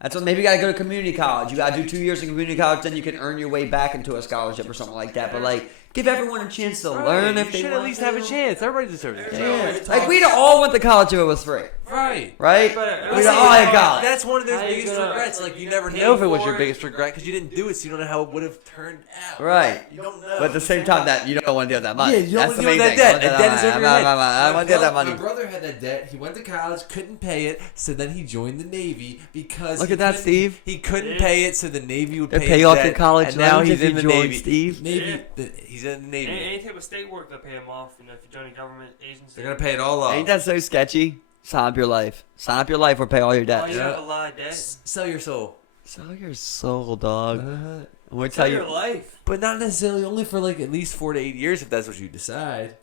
That's what. Maybe you gotta go to community college. You gotta do 2 years in community college, then you can earn your way back into a scholarship or something like that. But give everyone a chance to learn if they should want at least to. have a chance. Everybody deserves a chance. Yeah. We'd all went to college if it was free, Right. right? But- We'd all had college. That's one of their How you biggest gonna regrets. You never pay know if it was for your it? biggest regret because you didn't do it, so you don't know how it would have turned out. Right. You don't know. But at the same time, that you don't want to deal with that money. Yeah, you don't That's wanna the deal main with thing. that debt. That is over your head. I want to deal with that money. My brother had that debt. He went to college, couldn't pay it, so then he joined the Navy because Look he at that, couldn't- Steve. He couldn't pay it, so the Navy would They pay pay his off debt, your college and now loans he's if in you the join, Navy. Steve. Navy. He's in the Navy. Any type of state work, they'll pay them off. If you join a government agency. They're gonna pay it all off. Ain't that so sketchy? Sign up your life. Sign up your life or pay all your Oh, debts. you have a lot of debt. Sell your soul. Sell your soul, dog. And we'll It's tell not you. your life. But not necessarily only for like at least 4 to 8 years if that's what you decide.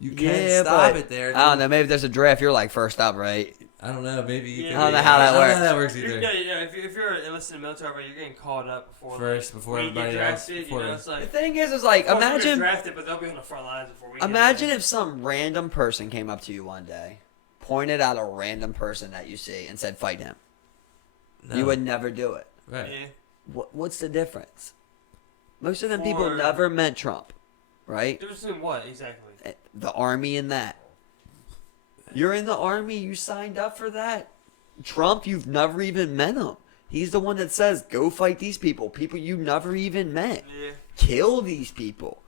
You can Yeah, stop but it there. I don't know. Maybe if there's a draft, you're like first up, right? I don't know. Maybe you Yeah. can I don't know how that I don't know works. how that works either. Yeah, if you're enlisted in the military, but you're getting called up before Before when you get everybody else. drafted, Before you know, it's The like thing is like of course we're imagine. drafted, but they'll be on the front lines before we. Imagine if some random person came up to you one day, pointed out a random person that you see, and said, "Fight him." No. You would never do it. Right. Yeah. What's the difference? Most of them people For- never met Trump, right? Difference in what exactly? The army and that. You're in the army. You signed up for that. Trump, you've never even met him. He's the one that says, "Go fight these people." People you never even met. Yeah. Kill these people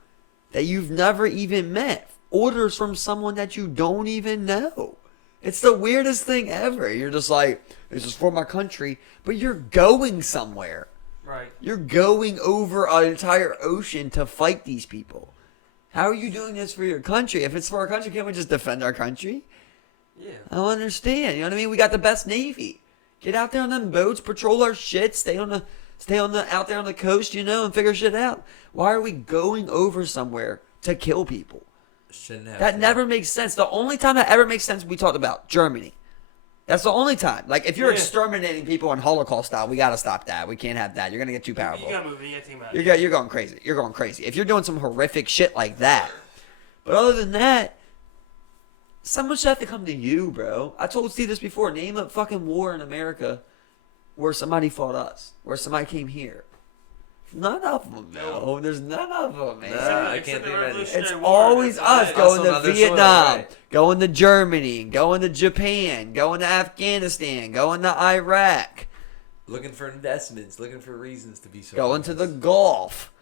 that you've never even met. Orders from someone that you don't even know. It's the weirdest thing ever. You're just like, this is for my country, but you're going somewhere. Right. You're going over an entire ocean to fight these people. How are you doing this for your country? If it's for our country, can't we just defend our country? Yeah. I don't understand. You know what I mean? We got the best Navy. Get out there on them boats, patrol our shit, stay on the out there on the coast, you know, and figure shit out. Why are we going over somewhere to kill people? Shouldn't have That to. never makes sense. The only time that ever makes sense we talked about Germany. That's the only time. Like if you're Yeah. exterminating people in Holocaust style, we gotta stop that. We can't have that. You're gonna get too powerful. You gotta move. You gotta take him out. You're going crazy. You're going crazy. If you're doing some horrific shit like that. But other than that, someone should have to come to you, bro. I told Steve this before. Name a fucking war in America where somebody fought us, where somebody came here. None of them, no. There's none of them, man. Nah, I can't think of any. It's always us Us going on to other soil, Vietnam, right. going to Germany, going to Japan, going to Afghanistan, going to Iraq, Looking for investments, looking for reasons to be so. going to the Gulf.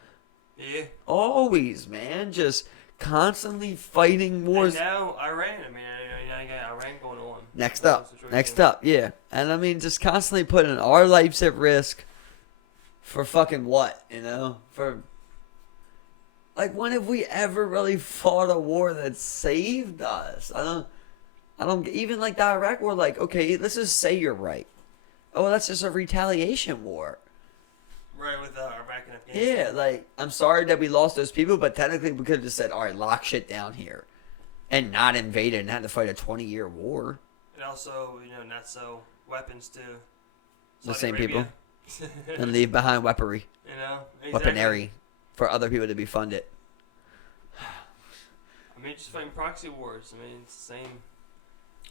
Yeah. Always, man. Just constantly fighting wars. And now Iran. I mean, you got Iran going on. Next up, yeah. And I mean, just constantly putting our lives at risk for fucking what, you know? For, like, when have we ever really fought a war that saved us? I don't, even like the Iraq war, like, okay, let's just say you're right. Oh, that's just a retaliation war. Right with Iraq and Afghanistan. Yeah, like, I'm sorry that we lost those people, but technically we could have just said, all right, lock shit down here. And not invade it and had to fight a 20-year war. And also, not so weapons too. The Saudi same Arabia. And leave behind weaponry. Exactly. Weaponry. For other people to be funded. I mean, just fighting proxy wars. I mean, it's the same.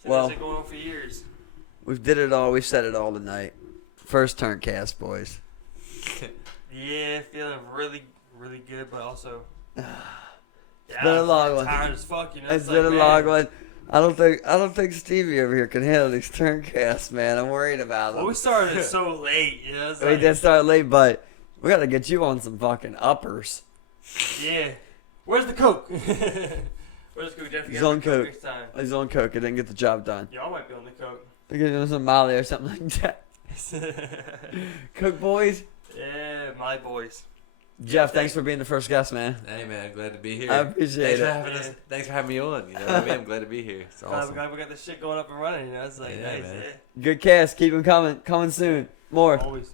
Well- It's been going on for years. We've did it all. We've said it all tonight. First turn cast, boys. Yeah, feeling really, really good, but also. Yeah, been a long one. Tired as fuck, It's been a long one. I don't think Stevie over here can handle these turn casts, man. I'm worried about them. Well, we started so late, It's We like, did start late, but we gotta get you on some fucking uppers. Yeah. Where's the Coke? Where's the Coke? Jeff, He's on Coke. Next time. He's on coke. It didn't get the job done. Y'all might be on the Coke. They're gonna do some Molly or something like that. Cook boys. Yeah, my boys. Jeff, thanks for being the first guest, man. Hey man, glad to be here. I appreciate thanks For it. having us, thanks for having me on. You know what I mean? I'm glad to be here. It's awesome. Glad we got this shit going up and running, It's like, Yeah, nice, man. yeah. Good cast. Keep them coming. Coming soon. More. Always.